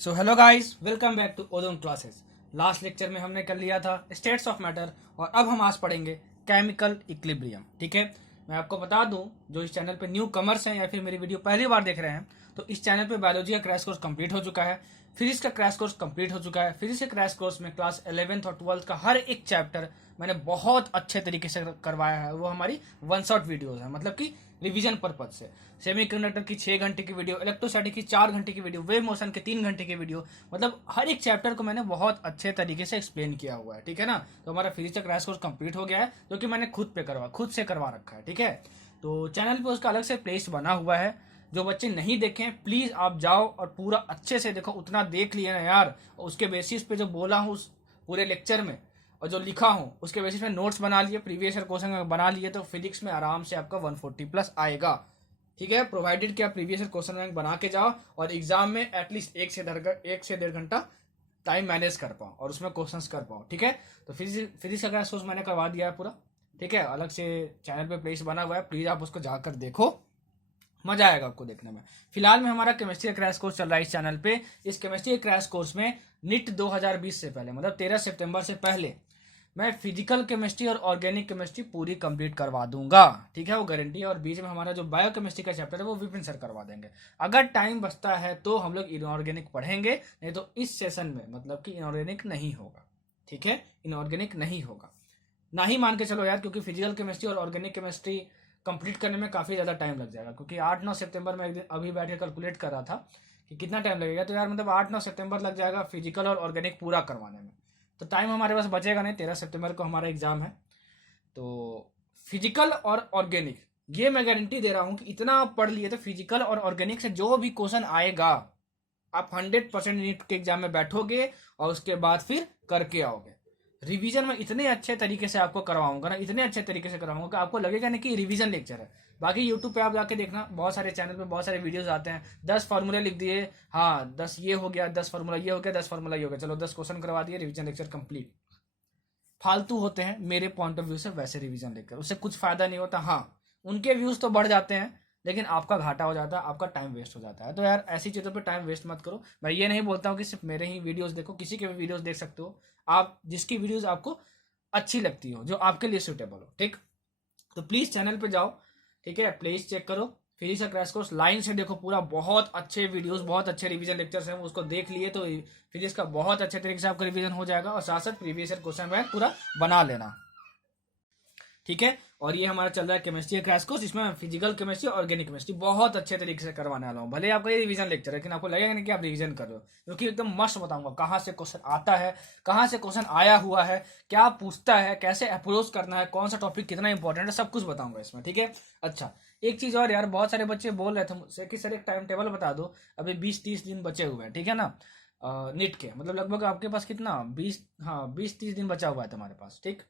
So hello guys, welcome back to Ozone classes. Last lecture में हमने कर लिया था स्टेट्स ऑफ मैटर और अब हम आज पढ़ेंगे केमिकल इक्विलिब्रियम। ठीक है, मैं आपको बता दूं, जो इस चैनल पे न्यू कमर्स हैं या फिर मेरी वीडियो पहली बार देख रहे हैं, तो इस चैनल पे बायोलॉजी का क्रैश कोर्स कंप्लीट हो चुका है, फिजिक्स का क्रैश कोर्स कंप्लीट हो चुका है। फिजिक्स के क्रैश कोर्स में क्लास 11th और 12th का हर एक चैप्टर मैंने बहुत अच्छे तरीके से करवाया है। वो हमारी वन शॉट वीडियोज है, मतलब कि रिवीजन पर्पज से। सेमी कंडक्टर की 6 घंटे की वीडियो, इलेक्ट्रोस्टैटिक की 4 घंटे की वीडियो, वेव मोशन के 3 घंटे की वीडियो, मतलब हर एक चैप्टर को मैंने बहुत अच्छे तरीके से एक्सप्लेन किया हुआ है। ठीक है ना, तो हमारा फिजिक्स का क्रैश कोर्स कंप्लीट हो गया है, जो कि मैंने खुद से करवा रखा है। ठीक है, तो चैनल पे उसका अलग से प्लेलिस्ट बना हुआ है। जो बच्चे नहीं देखें प्लीज आप जाओ और पूरा अच्छे से देखो। उतना देख लिए ना यार, उसके बेसिस पे जो बोला हूँ उस पूरे लेक्चर में और जो लिखा हूँ उसके बेसिस पे नोट्स बना लिए, प्रीवियस ईयर क्वेश्चन बना लिए, तो फिजिक्स में आराम से आपका 140 प्लस आएगा। ठीक है, प्रोवाइडेड कि आप प्रीवियस ईयर क्वेश्चन बैंक बना के जाओ और एग्जाम में एटलीस्ट एक से डेढ़ घंटा टाइम मैनेज कर पाओ और उसमें क्वेश्चंस कर पाओ। ठीक है, तो फिजिक्स का क्रैश कोर्स मैंने करवा दिया है पूरा। ठीक है, अलग से चैनल पे प्लेस बना हुआ है, प्लीज आप उसको जाकर देखो, मजा आएगा आपको देखने में। फिलहाल में हमारा केमिस्ट्री का क्रैश कोर्स चल रहा है इस चैनल पे। इस केमिस्ट्री के क्रैश कोर्स में निट 2020 से पहले, मतलब 13 सितंबर से पहले मैं फिजिकल केमिस्ट्री और ऑर्गेनिक केमिस्ट्री पूरी कंप्लीट करवा दूंगा। ठीक है, वो गारंटी है। और बीच में हमारा जो बायो केमिस्ट्री का चैप्टर है वो विपिन सर करवा देंगे। अगर टाइम बचता है तो हम लोग इनऑर्गेनिक पढ़ेंगे, नहीं तो इस सेशन में मतलब कि इनऑर्गेनिक नहीं होगा। ठीक है, इनऑर्गेनिक नहीं होगा, ना ही मान के चलो यार, क्योंकि फिजिकल केमिस्ट्री और ऑर्गेनिक केमिस्ट्री कंप्लीट करने में काफ़ी ज़्यादा टाइम लग जाएगा। क्योंकि 8-9 सितंबर में एक दिन अभी बैठ के कैलकुलेट कर रहा था कि कितना टाइम लगेगा, तो यार मतलब 8-9 सितंबर लग जाएगा फिजिकल और ऑर्गेनिक पूरा करवाने में। तो टाइम हमारे पास बचेगा नहीं। 13 सितंबर को हमारा एग्जाम है, तो फिजिकल और ऑर्गेनिक ये मैं गारंटी दे रहा हूँ कि इतना आप पढ़ लिए तो फिजिकल और ऑर्गेनिक से जो भी क्वेश्चन आएगा आप 100% नीट के एग्जाम में बैठोगे और उसके बाद फिर करके आओगे। रिवीजन में इतने अच्छे तरीके से आपको करवाऊंगा ना, इतने अच्छे तरीके से करवाऊंगा कि आपको लगेगा नहीं कि रिवीजन लेक्चर है। बाकी यूट्यूब पे आप जाके देखना, बहुत सारे चैनल पे बहुत सारे वीडियोस आते हैं, 10 फार्मूले लिख दिए, हाँ 10 ये हो गया, 10 फार्मूला ये हो गया, 10 फार्मूला ये हो गया, चलो 10 क्वेश्चन करवा दिए, रिवीजन लेक्चर कंप्लीट। फालतू होते हैं मेरे पॉइंट ऑफ व्यू से वैसे रिवीजन लेकर, उससे कुछ फायदा नहीं होता। हाँ, उनके व्यूज तो बढ़ जाते हैं लेकिन आपका घाटा हो जाता है, आपका टाइम वेस्ट हो जाता है। तो यार ऐसी चीज़ों पे टाइम वेस्ट मत करो। मैं ये नहीं बोलता हूँ कि सिर्फ मेरे ही वीडियोस देखो, किसी के भी वीडियोस देख सकते हो आप, जिसकी वीडियोस आपको अच्छी लगती हो, जो आपके लिए सूटेबल हो। ठीक, तो प्लीज़ चैनल पे जाओ, ठीक है, प्लेलिस्ट चेक करो, फिजिक्स का क्रैश कोर्स लाइन से देखो पूरा। बहुत अच्छे वीडियोस, बहुत अच्छे रिवीजन लेक्चर्स हैं, उसको देख लिए तो फिजिक्स का बहुत अच्छे तरीके से आपका रिवीजन हो जाएगा और साथ साथ प्रीवियस ईयर क्वेश्चन बैंक पूरा बना लेना। ठीक है, और ये हमारा चल रहा है केमिस्ट्री क्रैश कोर्स, इसमें मैं फिजिकल केमिस्ट्री और ऑर्गेनिक केमिस्ट्री बहुत अच्छे तरीके से करवाने वाला हूँ। भले आपका ये रिवीजन लेक्चर है लेकिन आपको लगेगा नहीं कि आप रिवीजन कर रहे हो, क्योंकि एकदम मस्त बताऊंगा कहाँ से क्वेश्चन आता है, कहाँ से क्वेश्चन आया हुआ है, क्या पूछता है, कैसे अप्रोच करना है, कौन सा टॉपिक कितना इंपॉर्टेंट है, सब कुछ बताऊंगा इसमें। ठीक है, अच्छा एक चीज और यार, बहुत सारे बच्चे बोल रहे थे मुझसे कि सर एक टाइम टेबल बता दो, अभी 20-30 दिन बचे हुए हैं। ठीक है ना, नीट के मतलब लगभग आपके पास कितना 20, हाँ 20-30 दिन बचा हुआ है तुम्हारे पास। ठीक,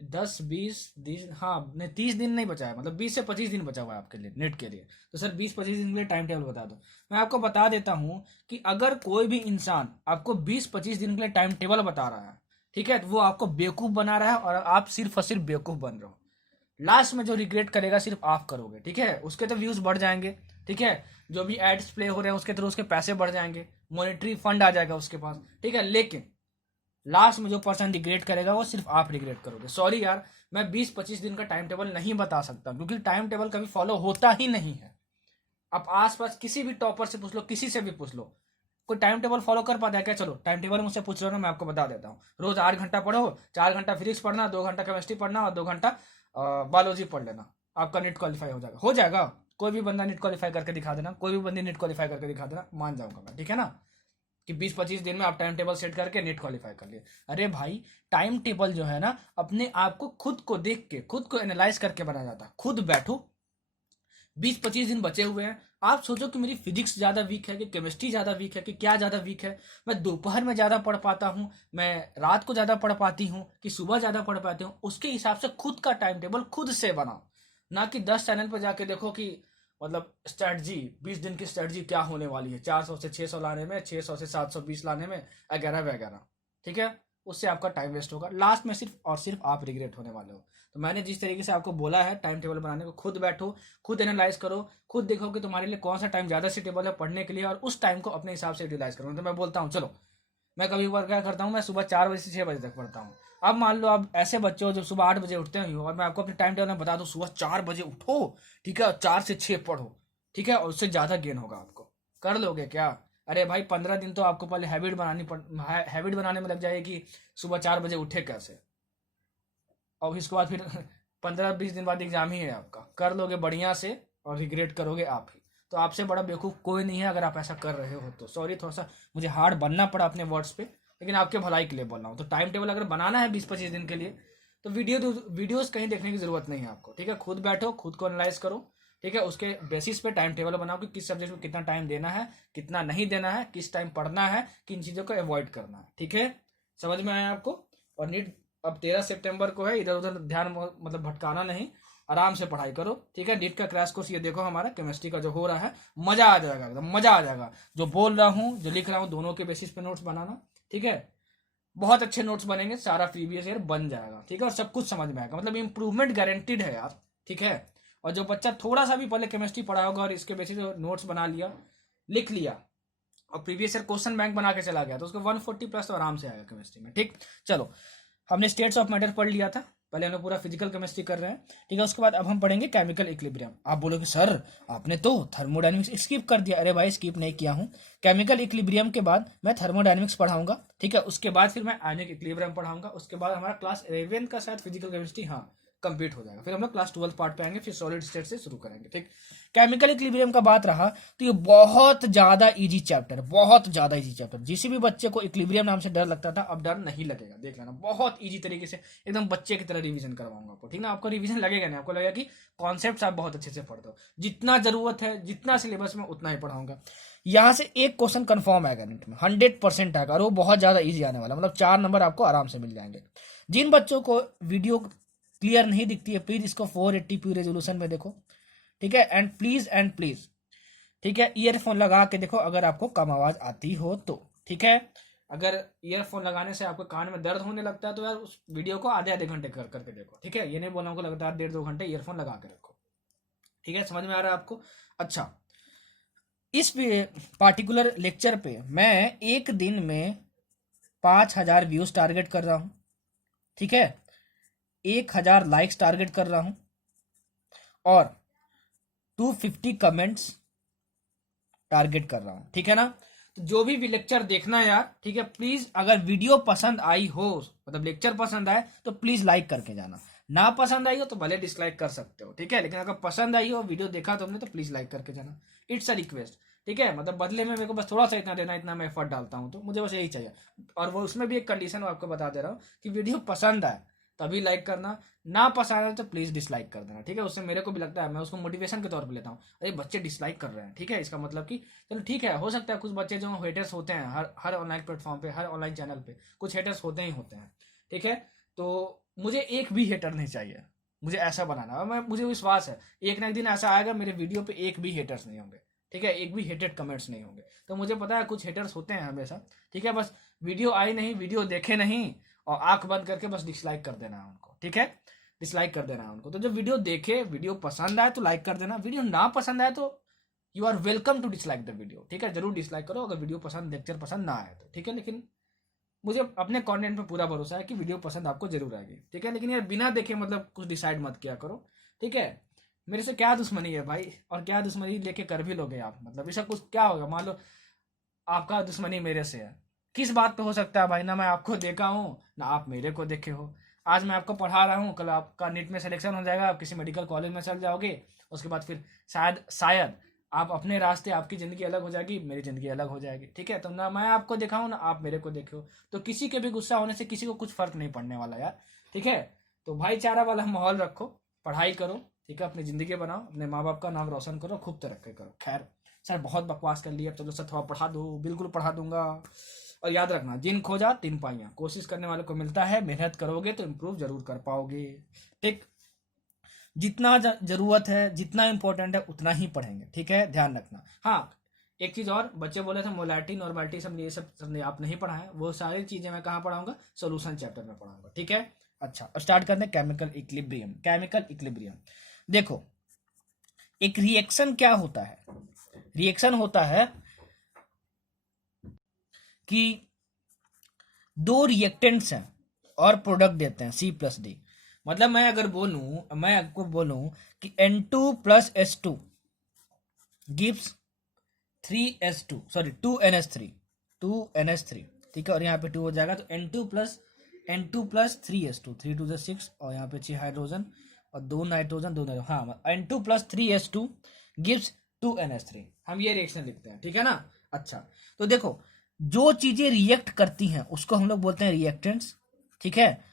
10-20 दिन, हाँ नहीं 30 दिन नहीं बचा है, मतलब 20 से 25 दिन बचा हुआ है आपके लिए नेट के लिए। तो सर 20-25 दिन के लिए टाइम टेबल बता दो। मैं आपको बता देता हूँ कि अगर कोई भी इंसान आपको 20-25 दिन के लिए टाइम टेबल बता रहा है, ठीक है, तो वो आपको बेवकूफ़ बना रहा है और आप सिर्फ और सिर्फ बेवकूफ़ बन रहे हो। लास्ट में जो रिग्रेट करेगा सिर्फ आप करोगे। ठीक है, उसके तो व्यूज बढ़ जाएंगे, ठीक है, जो भी एड्स प्ले हो रहे हैं उसके थ्रू उसके पैसे बढ़ जाएंगे, मॉनेटरी फंड आ जाएगा उसके पास। ठीक है, लेकिन लास्ट में जो पर्सन रिग्रेट करेगा वो सिर्फ आप रिग्रेट करोगे। सॉरी यार, मैं 20-25 दिन का टाइम टेबल नहीं बता सकता, क्योंकि टाइम टेबल कभी फॉलो होता ही नहीं है। आप आसपास किसी भी टॉपर से पूछ लो, किसी से भी पूछ लो, कोई टाइम टेबल फॉलो कर पाता है क्या? चलो टाइम टेबल मुझसे पूछ रहे हो ना, मैं आपको बता देता हूँ। रोज 8 घंटा पढ़ो, 4 घंटा फिजिक्स पढ़ना, 2 घंटा केमिस्ट्री पढ़ना और 2 घंटा बायोलॉजी पढ़ लेना, आपका नीट क्वालिफाई हो जाएगा। हो जाएगा, कोई भी बंदा नीट क्वालिफाई करके दिखा देना, कोई भी बंदी नीट क्वालिफाई करके दिखा देना, मान जाऊंगा मैं। ठीक है ना, कि 20-25 दिन में आप टाइम टेबल सेट करके नेट क्वालिफाई कर लिए। अरे भाई, टाइम टेबल जो है ना, अपने आप को खुद को देख के, खुद को एनालाइज करके बनाया जाता है। खुद बैठो, 20-25 दिन बचे हुए हैं, आप सोचो कि मेरी फिजिक्स ज्यादा वीक है कि केमिस्ट्री ज्यादा वीक है कि क्या ज्यादा वीक है। मैं दोपहर में ज्यादा पढ़ पाता हूँ, मैं रात को ज्यादा पढ़ पाती हूँ कि सुबह ज्यादा पढ़ पाती हूँ, उसके हिसाब से खुद का टाइम टेबल खुद से बनाओ। ना कि 10 चैनल पर जाके देखो कि मतलब स्ट्रेटजी, 20 दिन की स्ट्रेटजी क्या होने वाली है, 400 से 600 लाने में, 600 से 720 लाने में, वगैरह वगैरह। ठीक है, उससे आपका टाइम वेस्ट होगा, लास्ट में सिर्फ और सिर्फ आप रिग्रेट होने वाले हो। तो मैंने जिस तरीके से आपको बोला है टाइम टेबल बनाने को, खुद बैठो, खुद एनालाइज करो, खुद देखो कि तुम्हारे लिए कौन सा टाइम ज़्यादा सूटेबल है पढ़ने के लिए, और उस टाइम को अपने हिसाब से यूटिलाइज करो। तो मैं बोलता हूँ चलो, मैं कभी बार क्या करता हूँ, मैं सुबह 4 बजे से 6 बजे तक पढ़ता हूँ। अब मान लो आप ऐसे बच्चे हो जो सुबह 8 बजे उठते हो, और मैं आपको अपने टाइम टेबल में बता दूँ सुबह 4 बजे उठो, ठीक है, 4 से 6 पढ़ो, ठीक है, और उससे ज़्यादा गेन होगा आपको। कर लोगे क्या? अरे भाई 15 दिन तो आपको पहले हैबिट बनाने में लग जाएगी कि सुबह 4 बजे उठे कैसे, और इसके बाद फिर 15-20 दिन बाद एग्जाम ही है आपका। कर लोगे बढ़िया से और रिग्रेट करोगे आप ही। तो आपसे बड़ा बेवकूफ़ कोई नहीं है अगर आप ऐसा कर रहे हो तो। सॉरी, थोड़ा सा मुझे हार्ड बनना पड़ा अपने वर्ड्स पे, लेकिन आपके भलाई के लिए बोल रहा हूँ। तो टाइम टेबल अगर बनाना है 20-25 दिन के लिए, तो वीडियोस कहीं देखने की जरूरत नहीं है आपको, ठीक है। खुद बैठो, खुद को एनालाइज करो, ठीक है, उसके बेसिस पे टाइम टेबल बनाओ कि किस सब्जेक्ट में कितना टाइम देना है, कितना नहीं देना है, किस टाइम पढ़ना है, किन चीज़ों को अवॉइड करना है, ठीक है। समझ में आया आपको? और नीट अब 13 सितंबर को है, इधर उधर ध्यान मतलब भटकाना नहीं, आराम से पढ़ाई करो, ठीक है। नीट का क्रैश कोर्स ये देखो हमारा केमिस्ट्री का जो हो रहा है, मजा आ जाएगा, एकदम मजा आ जाएगा। जो बोल रहा हूँ, जो लिख रहा हूँ, दोनों के बेसिस पे नोट्स बनाना, ठीक है। बहुत अच्छे नोट्स बनेंगे, सारा प्रीवियस ईयर बन जाएगा, ठीक है, और सब कुछ समझ में आएगा, मतलब इंप्रूवमेंट गारंटीड है यार, ठीक है। और जो बच्चा थोड़ा सा भी पहले केमिस्ट्री पढ़ा होगा और इसके बेसिस नोट्स बना लिया, लिख लिया, और प्रीवियस ईयर क्वेश्चन बैंक बना के चला गया, तो उसको 140+ तो आराम से आएगा केमिस्ट्री में, ठीक। चलो, हमने स्टेट्स ऑफ मैटर पढ़ लिया था, पहले हम लोग पूरा फिजिकल केमिस्ट्री कर रहे हैं, ठीक है। उसके बाद अब हम पढ़ेंगे केमिकल इक्विलिब्रियम। आप बोलोगे सर आपने तो थर्मोडायनेमिक्स स्किप कर दिया। अरे भाई स्किप नहीं किया हूँ, केमिकल इक्विलिब्रियम के बाद मैं थर्मोडायनेमिक्स पढ़ाऊंगा, ठीक है। उसके बाद फिर मैं आयनिक इक्विलिब्रियम पढ़ाऊंगा। उसके बाद हमारा क्लास 11 का शायद फिजिकल केमिस्ट्री, हाँ, कंप्लीट हो जाएगा। फिर हम लोग क्लास 12 पार्ट पे आएंगे, फिर सॉलिड स्टेट से शुरू करेंगे, ठीक। केमिकल इक्विलिब्रियम का बात रहा तो ये बहुत ज्यादा इजी चैप्टर, बहुत ज्यादा इजी चैप्टर। जिस भी बच्चे को इक्विलिब्रियम नाम से डर लगता था, अब डर नहीं लगेगा, देख लेना। बहुत इजी तरीके से एकदम बच्चे की तरह रिवीजन करवाऊंगा आपको, ठीक ना। आपको रिवीजन लगेगा नहीं, आपको लगेगा कि कॉन्सेप्ट आप बहुत अच्छे से पढ़ दो। जितना जरूरत है, जितना सिलेबस में, उतना ही पढ़ाऊंगा। यहाँ से एक क्वेश्चन कंफर्म आएगा नीट में, 100% आएगा, और वो बहुत ज्यादा इजी आने वाला, मतलब 4 नंबर आपको आराम से मिल जाएंगे। जिन बच्चों को वीडियो क्लियर नहीं दिखती है, प्लीज इसको 480p रेजोल्यूशन में देखो, ठीक है। एंड प्लीज, ठीक है, ईयरफोन लगा के देखो अगर आपको कम आवाज आती हो तो, ठीक है। अगर ईयरफोन लगाने से आपको कान में दर्द होने लगता है तो यार उस वीडियो को आधे घंटे करके देखो, ठीक है। ये नहीं बोला को लगातार 1.5-2 घंटे ईयरफोन लगा के रखो, ठीक है। समझ में आ रहा है आपको? अच्छा, इस पार्टिकुलर लेक्चर पे मैं एक दिन में 5,000 व्यूज टारगेट कर रहा हूं, ठीक है, 1,000 लाइक्स टारगेट कर रहा हूं, और 250 कमेंट्स टारगेट कर रहा हूं, ठीक है ना। तो जो भी लेक्चर देखना यार, ठीक है, प्लीज अगर वीडियो पसंद आई हो, मतलब लेक्चर पसंद आए, तो प्लीज लाइक करके जाना। ना पसंद आई हो तो भले डिसलाइक कर सकते हो, ठीक है, लेकिन अगर पसंद आई हो, वीडियो देखा तुमने, तो प्लीज लाइक करके जाना। इट्स अ रिक्वेस्ट, ठीक है। मतलब बदले में मेरे को बस थोड़ा सा इतना देना, इतना मैं एफर्ट डालता हूँ, तो मुझे बस यही चाहिए। और वो उसमें भी एक कंडीशन आपको बता दे रहा हूँ कि वीडियो पसंद आए तभी लाइक करना, ना पसंद आए तो प्लीज डिसलाइक कर देना, ठीक है। उससे मेरे को भी लगता है, मैं उसको मोटिवेशन के तौर पे लेता हूँ, अरे बच्चे डिसलाइक कर रहे हैं, ठीक है, इसका मतलब कि चलो ठीक है, हो सकता है कुछ बच्चे जो हेटर्स होते हैं, हर ऑनलाइन प्लेटफॉर्म पे, हर ऑनलाइन चैनल पे कुछ हेटर्स होते ही होते हैं, ठीक है। तो मुझे एक भी हेटर नहीं चाहिए, मुझे ऐसा बनाना है। मुझे विश्वास है एक ना एक दिन ऐसा आएगा मेरे वीडियो पे एक भी हेटर्स नहीं होंगे, ठीक है, एक भी हेटेड कमेंट्स नहीं होंगे। तो मुझे पता है कुछ हेटर्स होते हैं हमेशा, ठीक है, बस वीडियो आई नहीं, वीडियो देखे नहीं, और आंख बंद करके बस डिसलाइक कर देना है उनको, ठीक है, डिसलाइक कर देना है उनको। तो जब वीडियो देखे, वीडियो पसंद आए तो लाइक कर देना, वीडियो ना पसंद आए तो you are welcome to dislike the video, ठीक है। जरूर डिसलाइक करो अगर वीडियो पसंद, लेक्चर पसंद ना आए तो, ठीक है। लेकिन मुझे अपने कंटेंट पे पूरा भरोसा है कि वीडियो पसंद आपको जरूर आएगी, ठीक है। लेकिन यार बिना देखे मतलब कुछ डिसाइड मत किया करो, ठीक है। मेरे से क्या दुश्मनी है भाई, और क्या दुश्मनी लेके कर भी लोगे आप, मतलब इसका कुछ क्या होगा, मान लो आपका दुश्मनी मेरे से है, किस बात पे हो सकता है भाई, ना मैं आपको देखा हूँ ना आप मेरे को देखे हो। आज मैं आपको पढ़ा रहा हूँ, कल आपका नीट में सिलेक्शन हो जाएगा, आप किसी मेडिकल कॉलेज में चल जाओगे, उसके बाद फिर शायद आप अपने रास्ते, आपकी ज़िंदगी अलग हो जाएगी, मेरी ज़िंदगी अलग हो जाएगी, ठीक है। तो ना मैं आपको देखा हूँ ना आप मेरे को देखे हो, तो किसी के भी गुस्सा होने से किसी को कुछ फर्क नहीं पड़ने वाला यार, ठीक है। तो भाईचारा वाला माहौल रखो, पढ़ाई करो, ठीक है, अपनी ज़िंदगी बनाओ, अपने माँ बाप का नाम रोशन करो, खूब तरक्की करो। खैर सर बहुत बकवास कर लिया, चलो सर थोड़ा पढ़ा दो, बिल्कुल पढ़ा दूंगा। और याद रखना, जिन खोजा तिन पाइया, कोशिश करने वाले को मिलता है, मेहनत करोगे तो इम्प्रूव जरूर कर पाओगे, ठीक। जितना जरूरत है, जितना इंपॉर्टेंट है, उतना ही पढ़ेंगे, ठीक है, ध्यान रखना। हाँ, एक चीज और, बच्चे बोले थे मोलैरिटी नॉर्मैलिटी सब ये सब आप नहीं पढ़ा है, वो सारी चीजें मैं कहाँ पढ़ाऊंगा, सॉल्यूशन चैप्टर में पढ़ाऊंगा, ठीक है। अच्छा, स्टार्ट करते हैं केमिकल इक्विलिब्रियम। केमिकल इक्विलिब्रियम, देखो एक रिएक्शन क्या होता है, रिएक्शन होता है कि दो रिएक्टेंट्स हैं और प्रोडक्ट देते हैं C+D। मतलब मैं अगर बोलूं, मैं आपको बोलूं कि N2 plus H2 gives 3H2, sorry 2NH3, ठीक है, और यहाँ पे 2 हो जाएगा तो N2 प्लस 3H2, 3 2 6, और यहाँ पे 6 हाइड्रोजन और 2 नाइट्रोजन, 2 नाइट्रोजन, हाँ, N2 plus 3H2 gives 2NH3। हम ये रिएक्शन लिखते हैं, ठीक है ना। अच्छा, तो देखो जो चीजें रिएक्ट करती हैं उसको हम लोग बोलते हैं रिएक्टेंट्स, ठीक है,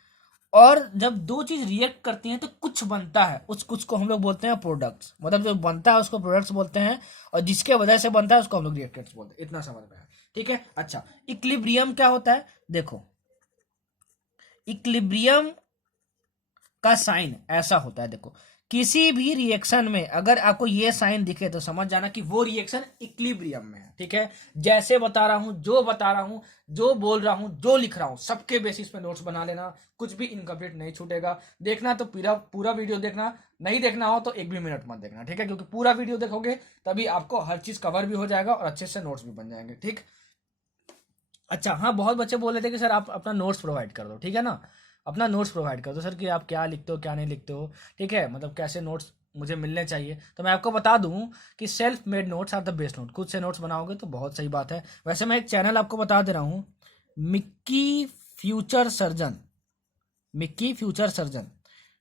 और जब दो चीज रिएक्ट करती हैं तो कुछ बनता है, उस कुछ को हम लोग बोलते हैं प्रोडक्ट्स। मतलब जो बनता है उसको प्रोडक्ट्स बोलते हैं, और जिसके वजह से बनता है उसको हम लोग रिएक्टेंट्स बोलते हैं। इतना समझ में आया, ठीक है। अच्छा, इक्विलिब्रियम क्या होता है, देखो इक्विलिब्रियम का साइन ऐसा होता है, देखो किसी भी रिएक्शन में अगर आपको ये साइन दिखे तो समझ जाना कि वो रिएक्शन इक्विलिब्रियम में है, ठीक है। जैसे बता रहा हूं, जो बता रहा हूं, जो बोल रहा हूं, जो लिख रहा हूं, सबके बेसिस पे नोट्स बना लेना, कुछ भी इनकम्प्लीट नहीं छूटेगा। देखना तो पूरा वीडियो देखना, नहीं देखना हो तो एक भी मिनट मत देखना, ठीक है, क्योंकि पूरा वीडियो देखोगे तभी आपको हर चीज कवर भी हो जाएगा और अच्छे से नोट्स भी बन जाएंगे, ठीक। अच्छा, हाँ, बहुत बच्चे बोल रहे थे कि सर आप अपना नोट्स प्रोवाइड कर दो, ठीक है ना, अपना नोट्स प्रोवाइड कर दो सर, कि आप क्या लिखते हो क्या नहीं लिखते हो, ठीक है, मतलब कैसे नोट्स मुझे मिलने चाहिए। तो मैं आपको बता दूं कि self made notes are the best note. खुद से नोट्स बनाओगे तो बहुत सही बात है। वैसे मैं एक चैनल आपको बता दे रहा हूँ, Mickey future surgeon, Mickey future surgeon,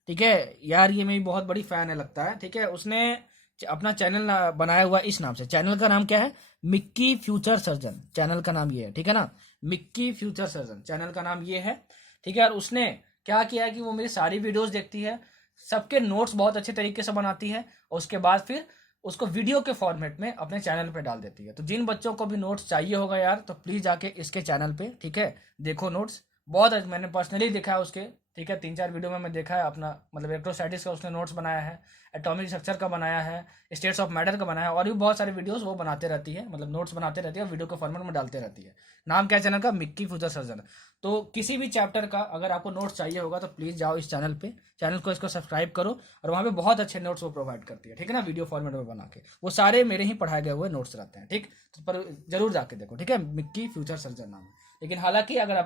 ठीक है यार, ये मेरी बहुत बड़ी फैन है लगता है, ठीक है। उसने अपना चैनल बनाया हुआ इस नाम से, चैनल का नाम क्या है, मिक्की फ्यूचर सर्जन, चैनल का नाम ये है, ठीक है ना, मिक्की फ्यूचर सर्जन चैनल का नाम ये है, ठीक है। और उसने क्या किया है कि वो मेरी सारी वीडियोस देखती है, सबके नोट्स बहुत अच्छे तरीके से बनाती है, और उसके बाद फिर उसको वीडियो के फॉर्मेट में अपने चैनल पे डाल देती है। तो जिन बच्चों को भी नोट्स चाहिए होगा यार, तो प्लीज जाके इसके चैनल पे, ठीक है, देखो नोट्स। बहुत मैंने पर्सनली देखा है उसके, ठीक है, 3-4 वीडियो में मैं देखा है अपना, मतलब इलेक्ट्रोस्टैटिक्स का उसने नोट्स बनाया है, एटॉमिक स्ट्रक्चर का बनाया है, स्टेट्स ऑफ मैटर का बनाया है, और भी बहुत सारे वीडियोस वो बनाते रहती है, मतलब नोट्स बनाते रहती है और वीडियो के फॉर्मेट में डालते रहती है। नाम क्या है चैनल का, मिक्की फ्यूचर सर्जन। तो किसी भी चैप्टर का अगर आपको नोट्स चाहिए होगा तो प्लीज जाओ इस चैनल पे, चैनल को इसको सब्सक्राइब करो, और वहाँ पे बहुत अच्छे नोट्स वो प्रोवाइड करती है, ठीक है ना, वीडियो फॉर्मेट में बना के। वो सारे मेरे ही पढ़ाए गए हुए नोट्स रहते हैं, ठीक। तो पर जरूर जाके देखो, ठीक है, मिक्की फ्यूचर सर्जन नाम है। लेकिन हालांकि अगर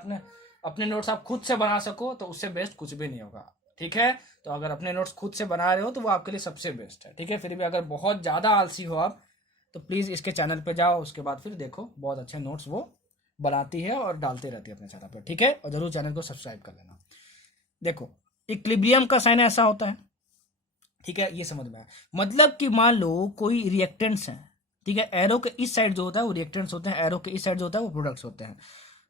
अपने नोट्स आप खुद से बना सको तो उससे बेस्ट कुछ भी नहीं होगा, ठीक है। तो अगर अपने नोट्स खुद से बना रहे हो तो वो आपके लिए सबसे बेस्ट है, ठीक है। फिर भी अगर बहुत ज़्यादा आलसी हो आप तो प्लीज़ इसके चैनल पे जाओ, उसके बाद फिर देखो बहुत अच्छे नोट्स वो बनाती है और डालते रहती है अपने चैनल पर, ठीक है। और जरूर चैनल को सब्सक्राइब कर लेना। देखो इक्विलिब्रियम का साइन ऐसा होता है, ठीक है, ये समझ में आया। मतलब कि मान लो कोई रिएक्टेंट्स हैं, ठीक है, एरो के इस साइड जो होता है वो रिएक्टेंट्स होते हैं, एरो के इस साइड जो होता है वो प्रोडक्ट्स होते हैं।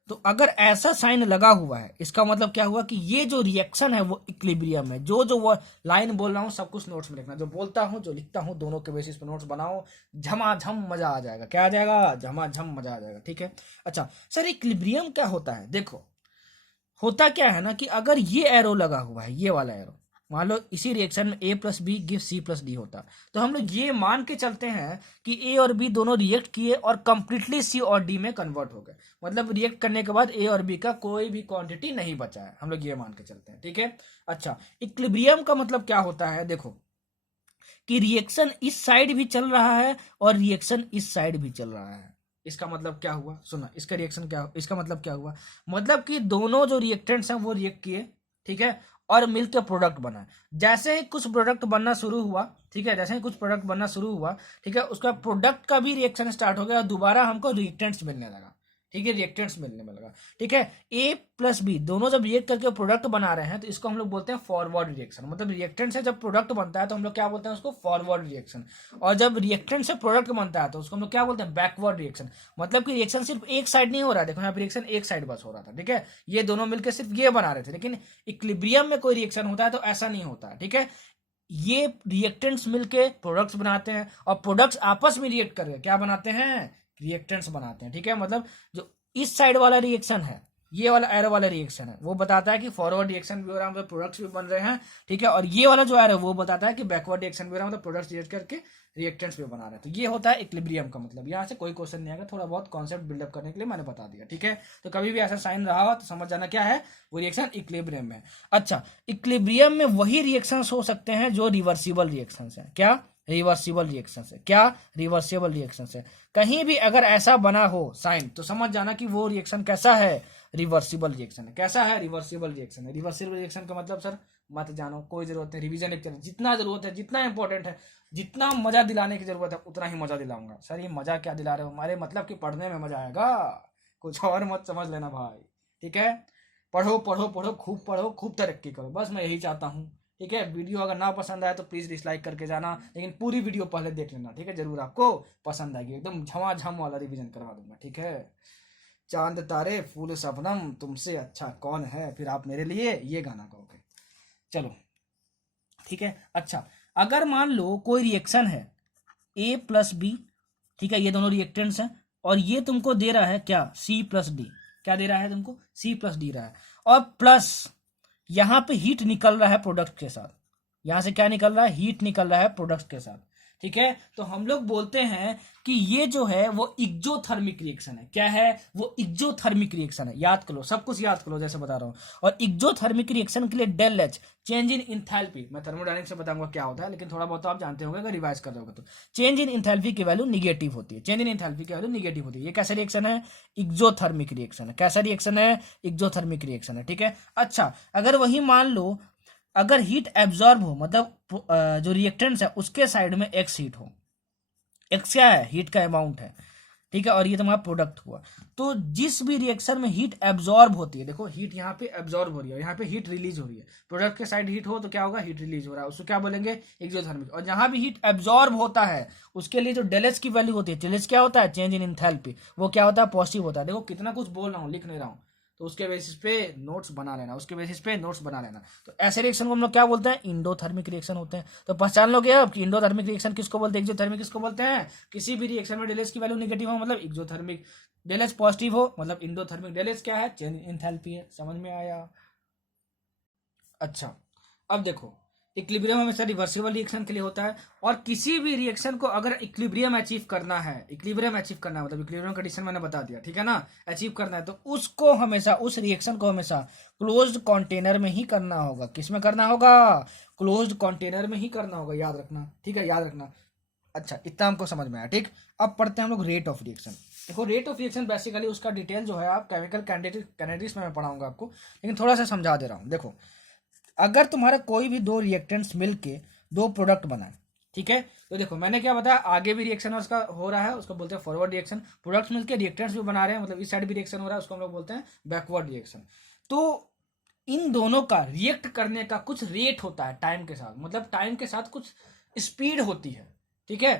तो अगर ऐसा साइन लगा हुआ है, इसका मतलब क्या हुआ कि ये जो रिएक्शन है वो इक्विलिब्रियम है। जो वो लाइन बोल रहा हूँ सब कुछ नोट्स में लिखना, जो बोलता हूँ जो लिखता हूँ दोनों के बेसिस पे नोट्स बनाओ, झमाझम मजा आ जाएगा। क्या आ जाएगा, झमाझम मजा आ जाएगा, ठीक है। अच्छा सर, इक्विलिब्रियम क्या होता है, देखो होता क्या है ना कि अगर ये एरो लगा हुआ है, ये वाला एरो, मान लो इसी रिएक्शन में A plus B give C+D होता, तो हम लोग ये मान के चलते हैं कि A और B दोनों रिएक्ट किए और कंप्लीटली C और D में कन्वर्ट हो गए। मतलब रिएक्ट करने के बाद A और B का कोई भी क्वांटिटी नहीं बचा है, हम लोग ये मान के चलते हैं, ठीक है। अच्छा, इक्विलिब्रियम का मतलब क्या होता है, देखो कि रिएक्शन इस साइड भी चल रहा है और रिएक्शन इस साइड भी चल रहा है। इसका मतलब क्या हुआ, सुना, इसका रिएक्शन क्या, इसका मतलब क्या हुआ, मतलब कि दोनों जो रिएक्टेंट्स हैं वो रिएक्ट किए, ठीक है, और मिलकर प्रोडक्ट बना। जैसे ही कुछ प्रोडक्ट बनना शुरू हुआ, ठीक है, जैसे ही कुछ प्रोडक्ट बनना शुरू हुआ, ठीक है, उसका प्रोडक्ट का भी रिएक्शन स्टार्ट हो गया और दोबारा हमको रिएक्टेंट्स मिलने लगा, ठीक है, रिएक्टेंट्स मिलने में लगा, ठीक है। ए प्लस बी दोनों जब रिएक्ट करके प्रोडक्ट बना रहे हैं तो इसको हम लोग बोलते हैं फॉरवर्ड रिएक्शन। मतलब रिएक्टेंट से जब प्रोडक्ट बनता है तो हम लोग क्या बोलते हैं उसको, फॉरवर्ड रिएक्शन। और जब रिएक्टेंट से प्रोडक्ट बनता है तो उसको हम लोग क्या बोलते हैं, बैकवर्ड रिएक्शन। मतलब कि रिएक्शन सिर्फ एक साइड नहीं हो रहा है, देखो यहाँ पे रिएक्शन एक साइड बस हो रहा था, ठीक है, ये दोनों मिलकर सिर्फ ये बना रहे थे। लेकिन इक्विलिब्रियम में कोई रिएक्शन होता है तो ऐसा नहीं होता है, ठीक है। ये रिएक्टेंट्स मिलके प्रोडक्ट्स बनाते हैं और प्रोडक्ट्स आपस में रिएक्ट करके क्या बनाते हैं, रिएक्टेंट्स बनाते हैं, ठीक है। मतलब जो इस साइड वाला रिएक्शन है ये वाला एरो वाला रिएक्शन है वो बताता है कि फॉरवर्ड रिएक्शन भी हो रहा है, मतलब प्रोडक्ट्स भी बन रहे हैं, ठीक है। और ये वाला जो एरो वो बताता है कि बैकवर्ड रिएक्शन भी हो रहा है, मतलब प्रोडक्ट्स रिएक्ट करके रिएक्टेंट्स भी बना रहे हैं। तो ये होता है इक्विलिब्रियम का मतलब। यहाँ से कोई क्वेश्चन नहीं आएगा, थोड़ा बहुत कॉन्सेप्ट बिल्डअप करने के लिए मैंने बता दिया, ठीक है। तो कभी भी ऐसा साइन रहा हो तो समझ जाना क्या है, वो रिएक्शन इक्विलिब्रियम में। अच्छा, इक्विलिब्रियम में वही रिएक्शंस हो सकते हैं जो रिवर्सिबल रिएक्शंस हैं। क्या? रिवर्सिबल रिएक्शंस है। क्या? रिवर्सिबल रिएक्शंस है। कहीं भी अगर ऐसा बना हो साइन तो समझ जाना कि वो रिएक्शन कैसा है, रिवर्सिबल रिएक्शन है। कैसा है? रिवर्सिबल रिएक्शन है। रिवर्सिबल रिएक्शन का मतलब सर मत जानो, कोई जरूरत नहीं, रिवीजन एक जितना जरूरत है, जितना इंपॉर्टेंट है, जितना मजा दिलाने की जरूरत है उतना ही मजा दिलाऊंगा। सर ये मजा क्या दिला रहे हो हमारे, मतलब कि पढ़ने में मजा आएगा, कुछ और मत समझ लेना भाई, ठीक है। पढ़ो पढ़ो पढ़ो, खूब पढ़ो, खूब तरक्की करो, बस मैं यही चाहता हूँ, ठीक है। वीडियो अगर ना पसंद आए तो प्लीज डिसलाइक करके जाना, लेकिन पूरी वीडियो पहले देख लेना, ठीक है। जरूर आपको पसंद आएगी, एकदम झमाझम वाला रिवीजन करवा दूंगा, ठीक है। चांद तारे फूल शबनम तुमसे अच्छा कौन है, फिर आप मेरे लिए ये गाना गाओगे। चलो ठीक है। अच्छा, अगर मान लो कोई रिएक्शन है ए प्लस बी, ठीक है, ये दोनों रिएक्टेंट्स हैं, और ये तुमको दे रहा है क्या, सी प्लस डी। क्या दे रहा है तुमको? सी प्लस डी रहा है, और प्लस यहां पे हीट निकल रहा है प्रोडक्ट के साथ। यहां से क्या निकल रहा है? हीट निकल रहा है प्रोडक्ट के साथ, ठीक है। तो हम लोग बोलते हैं कि ये जो है वो इक्जोथर्मिक रिएक्शन है। क्या है? वो इक्जोथर्मिक रिएक्शन है। याद करो, सब कुछ याद करो जैसे बता रहा हूं। और इक्जोथर्मिक रिएक्शन के लिए del H, change in enthalpy, मैं थर्मोडायनेमिक्स से बताऊंगा क्या होता है, लेकिन थोड़ा बहुत तो आप जानते होंगे अगर रिवाइज कर रहे होगे तो। चेंज इन इंथैल्पी की वैल्यू निगेटिव होती है। चेंज इन इंथैल्पी की वैल्यू निगेटिव होती है। ये कैसा रिएक्शन है? इक्जोथर्मिक रिएक्शन है। कैसा रिएक्शन है? इक्जोथर्मिक रिएक्शन है, ठीक है। अच्छा, अगर वही मान लो अगर हीट एब्जॉर्ब हो, मतलब जो रिएक्टेंट्स है उसके साइड में एक्स हीट हो। एक्स क्या है? हीट का अमाउंट है, ठीक है। और ये तुम्हारा प्रोडक्ट हुआ। तो जिस भी रिएक्शन में हीट एब्जॉर्ब होती है, देखो हीट यहाँ पे एब्जॉर्ब हो रही है, यहाँ पे हीट रिलीज हो रही है। प्रोडक्ट के साइड हीट हो तो क्या होगा? हीट रिलीज हो रहा है, उसको क्या बोलेंगे? एक्सोथर्मिक। और जहां भी हीट एब्जॉर्ब होता है उसके लिए जो डेलेस की वैल्यू होती है, डेलेस क्या होता है? चेंज इन इंथैल्पी, वो क्या होता है? पॉजिटिव होता है। देखो कितना कुछ बोल रहा हूँ, लिख नहीं रहा हूँ, तो उसके बेसिस पे नोट्स बना लेना, उसके बेसिस पे नोट्स बना लेना। तो ऐसे रिएक्शन को हम लोग क्या बोलते हैं? इंडोथर्मिक रिएक्शन होते हैं। तो पहचान लोगे अब कि इंडोथर्मिक रिएक्शन किसको बोलते हैं, एक्सोथर्मिक किसको बोलते हैं। किसी भी रिएक्शन में डेलेस की वैल्यू नेगेटिव हो मतलब एक्सोथर्मिक, डेलेस पॉजिटिव हो मतलब इंडोथर्मिक। डेलेस क्या है? चेंज इन एंथैल्पी है। समझ में आया? अच्छा, अब देखो इक्विलिब्रियम हमेशा रिवर्सिबल रिएक्शन के लिए होता है, और किसी भी रिएक्शन को अगर इक्विलिब्रियम अचीव करना है, इक्विलिब्रियम अचीव करना है मतलब इक्विलिब्रियम कंडीशन मैंने बता दिया, ठीक है ना, अचीव करना है, तो उसको हमेशा, उस रिएक्शन को हमेशा क्लोज्ड कंटेनर में ही करना होगा। किस में करना होगा? क्लोज्ड कंटेनर में ही करना होगा, याद रखना, ठीक है, याद रखना। अच्छा, इतना हमको समझ में आया, ठीक। अब पढ़ते हैं हम लोग रेट ऑफ रिएक्शन। देखो रेट ऑफ रिएक्शन बेसिकली उसका डिटेल जो है आप केमिकल कैनेटिक्स में मैं पढ़ाऊंगा आपको, लेकिन थोड़ा सा समझा दे रहा हूँ। देखो अगर तुम्हारा कोई भी दो रिएक्टेंट्स मिलके दो प्रोडक्ट बनाए, ठीक है, तो देखो मैंने क्या बताया, आगे भी रिएक्शन उसका हो रहा है, उसको बोलते हैं फॉरवर्ड रिएक्शन। प्रोडक्ट्स मिलके रिएक्टेंट्स भी बना रहे हैं, मतलब इस साइड भी रिएक्शन हो रहा है, उसको हम लोग बोलते हैं बैकवर्ड रिएक्शन। तो इन दोनों का रिएक्ट करने का कुछ रेट होता है टाइम के साथ, मतलब टाइम के साथ कुछ स्पीड होती है, ठीक है,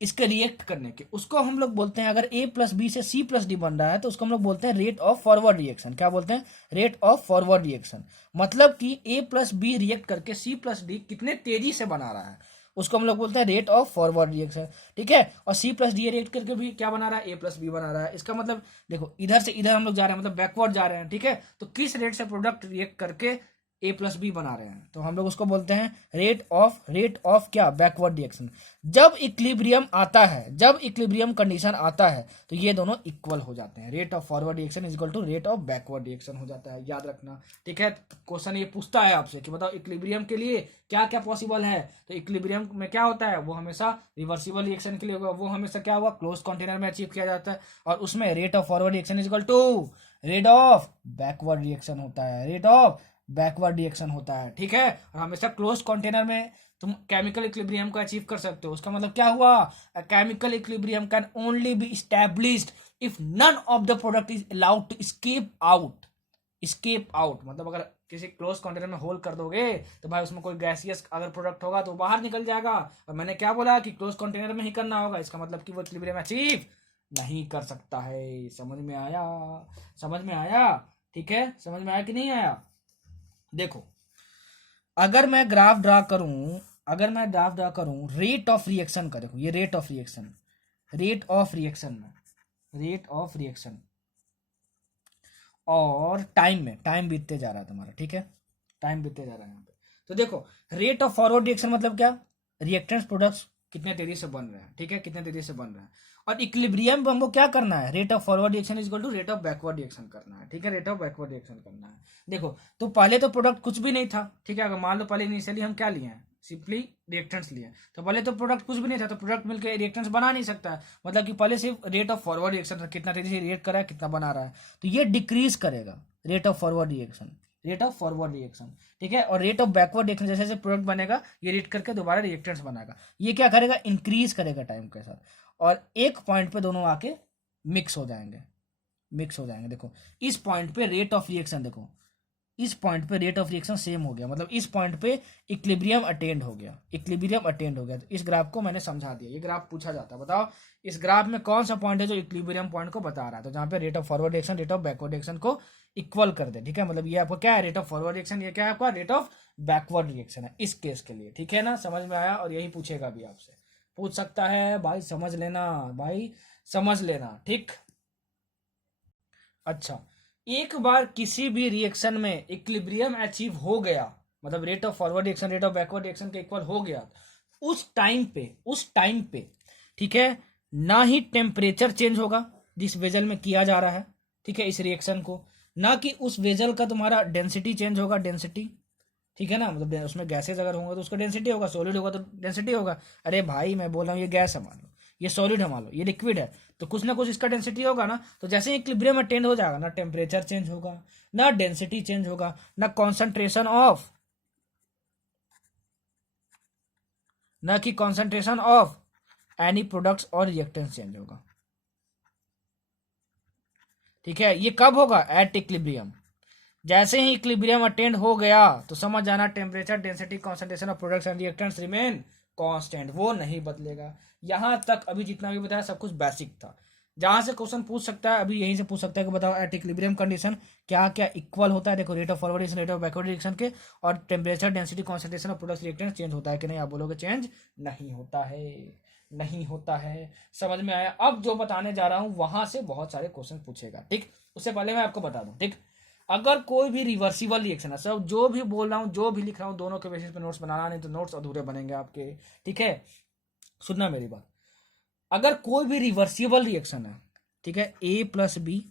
इसके रिएक्ट करने के। उसको हम लोग बोलते हैं, अगर ए प्लस बी से सी प्लस डी बन रहा है तो उसको हम लोग बोलते हैं रेट ऑफ फॉरवर्ड रिएक्शन। क्या बोलते हैं? Rate of forward reaction. मतलब कि ए प्लस बी रिएक्ट करके सी प्लस डी कितने तेजी से बना रहा है, उसको हम लोग बोलते हैं रेट ऑफ फॉरवर्ड रिएक्शन, ठीक है। और सी प्लस डी रिएक्ट करके भी क्या बना रहा है? ए प्लस बी बना रहा है। इसका मतलब देखो इधर से इधर हम लोग जा रहे हैं, मतलब बैकवर्ड जा रहे हैं, ठीक है। तो किस रेट से प्रोडक्ट रिएक्ट करके ए प्लस बी बना रहे हैं, तो हम लोग उसको बोलते हैं रेट ऑफ क्या? Backward reaction. जब इक्विलिब्रियम आता है, जब इक्विलिब्रियम कंडीशन आता है तो ये दोनों इक्वल हो जाते हैं। Rate of forward reaction is equal to rate of backward reaction हो जाता है, याद रखना, ठीक है। क्वेश्चन ये पूछता है आपसे कि बताओ इक्विलिब्रियम के लिए क्या क्या पॉसिबल है, तो इक्विलिब्रियम में क्या होता है, वो हमेशा रिवर्सिबल रिएक्शन के लिए होगा, वो हमेशा क्या हुआ? क्लोज कंटेनर में अचीव किया जाता है, और उसमें rate of forward reaction is equal to rate of backward reaction होता है, रेट ऑफ बैकवर्ड रिएक्शन होता है, ठीक है। और हमेशा क्लोज कंटेनर में तुम केमिकल इक्विलिब्रियम को अचीव कर सकते हो। उसका मतलब क्या हुआ? Chemical equilibrium can only be established if none of the product is allowed to escape out. Escape out मतलब अगर किसी क्लोज कंटेनर में होल कर दोगे तो भाई उसमें कोई गैसियस अगर प्रोडक्ट होगा तो बाहर निकल जाएगा। और मैंने क्या बोला कि क्लोज कंटेनर में ही करना होगा, इसका मतलब कि वो इक्विलिब्रियम अचीव नहीं कर सकता है। समझ में आया? समझ में आया, ठीक है। समझ में आया कि नहीं आया? देखो अगर मैं ग्राफ ड्रा करूं, अगर मैं ग्राफ ड्रा करूं रेट ऑफ रिएक्शन का, देखो ये rate of reaction, rate of reaction में, रेट ऑफ रिएक्शन, और टाइम में, टाइम बीतते जा रहा है तुम्हारा, ठीक है, टाइम बीतते जा रहा है यहाँ पे। तो देखो रेट ऑफ फॉरवर्ड रिएक्शन मतलब क्या, रिएक्टेंट्स प्रोडक्ट्स कितने तेजी से बन रहे हैं, ठीक है, कितने तेजी से बन रहे हैं। और इक्विलिब्रियम में हमको क्या करना है, rate of forward reaction is equal to rate of backward reaction करना है, ठीक है, रेट ऑफ बैकवर्ड रिएक्शन करना है। देखो तो पहले तो प्रोडक्ट कुछ भी नहीं था, ठीक है, अगर मान लो पहले इनिशियली हम क्या लिए हैं, सिंपली रिएक्टेंट्स लिए, तो पहले तो प्रोडक्ट कुछ भी नहीं था, तो प्रोडक्ट मिलकर रिएक्टेंट्स बना नहीं सकता है, मतलब कि पहले सिर्फ रेट ऑफ फॉरवर्ड रिएक्शन कितना तेजी से रिएक्ट कर रहा है, कितना बना रहा है, तो ये डिक्रीज करेगा rate of forward reaction, rate of forward reaction, ठीक है। और रेट ऑफ बैकवर्ड रिएक्शन जैसे जैसे प्रोडक्ट बनेगा ये रिएक्ट करके दोबारा रिएक्टेंट्स बनाएगा, ये क्या करेगा, इंक्रीज करेगा टाइम के साथ, और एक पॉइंट पे दोनों आके मिक्स हो जाएंगे, मिक्स हो जाएंगे। देखो इस पॉइंट पे रेट ऑफ रिएक्शन, देखो इस पॉइंट पे रेट ऑफ रिएक्शन सेम हो गया, मतलब इस पॉइंट पे इक्विलिब्रियम अटेंड हो गया, इक्विलिब्रियम अटेंड हो गया। तो इस ग्राफ को मैंने समझा दिया, ये ग्राफ पूछा जाता है, बताओ इस ग्राफ में कौन सा पॉइंट है जो इक्विलिब्रियम पॉइंट को बता रहा है, तो जहाँ पे rate of forward reaction rate of backward reaction को इक्वल कर दे, ठीक है, मतलब ये आपको क्या है, रेट ऑफ फॉरवर्ड रिएक्शन, ये क्या है आपका रेट ऑफ बैकवर्ड रिएक्शन है इस केस के लिए, ठीक है ना, समझ में आया। और यही पूछेगा भी आपसे, पूछ सकता है भाई, समझ लेना भाई, समझ लेना, ठीक। अच्छा, एक बार किसी भी रिएक्शन में इक्विलिब्रियम अचीव हो गया, मतलब rate of forward reaction rate of backward reaction के इक्वल हो गया, उस टाइम पे ठीक है, ना ही टेम्परेचर चेंज होगा जिस वेजल में किया जा रहा है, ठीक है, इस रिएक्शन को, ना कि उस वेजल का तुम्हारा डेंसिटी चेंज होगा, डेंसिटी, ठीक है ना, मतलब उसमें गैसेज अगर होंगे तो उसका डेंसिटी होगा, सॉलिड होगा तो डेंसिटी होगा। अरे भाई मैं बोल रहा हूँ ये गैस है मान लो, ये सॉलिड है मान लो, ये लिक्विड है, तो कुछ ना कुछ इसका डेंसिटी होगा ना, तो जैसे ही इक्विलिब्रियम अटेंड हो जाएगा ना टेम्परेचर चेंज होगा, ना डेंसिटी चेंज होगा, ना कॉन्सेंट्रेशन ऑफ, ना कि कॉन्सेंट्रेशन ऑफ एनी प्रोडक्ट्स और रिएक्टेंट्स चेंज होगा, ठीक है। ये कब होगा, एट इक्विलिब्रियम, जैसे ही इक्विलिब्रियम अटेंड हो गया तो समझ जाना temperature density concentration of products and reactants remain constant, वो नहीं बदलेगा। यहां तक अभी जितना भी बताया सब कुछ बेसिक था, जहां से क्वेश्चन पूछ सकता है अभी यहीं से पूछ सकता है कि बताओ एट इक्विलिब्रियम कंडीशन क्या क्या इक्वल होता है। देखो rate of forward reaction rate of backward reaction के, और temperature density concentration of products reactants change होता है कि नहीं, आप बोलोगे चेंज नहीं होता है, नहीं होता है। समझ में आया। अब जो बताने जा रहा हूं वहां से बहुत सारे क्वेश्चन पूछेगा, ठीक। उससे पहले मैं आपको बता दूं, ठीक, अगर कोई भी रिवर्सिबल रिएक्शन है, सब जो भी बोल रहा हूँ जो भी लिख रहा हूँ दोनों के बेसिस पे नोट्स बनाना, नहीं तो नोट्स अधूरे बनेंगे आपके, ठीक है। सुनना मेरी बात, अगर कोई भी रिवर्सिबल रिएक्शन है, ठीक है, ए प्लस बी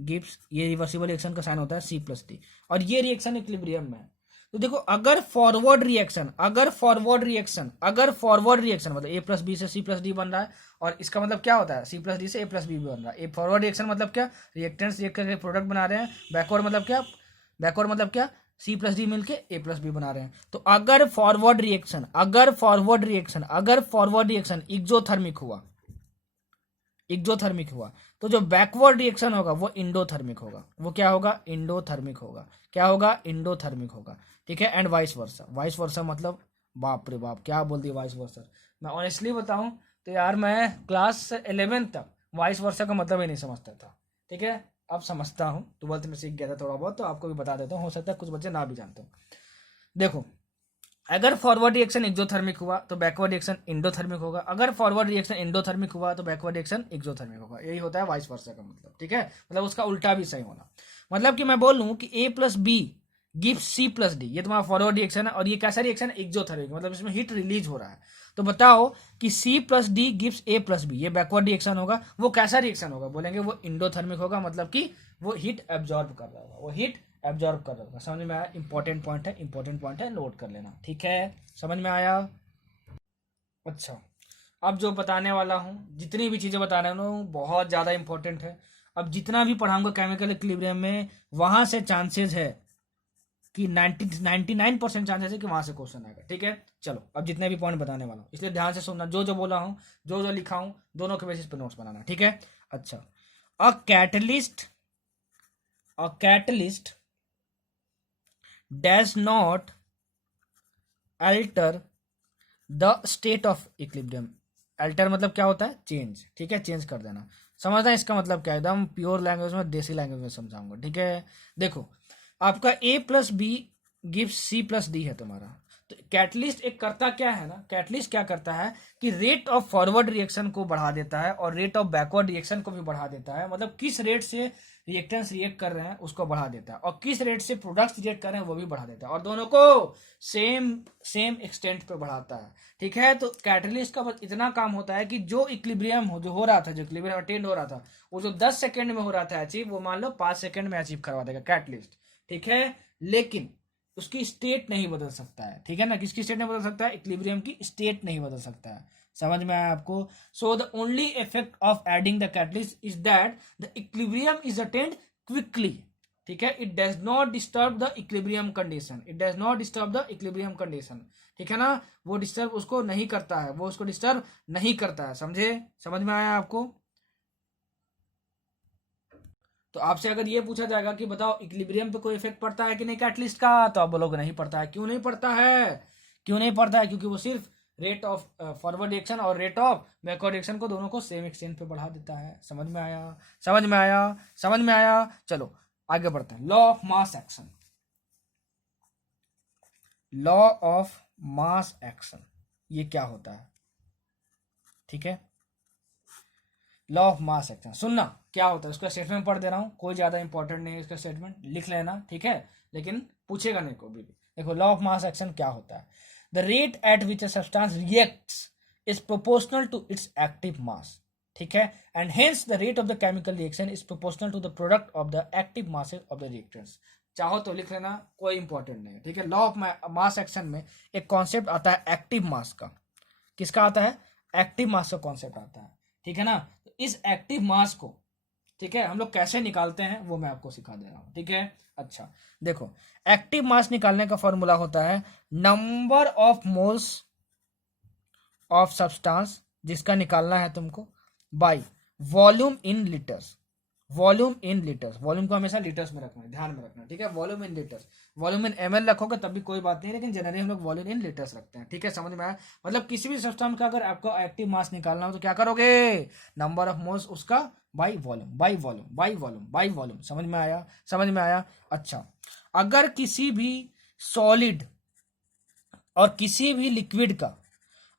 गिव्स, ये रिवर्सिबल रिएक्शन का साइन होता है सी प्लस डी, और ये रिएक्शन इक्विलिब्रियम में है, तो देखो अगर फॉरवर्ड रिएक्शन मतलब ए प्लस बी से सी प्लस डी बन रहा है, और इसका मतलब क्या होता है, सी प्लस डी से ए प्लस बी बन रहा है। ए फॉरवर्ड रिएक्शन मतलब क्या, रिएक्टेंट्स रिएक्ट करके प्रोडक्ट बना रहे हैं। बैकवर्ड मतलब क्या, सी प्लस डी मिलके ए प्लस बी बना रहे हैं। तो अगर फॉरवर्ड रिएक्शन इग्जोथर्मिक हुआ, तो जो बैकवर्ड रिएक्शन होगा वो इंडोथर्मिक होगा। वो क्या होगा, इंडोथर्मिक होगा। क्या होगा, इंडोथर्मिक होगा, ठीक है। एंड वाइस वर्सा मतलब, बाप रे बाप क्या बोल दिया वाइस वर्सा। मैं ऑनेस्टली बताऊं तो यार मैं क्लास 11 तक वाइस वर्सा का मतलब ही नहीं समझता था, ठीक है। अब समझता हूँ, 12th में सीख गया था थोड़ा बहुत, तो आपको भी बता देता हूँ, हो सकता है कुछ बच्चे ना भी जानते हो। देखो अगर फॉरवर्ड रिएक्शन एक्सोथर्मिक हुआ तो बैकवर्ड रिएक्शन इंडोथर्मिक होगा, अगर फॉरवर्ड रिएक्शन इंडोथर्मिक हुआ तो बैकवर्ड रिएक्शन एक्सोथर्मिक होगा। यही होता है वाइस वर्सा का मतलब, ठीक है, मतलब उसका उल्टा भी सही होना। मतलब कि मैं बोल लूं कि A plus B gives C plus D, ये तुम्हारा फॉरवर्ड रिएक्शन है, और ये कैसा रिएक्शन है, एक्सोथर्मिक, मतलब इसमें हीट रिलीज हो रहा है। तो बताओ कि C plus D gives A plus B, ये बैकवर्ड रिएक्शन होगा। वो कैसा रिएक्शन होगा, बोलेंगे वो इंडोथर्मिक होगा, मतलब कि वो हीट एब्जॉर्ब कर रहा होगा, वो हीट एब्जॉर्ब कर रहा होगा। समझ में आया, इंपॉर्टेंट पॉइंट है, नोट कर लेना, ठीक है, समझ में आया। अच्छा, अब जो बताने वाला हूँ, जितनी भी चीज़ें बताने वाला हूँ बहुत ज़्यादा इंपॉर्टेंट है। अब जितना भी पढ़ाऊंगा केमिकल इक्विलिब्रियम में, वहां से चांसेस है कि 99% चांसेस है कि वहां से क्वेश्चन आएगा, ठीक है। चलो अब जितने भी पॉइंट बताने वाला हूँ, इसलिए ध्यान से सुनना, जो जो बोला हूँ, जो जो लिखा हूँ, दोनों के बेसिस पे नोट्स बनाना, ठीक है। अच्छा, a catalyst dash not alter the state of equilibrium. Alter मतलब क्या होता है, चेंज, ठीक है, चेंज कर देना। समझना है इसका मतलब क्या, एकदम प्योर लैंग्वेज में, देसी लैंग्वेज में समझाऊंगा, ठीक है। देखो आपका A plus B gives C plus D है तुम्हारा, तो कैटलिस्ट एक करता क्या है ना, कैटलिस्ट क्या करता है कि रेट ऑफ फॉरवर्ड रिएक्शन को बढ़ा देता है और रेट ऑफ बैकवर्ड रिएक्शन को भी बढ़ा देता है। मतलब किस रेट से रिएक्टेंस रिएक्ट कर रहे हैं उसको बढ़ा देता है और किस रेट से प्रोडक्ट्स रिएक्ट कर रहे हैं वो भी बढ़ा देता है और दोनों को सेम सेम एक्सटेंट पे बढ़ाता है। ठीक है, तो कैटलिस्ट का बस इतना काम होता है कि जो इक्विलिब्रियम हो रहा था, जो इक्विलिब्रियम अटेंड हो रहा था, वो जो 10 सेकंड में हो रहा था अचीव, वो मान लो 5 सेकंड में अचीव करवा देगा कैटलिस्ट। ठीक है, लेकिन उसकी स्टेट नहीं बदल सकता है। ठीक है ना, किसकी स्टेट नहीं बदल सकता है? इक्विलिब्रियम की स्टेट नहीं बदल सकता है। समझ में आया आपको? So the only effect of adding the catalyst is that the equilibrium is attend quickly. ठीक है, it does not disturb the equilibrium condition, it does not disturb the equilibrium condition. ठीक है ना, वो डिस्टर्ब उसको नहीं करता है, वो उसको डिस्टर्ब नहीं करता है। समझे? समझ में आया आपको? तो आपसे अगर ये पूछा जाएगा कि बताओ इक्विलिब्रियम पे कोई इफेक्ट पड़ता है कि नहीं कैटलिस्ट का, तो आप बोलोगे नहीं पड़ता है। क्यों नहीं पड़ता है? क्यों नहीं पड़ता है? क्योंकि वो सिर्फ रेट ऑफ फॉरवर्ड रिएक्शन और रेट ऑफ बैकवर्ड रिएक्शन को दोनों को सेम एक्सटेंट पे बढ़ा देता है। समझ में आया? समझ में आया? समझ में आया? चलो आगे बढ़ते हैं। Law of mass action, law of mass action ये क्या होता है? ठीक है, लॉ ऑफ मास एक्शन सुनना क्या होता है, उसका स्टेटमेंट पढ़ दे रहा हूं, कोई ज्यादा इंपॉर्टेंट नहीं है इसका स्टेटमेंट, लिख लेना। ठीक है, लेकिन पूछेगा नहीं कोई भी। देखो लॉ ऑफ मास एक्शन क्या होता है? The rate at which a substance reacts is proportional to its active mass. ठीक है, and hence the rate of the chemical reaction is proportional to the product of the active masses of the reactants. चाहो तो लिख लेना, कोई important नहीं है। ठीक है, लॉ ऑफ मास एक्शन में एक कॉन्सेप्ट आता है एक्टिव मास का। किसका आता है? एक्टिव मास का कॉन्सेप्ट आता है। ठीक है ना, तो इस एक्टिव मास को, ठीक है, हम लोग कैसे निकालते हैं वो मैं आपको सिखा दे रहा हूं। ठीक है, अच्छा देखो, एक्टिव मास निकालने का फॉर्मूला होता है number of moles of substance जिसका निकालना है तुमको, by volume in litres. Volume in litres, volume को हमेशा लीटर्स में रखना है, ध्यान में रखना। ठीक है, वॉल्यूम इन लीटर्स, वॉल्यूम इन ml रखोगे तब भी कोई बात नहीं, लेकिन जनरली हम लोग वॉल्यूम इन लीटर्स रखते हैं। ठीक है, समझ में आया? मतलब किसी भी सब्सटेंस का अगर आपको एक्टिव मास निकालना हो तो क्या करोगे? नंबर ऑफ मोल्स उसका by volume, by volume, by volume, by volume. समझ में आया? समझ में आया? अच्छा, अगर किसी भी सॉलिड और किसी भी लिक्विड का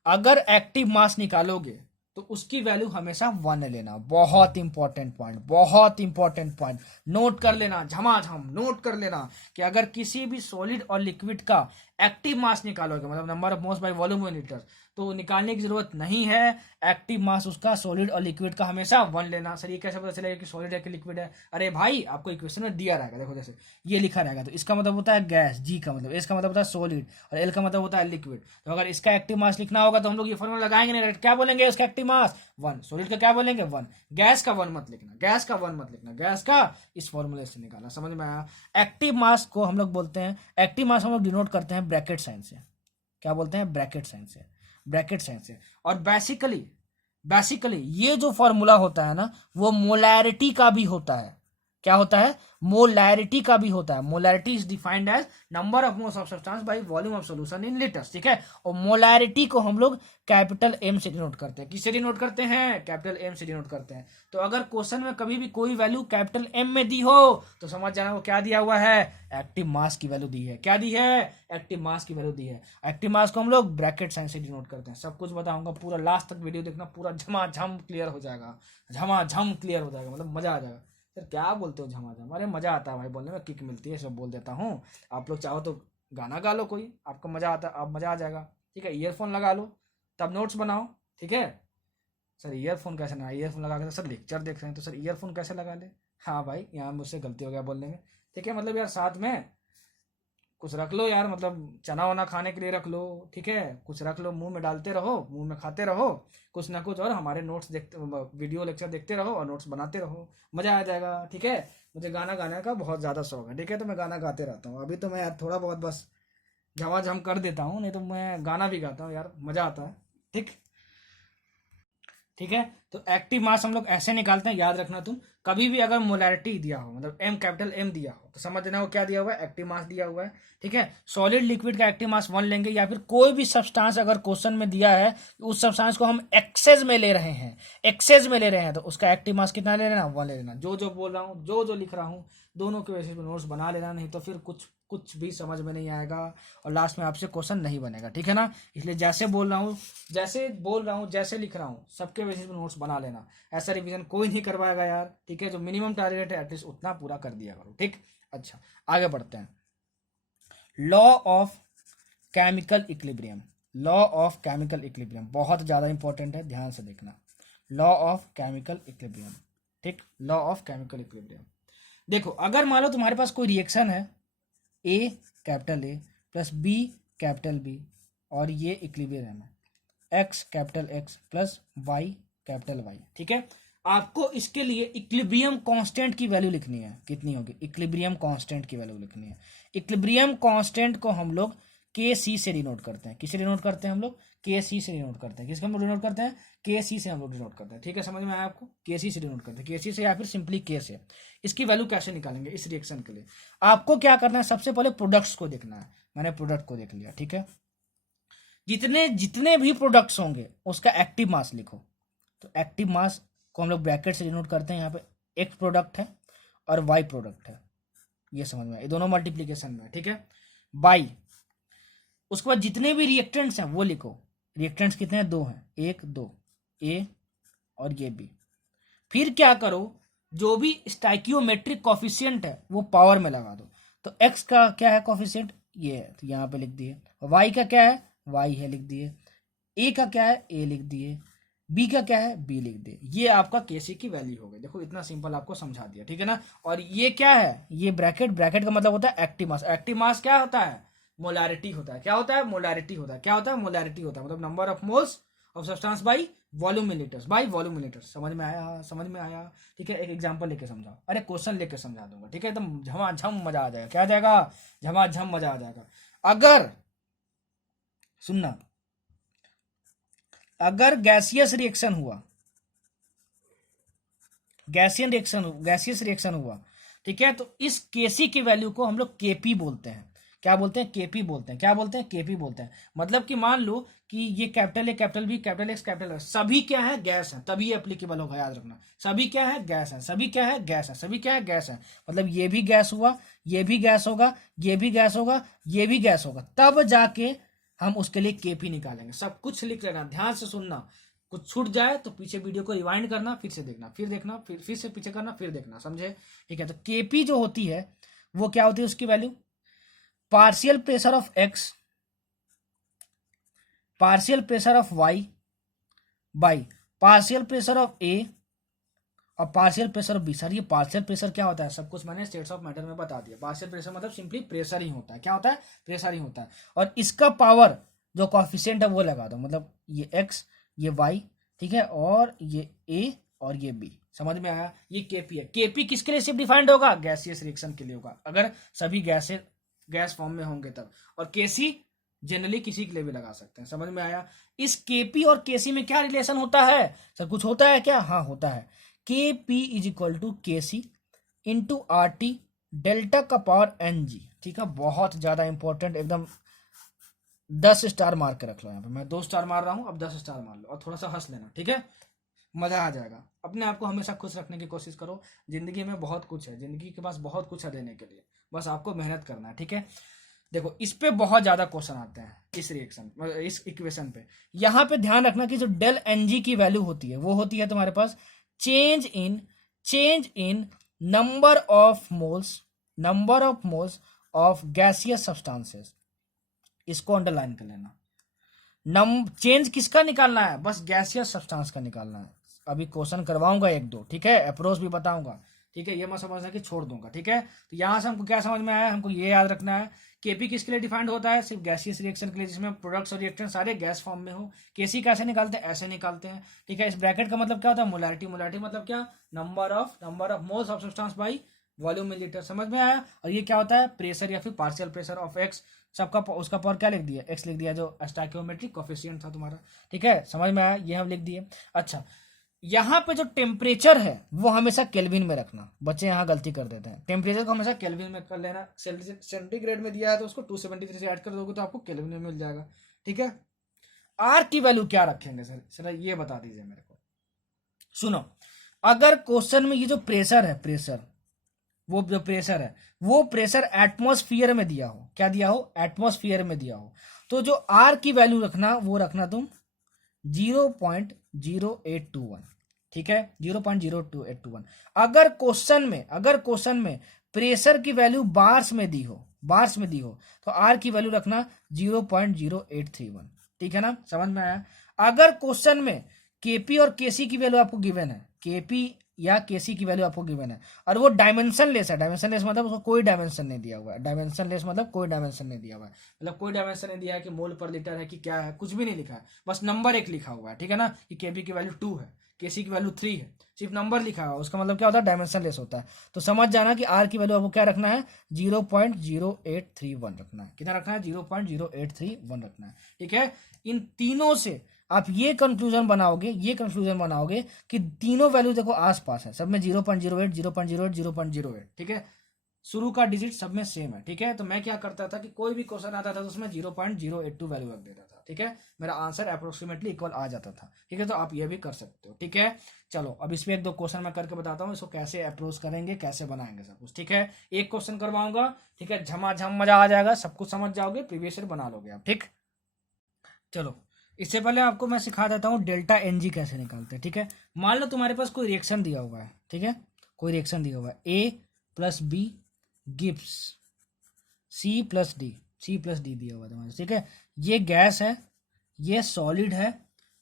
अगर एक्टिव मास निकालोगे तो उसकी वैल्यू हमेशा 1 लेना। बहुत इंपॉर्टेंट पॉइंट, बहुत इंपॉर्टेंट पॉइंट, नोट कर लेना, झमाझम नोट कर लेना कि अगर किसी भी सॉलिड और लिक्विड का एक्टिव मास निकालोगे, मतलब number of moles by volume in litres, तो निकालने की जरूरत नहीं है। एक्टिव मास उसका सॉलिड और लिक्विड का हमेशा 1 लेना। सर ये कैसे पता चलेगा कि सॉलिड है कि लिक्विड है? अरे भाई आपको इक्वेशन में दिया रहेगा, देखो जैसे ये लिखा रहेगा, तो इसका मतलब होता है गैस, जी का मतलब, एस का मतलब होता है सॉलिड और एल का मतलब होता है लिक्विड। तो अगर इसका एक्टिव मास लिखना होगा तो हम लोग ये फॉर्मूला लगाएंगे नहीं, क्या बोलेंगे? उसका एक्टिव मास 1, सॉलिड का क्या बोलेंगे? 1, गैस का 1 मत लिखना, गैस का 1 मत लिखना, गैस का इस फॉर्मूले से निकालना। समझ में आया? एक्टिव मास को हम लोग बोलते हैं, एक्टिव मास हम लोग डिनोट करते हैं ब्रैकेट साइन से। क्या बोलते हैं? ब्रैकेट साइन से, ब्रैकेट साइन से। और बेसिकली ये जो फॉर्मूला होता है ना, वो मोलैरिटी का भी होता है। क्या होता है? मोलैरिटी का भी होता है। Molarity is defined as number of moles of substance by volume of solution in litres. ठीक है, और मोलैरिटी को हम लोग कैपिटल एम से डिनोट करते हैं। किससे डिनोट करते हैं? कैपिटल एम से डिनोट करते हैं। तो अगर क्वेश्चन में कभी भी कोई वैल्यू कैपिटल एम में दी हो तो समझ जाना वो क्या दिया हुआ है? एक्टिव मास की वैल्यू दी है। क्या दी है? एक्टिव मास की वैल्यू दी है। एक्टिव मास को हम लोग ब्रैकेट साइन से डिनोट करते हैं। सब कुछ बताऊंगा, पूरा लास्ट तक वीडियो देखना, पूरा झमाझम क्लियर हो जाएगा, झमाझम क्लियर हो जाएगा, मतलब मजा आ जाएगा। सर क्या बोलते हो झमाझम? अरे मजा आता है भाई बोलने में, किक मिलती है, सब बोल देता हूँ। आप लोग चाहो तो गाना गा लो कोई, आपको मजा आता, आप मजा आ जाएगा। ठीक है, ईयरफोन लगा लो तब नोट्स बनाओ। ठीक है, सर ईयरफोन कैसे ना, ईयरफोन लगा के तो सर लेक्चर देख रहे हैं तो सर ईयरफोन कैसे लगा ले? हाँ भाई, यहाँ मुझसे गलती हो गया बोलने में। ठीक है, मतलब यार साथ में कुछ रख लो यार, मतलब चना वना खाने के लिए रख लो। ठीक है, कुछ रख लो, मुंह में डालते रहो, मुंह में खाते रहो कुछ ना कुछ, और हमारे नोट्स देखते, वीडियो लेक्चर देखते रहो और नोट्स बनाते रहो, मजा आ जाएगा। ठीक है, मुझे गाना गाने का बहुत ज़्यादा शौक है। ठीक है, तो मैं गाना गाते रहता हूँ। अभी तो मैं यार थोड़ा बहुत बस झमाझम कर देता हूँ, नहीं तो मैं गाना भी गाता हूँ यार, मजा आता है। ठीक, ठीक है, तो एक्टिव मास हम लोग ऐसे निकालते हैं, याद रखना तुम। कभी भी अगर मोलैरिटी दिया हो, मतलब एम, कैपिटल एम दिया हो, तो समझ लेना वो क्या दिया हुआ है? एक्टिव मास दिया हुआ है। ठीक है, सॉलिड लिक्विड का एक्टिव मास 1 लेंगे, या फिर कोई भी सब्सटेंस अगर क्वेश्चन में दिया है उस सब्सटेंस को हम एक्सेस में ले रहे हैं, एक्सेस में ले रहे हैं, तो उसका एक्टिव मास कितना ले लेना? 1 ले लेना। जो जो बोल रहा हूँ, जो जो लिख रहा हूँ, दोनों के वजह से नोट्स बना लेना, नहीं तो फिर कुछ कुछ भी समझ में नहीं आएगा और लास्ट में आपसे क्वेश्चन नहीं बनेगा, ठीक है ना। इसलिए जैसे बोल रहा हूँ जैसे लिख रहा हूँ सबके बेसिस पे नोट्स बना लेना। ऐसा रिवीजन कोई नहीं करवाएगा यार, ठीक है। जो मिनिमम टारगेट है एटलीस्ट उतना पूरा कर दिया करो, ठीक। अच्छा आगे बढ़ते हैं। Law of chemical equilibrium. Law of chemical equilibrium बहुत ज़्यादा इंपॉर्टेंट है, ध्यान से देखना। लॉ ऑफ केमिकल इक्विलिब्रियम, ठीक। लॉ ऑफ केमिकल इक्विलिब्रियम देखो, अगर मान लो तुम्हारे पास कोई रिएक्शन है A capital A plus B capital B और ये इक्विलिब्रियम है X capital X plus Y capital Y, ठीक है। आपको इसके लिए इक्विलिब्रियम कांस्टेंट की वैल्यू लिखनी है, कितनी होगी, इक्विलिब्रियम कांस्टेंट की वैल्यू लिखनी है। इक्विलिब्रियम कांस्टेंट को हम लोग के सी से डिनोट करते हैं। किसे डिनोट करते हैं हम लोग, के सी से डिनोट करते हैं। किसका हम लोग डिनोट करते हैं, के सी से हम लोग डिनोट करते हैं, ठीक है। समझ में आया आपको, के सी से डिनोट करते हैं, के सी से या फिर सिंपली के से। इसकी वैल्यू कैसे निकालेंगे इस रिएक्शन के लिए, आपको क्या करना है, सबसे पहले प्रोडक्ट्स को देखना है। मैंने प्रोडक्ट को देख लिया, ठीक है। जितने भी प्रोडक्ट्स होंगे उसका एक्टिव मास लिखो। तो एक्टिव मास को हम लोग ब्रैकेट से डिनोट करते हैं। यहाँ पे एक्स प्रोडक्ट है और वाई प्रोडक्ट है, ये समझ में, ये दोनों मल्टीप्लीकेशन में, ठीक है। बाई, उसके बाद जितने भी रिएक्टेंट्स हैं वो लिखो। रिएक्टेंट्स कितने हैं, 2 हैं, 1 2, ए और ये बी। फिर क्या करो, जो भी स्टाइकियोमेट्रिक कॉफिशिएंट है वो पावर में लगा दो। तो एक्स का क्या है कॉफिशिएंट, ये है, तो यहाँ पे लिख दिए। वाई का क्या है, वाई है, लिख दिए। ए का क्या है, ए लिख दिए। बी का क्या है, बी लिख दिए। ये आपका केसी की वैल्यू हो गई। देखो इतना सिंपल आपको समझा दिया, ठीक है ना। और ये क्या है, ये ब्रैकेट, ब्रैकेट का मतलब होता है एक्टिव मास। एक्टिव मास क्या होता है, मोलारिटी होता है। क्या होता है, मोलारिटी होता है। क्या होता है, मोलारिटी होता है, मतलब number of moles of substance by volume in litres, by volume in litres. समझ में आया, समझ में आया, ठीक है। एक एग्जांपल लेके समझाओ, अरे क्वेश्चन लेके समझा दूंगा, ठीक है। एकदम झमाझम मजा आ जाएगा। क्या आ जाएगा, झमाझम मजा आ जाएगा। अगर सुनना, अगर गैसियस रिएक्शन हुआ, गैसियस रिएक्शन हुआ, ठीक है, तो इस केसी की वैल्यू को हम लोग केपी बोलते हैं। क्या बोलते हैं, केपी बोलते हैं। क्या बोलते हैं, केपी बोलते हैं। मतलब कि मान लो कि ये capital A capital B capital X capital Y सभी क्या है, गैस है, तभी एप्लीकेबल होगा, याद रखना। सभी क्या है, गैस है, सभी क्या है, गैस है, सभी क्या है, गैस है। मतलब ये भी गैस हुआ, ये भी गैस होगा, ये भी गैस होगा, ये भी गैस होगा, तब जाके हम उसके लिए केपी निकालेंगे। सब कुछ लिख लेना, ध्यान से सुनना। कुछ छूट जाए तो पीछे वीडियो को रिवाइंड करना, फिर से देखना, फिर देखना, फिर से पीछे करना, फिर देखना, समझे, ठीक है। तो केपी जो होती है वो क्या होती है, उसकी value partial pressure of X, partial pressure of Y by partial pressure of A और partial pressure of B. Sir ये पार्शियल प्रेशर क्या होता है, सब कुछ मैंने स्टेट्स ऑफ मैटर में बता दिया। पार्शियल प्रेशर मतलब सिंपली प्रेशर ही होता है। क्या होता है, प्रेशर ही होता है। और इसका पावर जो कॉफिशिएंट है वो लगा दो, मतलब ये एक्स, ये वाई, ठीक है, और ये ए और ये बी। समझ में आया, ये केपी है। केपी किसके लिए सिर्फ डिफाइंड होगा, गैसियस रिएक्शन के लिए होगा, अगर सभी गैस फॉर्म में होंगे तब। और केसी जनरली किसी के लिए भी लगा सकते हैं। समझ में आया। इस केपी और केसी में क्या रिलेशन होता है, सर कुछ होता है क्या, हाँ होता है। के पी इज इक्वल टू के सी इंटू आर टी डेल्टा का पावर एन जी, ठीक है। बहुत ज्यादा इंपॉर्टेंट, एकदम 10 स्टार मार के रख लो। यहाँ पे मैं 2 स्टार मार रहा हूँ, अब 10 स्टार मार लो और थोड़ा सा हंस लेना, ठीक है। मजा आ जाएगा। अपने आप को हमेशा खुश रखने की कोशिश करो। जिंदगी में बहुत कुछ है, जिंदगी के पास बहुत कुछ है देने के लिए, बस आपको मेहनत करना है, ठीक है। देखो इस पे बहुत ज्यादा क्वेश्चन आते हैं, इस रिएक्शन, इस इक्वेशन पे। यहाँ पे ध्यान रखना कि जो डेल एन जी की वैल्यू होती है वो होती है तुम्हारे पास change in number of moles of gaseous substances. इसको अंडरलाइन कर लेना। चेंज किसका निकालना है, बस गैसियस सब्सटेंस का निकालना है। अभी क्वेश्चन करवाऊंगा 1-2, ठीक है, अप्रोच भी बताऊंगा, ठीक है। ये मत समझना कि छोड़ दूंगा, ठीक है। तो यहां से हमको क्या समझ में आया, हमको ये याद रखना है केपी किसके लिए डिफाइंड होता है, सिर्फ गैसियस रिएक्शन के लिए, जिसमें प्रोडक्ट्स और रिएक्टेंट सारे गैस फॉर्म में हो। केसी कैसे निकालते हैं, ऐसे निकालते हैं, ठीक है। इस ब्रैकेट का मतलब क्या होता है, मोलारिटी। मोलारिटी मतलब क्या, number of moles of substance by volume in litre. समझ में आया। और ये क्या होता है, प्रेशर या फिर पार्शियल प्रेशर ऑफ एक्स। सबका उसका पावर क्या लिख दिया, एक्स लिख दिया, जो स्टोइकियोमेट्रिक कोएफिशिएंट था तुम्हारा, ठीक है। समझ में आया, ये हम लिख दिए। अच्छा, यहाँ पे जो टेम्परेचर है वो हमेशा केल्विन में रखना। बच्चे यहाँ गलती कर देते हैं, टेम्परेचर को हमेशा केल्विन में कर लेना। सेंटीग्रेड में दिया है तो उसको 273 से ऐड कर दोगे तो आपको केल्विन में मिल जाएगा, ठीक है। आर की वैल्यू क्या रखेंगे सर ये बता दीजिए मेरे को। सुनो, अगर क्वेश्चन में ये जो प्रेशर है, वो जो प्रेशर है वो प्रेशर एटमॉस्फेयर में दिया हो, क्या दिया हो, एटमॉस्फेयर में दिया हो, तो जो आर की वैल्यू रखना वो रखना तुम 0.0821, ठीक है, 0.02821। अगर क्वेश्चन में प्रेशर की वैल्यू बार्स में दी हो, तो आर की वैल्यू रखना 0.0831, ठीक है ना, समझ में आया। अगर क्वेश्चन में केपी और केसी की वैल्यू आपको गिवन है, केपी या केसी की वैल्यू आपको गिवन है, और वो डायमेंशनलेस है, डायमेंशनलेस मतलब उसको कोई डायमेंशन नहीं दिया हुआ है, डायमेंशनलेस मतलब कोई डायमेंशन नहीं दिया हुआ है, मतलब कोई डायमेंशन नहीं दिया है कि मोल पर लीटर है कि क्या है, कुछ भी नहीं लिखा है, बस नंबर एक लिखा हुआ है, ठीक है ना, कि केपी की वैल्यू 2 है, केसी की वैल्यू 3 है, सिर्फ नंबर लिखा हुआ है, उसका मतलब क्या होता है, डायमेंशनलेस होता है। तो समझ जाना कि आर की वैल्यू आपको क्या रखना है, 0.0831 रखना है, कितना रखना है, 0.0831 रखना है, ठीक है। इन तीनों से आप ये कंक्लूजन बनाओगे कि तीनों वैल्यू देखो आसपास है, सब में 0.08 0.08 0.08, ठीक है, शुरू का डिजिट सब में सेम है, ठीक है। तो मैं क्या करता था कि कोई भी क्वेश्चन आता था तो उसमें 0.082 वैल्यू रख देता था, ठीक है, मेरा आंसर अप्रोक्सीमेटली इक्वल आ जाता था, ठीक है। तो आप ये भी कर सकते हो, ठीक है। चलो अब इसमें एक दो क्वेश्चन मैं करके बताता हूँ, इसको कैसे अप्रोच करेंगे, कैसे बनाएंगे सब कुछ, ठीक है। एक क्वेश्चन करवाऊंगा, ठीक है, झमाझम मजा आ जाएगा, सब कुछ समझ जाओगे, प्रीवियस ईयर बना लोगे आप, ठीक। चलो इससे पहले आपको मैं सिखा देता हूँ डेल्टा एन जी कैसे निकालते हैं, ठीक है। मान लो तुम्हारे पास कोई रिएक्शन दिया हुआ है, ठीक है, कोई रिएक्शन दिया हुआ है, A plus B gives C plus D, दिया हुआ है तुम्हारे, ठीक है। ये गैस है, ये सॉलिड है,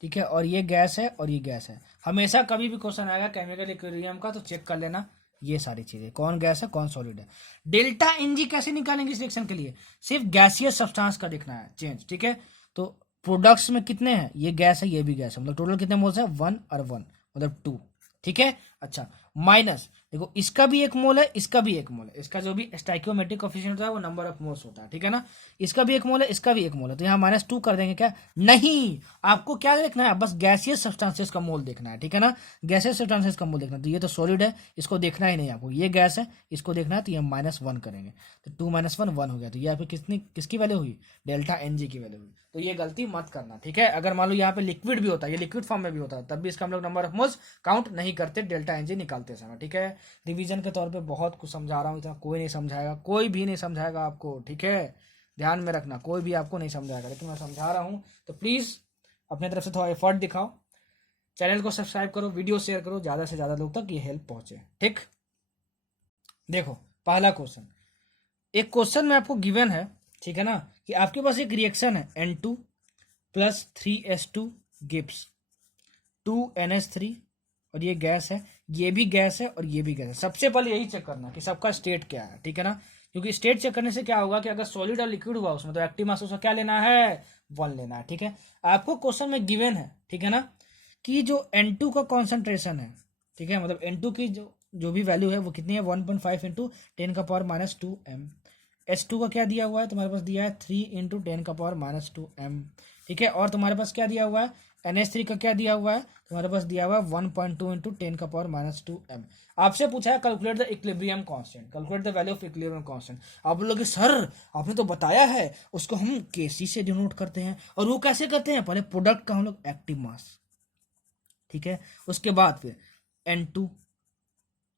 ठीक है, और ये गैस है और ये गैस है। हमेशा कभी भी क्वेश्चन आएगा केमिकल इक्विलिब्रियम का तो चेक कर लेना ये सारी चीजें, कौन गैस है कौन सॉलिड है। डेल्टा एन जी कैसे निकालेंगे इस रिएक्शन के लिए, सिर्फ गैसियस सब्सटेंस का देखना है चेंज, ठीक है। तो प्रोडक्ट्स में कितने हैं, ये गैस है ये भी गैस है, मतलब टोटल कितने मोल्स है, 1 और 1 मतलब 2, ठीक है। अच्छा माइनस देखो इसका भी एक मोल है, इसका भी एक मोल है, इसका जो भी स्टाइकियोमेट्रिक कोएफिशिएंट होता है वो नंबर ऑफ मोल्स होता है, ठीक है ना। इसका भी एक मोल है, इसका भी एक मोल है, तो यहाँ -2 कर देंगे क्या, नहीं, आपको क्या देखना है, बस गैसियस सब्सटेंसेस का मोल देखना है, ठीक है ना, गैसियस सब्सटेंसेस का मोल देखना है। तो ये तो सॉलिड है, इसको देखना ही नहीं आपको, ये गैस है, इसको देखना है, तो ये -1 करेंगे, तो 2 - 1 1 हो गया, तो यहाँ पे किसकी वैल्यू हुई, डेल्टा एन जी की वैल्यू हुई। तो ये गलती मत करना, ठीक है। अगर मान लो यहाँ पे लिक्विड भी होता है, ये लिक्विड फॉर्म में भी होता है, तब भी इसका हम लोग नंबर ऑफ मोल्स काउंट नहीं करते डेल्टा एन जी निकालते समय, ठीक है। रिवीजन के तौर पे बहुत कुछ समझा रहा हूँ, इतना कोई नहीं समझाएगा, कोई भी नहीं समझाएगा आपको, ठीक है, ध्यान में रखना, कोई भी आपको नहीं समझाएगा, लेकिन मैं समझा रहा हूँ, तो प्लीज अपने तरफ से थोड़ा एफर्ट दिखाओ, चैनल को सब्सक्राइब करो, वीडियो शेयर करो, ज्यादा से ज्यादा लोग तक ये हेल्प पहुंचे, ठीक। देखो पहला क्वेश्चन, एक क्वेश्चन में आपको गिवन है, ठीक है ना, कि आपके पास एक रिएक्शन है N2 plus 3H2 gives 2NH3 और ये गैस है, ये भी गैस है और ये भी गैस है। सबसे पहले यही चेक करना कि सबका स्टेट क्या है, ठीक है ना, क्योंकि स्टेट चेक करने से क्या होगा कि अगर सॉलिड और लिक्विड हुआ उसमें तो एक्टिव मास उसका क्या लेना है, 1 लेना है, ठीक है। आपको क्वेश्चन में गिवन है, ठीक है ना, कि जो N2 का कॉन्सेंट्रेशन है, ठीक है, मतलब N2 की जो भी वैल्यू है वो कितनी है, 1.5 इंटू 10⁻²m। H2 का क्या दिया हुआ है तुम्हारे पास, दिया है 3 इंटू 10⁻²m, ठीक है। और तुम्हारे पास क्या दिया हुआ है, NH3 का क्या दिया हुआ है तुम्हारे पास, दिया हुआ है 1.2 इंटू 10⁻²m। आपसे पूछा है calculate the equilibrium constant, calculate the value of equilibrium constant. आप बोलोगे सर आपने तो बताया है उसको हम केसी से डिनोट करते हैं, और वो कैसे करते हैं, पहले प्रोडक्ट का हम लोग एक्टिव मास, ठीक है, उसके बाद फिर N2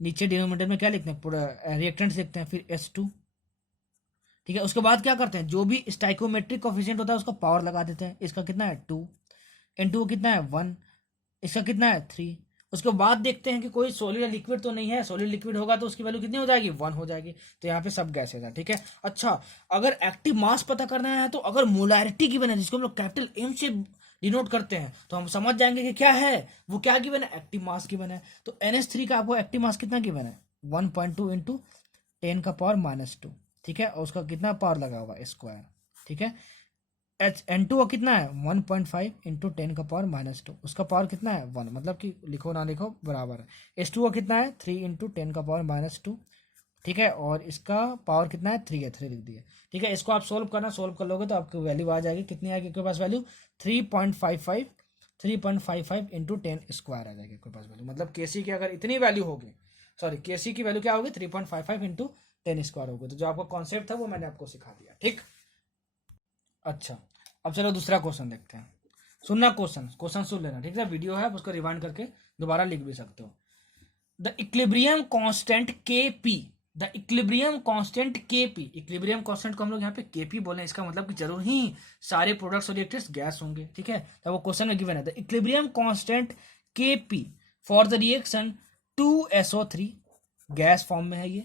नीचे डिनोमिनेटर में क्या लिखते हैं, रिएक्टेंट्स लिखते हैं, फिर H2, ठीक है। उसके बाद क्या करते हैं, जो भी स्टाइकोमेट्रिक कोएफिशिएंट होता है उसका पावर लगा देते हैं, इसका कितना है 2, N2 कितना है 1, इसका कितना है 3। उसके बाद देखते हैं कि कोई सॉलिड लिक्विड तो नहीं है, सॉलिड लिक्विड होगा तो उसकी वैल्यू कितनी हो जाएगी, 1 हो जाएगी, तो यहाँ पे सब गैसेज है, ठीक है। अच्छा अगर एक्टिव मास पता करना है तो अगर मोलारिटी गिवन है जिसको हम लोग कैपिटल एम से डिनोट करते हैं तो हम समझ जाएंगे कि क्या है, वो क्या गिवन है, एक्टिव मास गिवन है। तो NH3 का आपको एक्टिव मास कितना गिवन है, 1.2 इंटू 10⁻², ठीक है, और उसका कितना पावर लगा हुआ स्क्वायर, ठीक है। N2 का कितना है 1.5 इंटू 10⁻², उसका पावर कितना है 1, मतलब कि लिखो ना लिखो बराबर है। H2 का कितना है 3 इंटू 10⁻², ठीक है, और इसका पावर कितना है 3 है, 3 लिख दिया, ठीक है। इसको आप सोल्व करना, सोल्व कर लोगे तो आपकी वैल्यू आ जाएगी, कितनी आएगी आपके पास वैल्यू, 3.55 इंटू 10 स्क्वायर आ जाएगी आपके पास वैल्यू, मतलब केसी की अगर इतनी वैल्यू होगी, सॉरी केसी की वैल्यू क्या होगी 3.55 इंटू 10 स्क्वायर होगी। तो जो आपका कॉन्सेप्ट था वो मैंने आपको सिखा दिया, ठीक। अच्छा अब चलो दूसरा क्वेश्चन देखते हैं, सुनना क्वेश्चन सुन लेना, ठीक है, वीडियो है आप उसको रिवाइंड करके दोबारा लिख भी सकते हो। The equilibrium constant Kp the equilibrium constant Kp, equilibrium constant को हम लोग यहाँ पे Kp बोले, इसका मतलब कि जरूर ही सारे प्रोडक्ट्स और रिएक्टेंट्स गैस होंगे, ठीक है। तो वो क्वेश्चन में गिवन है the equilibrium constant Kp for the reaction 2SO3 gas form में है, ये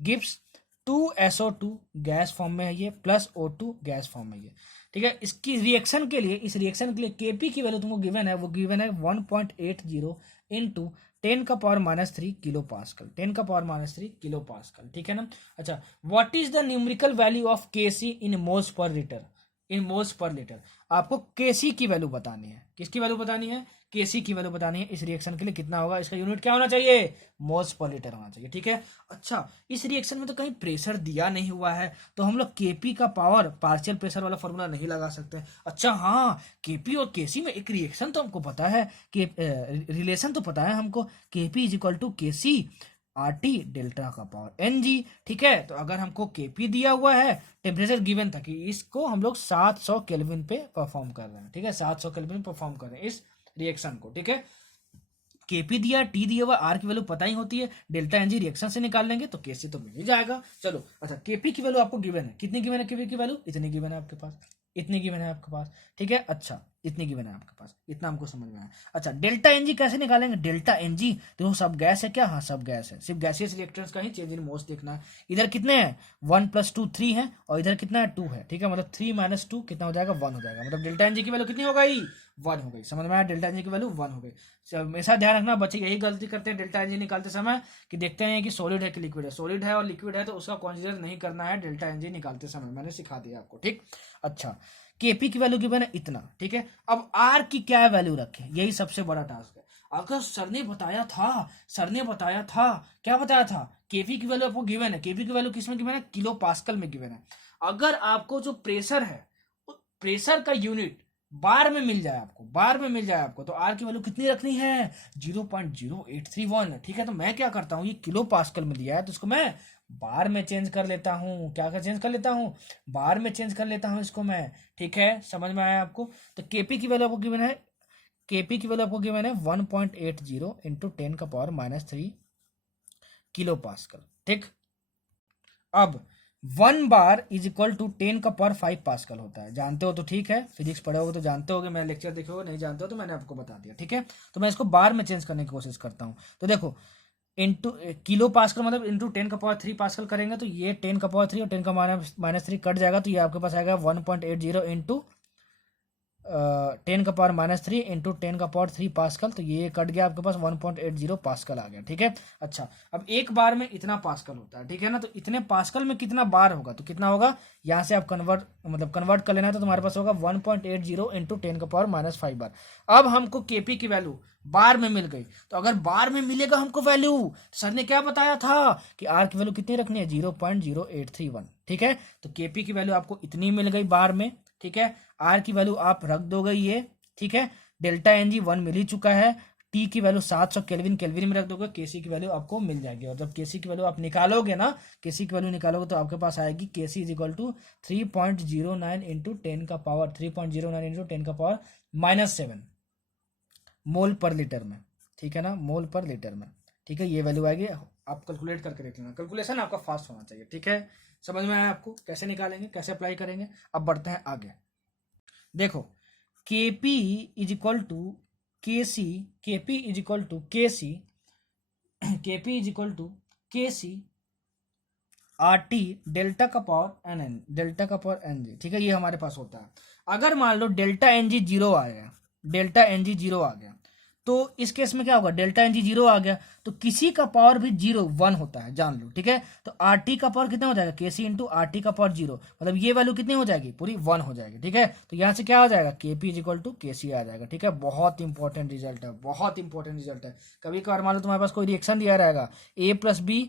गिव्स 2SO2 गैस फॉर्म में है ये, प्लस O2 गैस फॉर्म में ये, ठीक है। इसकी रिएक्शन के लिए, इस रिएक्शन के लिए Kp की वैल्यू तुमको गिवन है, वो गिवन है 1.80 into 10⁻³ kilo pascal, 10⁻³ kilo pascal, ठीक है ना। अच्छा, what is the numerical value of Kc in moles per litre, in moles per litre. आपको Kc की वैल्यू बतानी है, किसकी वैल्यू बतानी है, Kc की वैल्यू बतानी है। इस रिएक्शन के लिए कितना होगा, इसका यूनिट क्या होना चाहिए, मोल्स पर लीटर होना चाहिए, ठीक है। अच्छा, इस रिएक्शन में तो कहीं प्रेशर दिया नहीं हुआ है, तो हम लोग Kp का पावर पार्शियल प्रेशर वाला फॉर्मूला नहीं लगा सकते। अच्छा हाँ, Kp और Kc में एक रिएक्शन तो हमको पता है कि रिलेशन तो पता है हमको, Kp is equal to Kc RT delta का पावर Ng, ठीक है। तो अगर हमको Kp दिया हुआ है, टेम्परेचर गिवन था कि इसको हम लोग 700 केल्विन पे परफॉर्म कर रहे हैं, ठीक है, 700 केल्विन परफॉर्म कर रहे हैं इस रिएक्शन को, ठीक है। Kp दिया, T दिया हुआ, R की वैल्यू पता ही होती है, डेल्टा Ng रिएक्शन से निकाल लेंगे तो Kc तो मिल ही जाएगा। चलो, अच्छा, Kp की वैल्यू आपको गिवन है, कितनी गिवन है Kp की वैल्यू, इतनी गिवन है आपके पास, इतनी गिवन है आपके पास, ठीक है। अच्छा, इतनी गिवन है आपके पास, इतना हमको समझ में आया। अच्छा, डेल्टा Ng कैसे निकालेंगे, डेल्टा Ng देखो सब गैस है क्या, हाँ सब गैस है, सिर्फ गैसियस रिएक्टेंट्स का ही चेंज इन मोल्स देखना है। इधर कितने हैं, 1 + 2 3 है, और इधर कितना है 2 है, ठीक है। मतलब 3 - 2 कितना हो जाएगा, 1 हो जाएगा। मतलब डेल्टा Ng की वैल्यू कितनी हो गई, 1 हो गई। समझ में आया, डेल्टा Ng की वैल्यू 1 हो गई। हमेशा ध्यान रखना बच्चे यही गलती करते हैं डेल्टा Ng निकालते समय, कि देखते हैं कि सॉलिड है कि लिक्विड है, सॉलिड है और लिक्विड है तो उसका कंसीडर नहीं करना है डेल्टा Ng निकालते समय, मैंने सिखा दिया आपको, ठीक। अच्छा, Kp की वैल्यू गिवन है इतना, ठीक है। अब R की क्या वैल्यू रखें, यही सबसे बड़ा टास्क है। अगर सर ने बताया था, क्या बताया था, Kp की वैल्यू आपको गिवन है, Kp की वैल्यू किस में गिवन है, किलो पास्कल में गिवन है। अगर आपको जो प्रेशर है, प्रेशर का यूनिट बार में मिल जाए आपको, बार में मिल जाए आपको, तो आर की वैल्यू कितनी रखनी है, 0.0831, ठीक है। तो मैं क्या करता हूँ, ये किलो पास्कल में दिया है तो इसको मैं बार में चेंज कर लेता हूँ, क्या कर चेंज कर लेता हूँ, बार में चेंज कर लेता हूँ इसको मैं, ठीक है। समझ में आया आपको। तो Kp की वैल्यू आपको गिवन है, Kp की वैल्यू आपको गिवन है 1.80 इंटू 10⁻³ किलो पास्कल, ठीक। अब 1 bar is equal to 10⁵ pascal होता है, जानते हो तो ठीक है, फिजिक्स पढ़े हो तो जानते होगे, मेरा लेक्चर देखे हो, नहीं जानते हो तो मैंने आपको बता दिया, ठीक है। तो मैं इसको बार में चेंज करने की कोशिश करता हूँ। तो देखो, इंटू किलो पास्कल मतलब इंटू 10⁻³ पास्कल करेंगे तो ये 10⁻³ और 10⁻³ कट जाएगा, तो ये आपके पास आएगा 1.80 इंटू 10⁻³ इंटू 10⁻³ पास्कल, तो ये कट गया आपके पास 1.80 पास्कल आ गया, ठीक है। अच्छा, अब एक बार में इतना पास्कल होता है, ठीक है ना। तो इतने पास्कल में कितना बार होगा, तो कितना होगा, यहाँ से आप कन्वर्ट कर लेना है, तो तुम्हारे पास होगा 1.80 इंटू 10⁻⁵ बार। अब हमको Kp की वैल्यू बार में मिल गई, तो अगर बार में मिलेगा हमको वैल्यू, सर ने क्या बताया था कि आर की वैल्यू कितनी रखनी है, 0.0831, ठीक है। तो Kp की वैल्यू आपको इतनी मिल गई बार में, ठीक है। आर की वैल्यू आप रख दोगे ये, ठीक है। डेल्टा Ng 1 मिल ही चुका है, टी की वैल्यू 700 केल्विन में रख दोगे, Kc की वैल्यू आपको मिल जाएगी। और जब Kc की वैल्यू आप निकालोगे ना, Kc की वैल्यू निकालोगे तो आपके पास आएगी Kc is equal to 3.09 into 10⁻7 mole पर लीटर में, ठीक है ना, मोल पर लीटर में, ठीक है। ये वैल्यू आएगी, आप कैलकुलेट करके देख लेना, कैलकुलेशन आपका फास्ट होना चाहिए, ठीक है। समझ में आया आपको, कैसे निकालेंगे, कैसे अप्लाई करेंगे। अब बढ़ते हैं आगे। देखो, Kp is equal to Kc, Kp is equal to Kc, Kp is equal to Kc RT delta का पावर Nn, डेल्टा का पावर Ng, ठीक है। ये हमारे पास होता है। अगर मान लो डेल्टा Ng 0 आ गया, डेल्टा Ng 0 आ गया, तो इस केस में क्या होगा, डेल्टा Ng 0 आ गया तो किसी का पावर भी 1 होता है, जान लो, ठीक है। तो RT का पावर कितना हो जाएगा, Kc इंटू RT का पावर 0, मतलब ये वैल्यू कितनी हो जाएगी, पूरी 1 हो जाएगी, ठीक है। तो यहाँ से क्या हो जाएगा, Kp is equal to Kc आ जाएगा, ठीक है। बहुत इंपॉर्टेंट रिजल्ट है, बहुत इंपॉर्टेंट रिजल्ट है। कभी कभार मान लो तुम्हारे पास कोई रिएक्शन दिया रहेगा A + B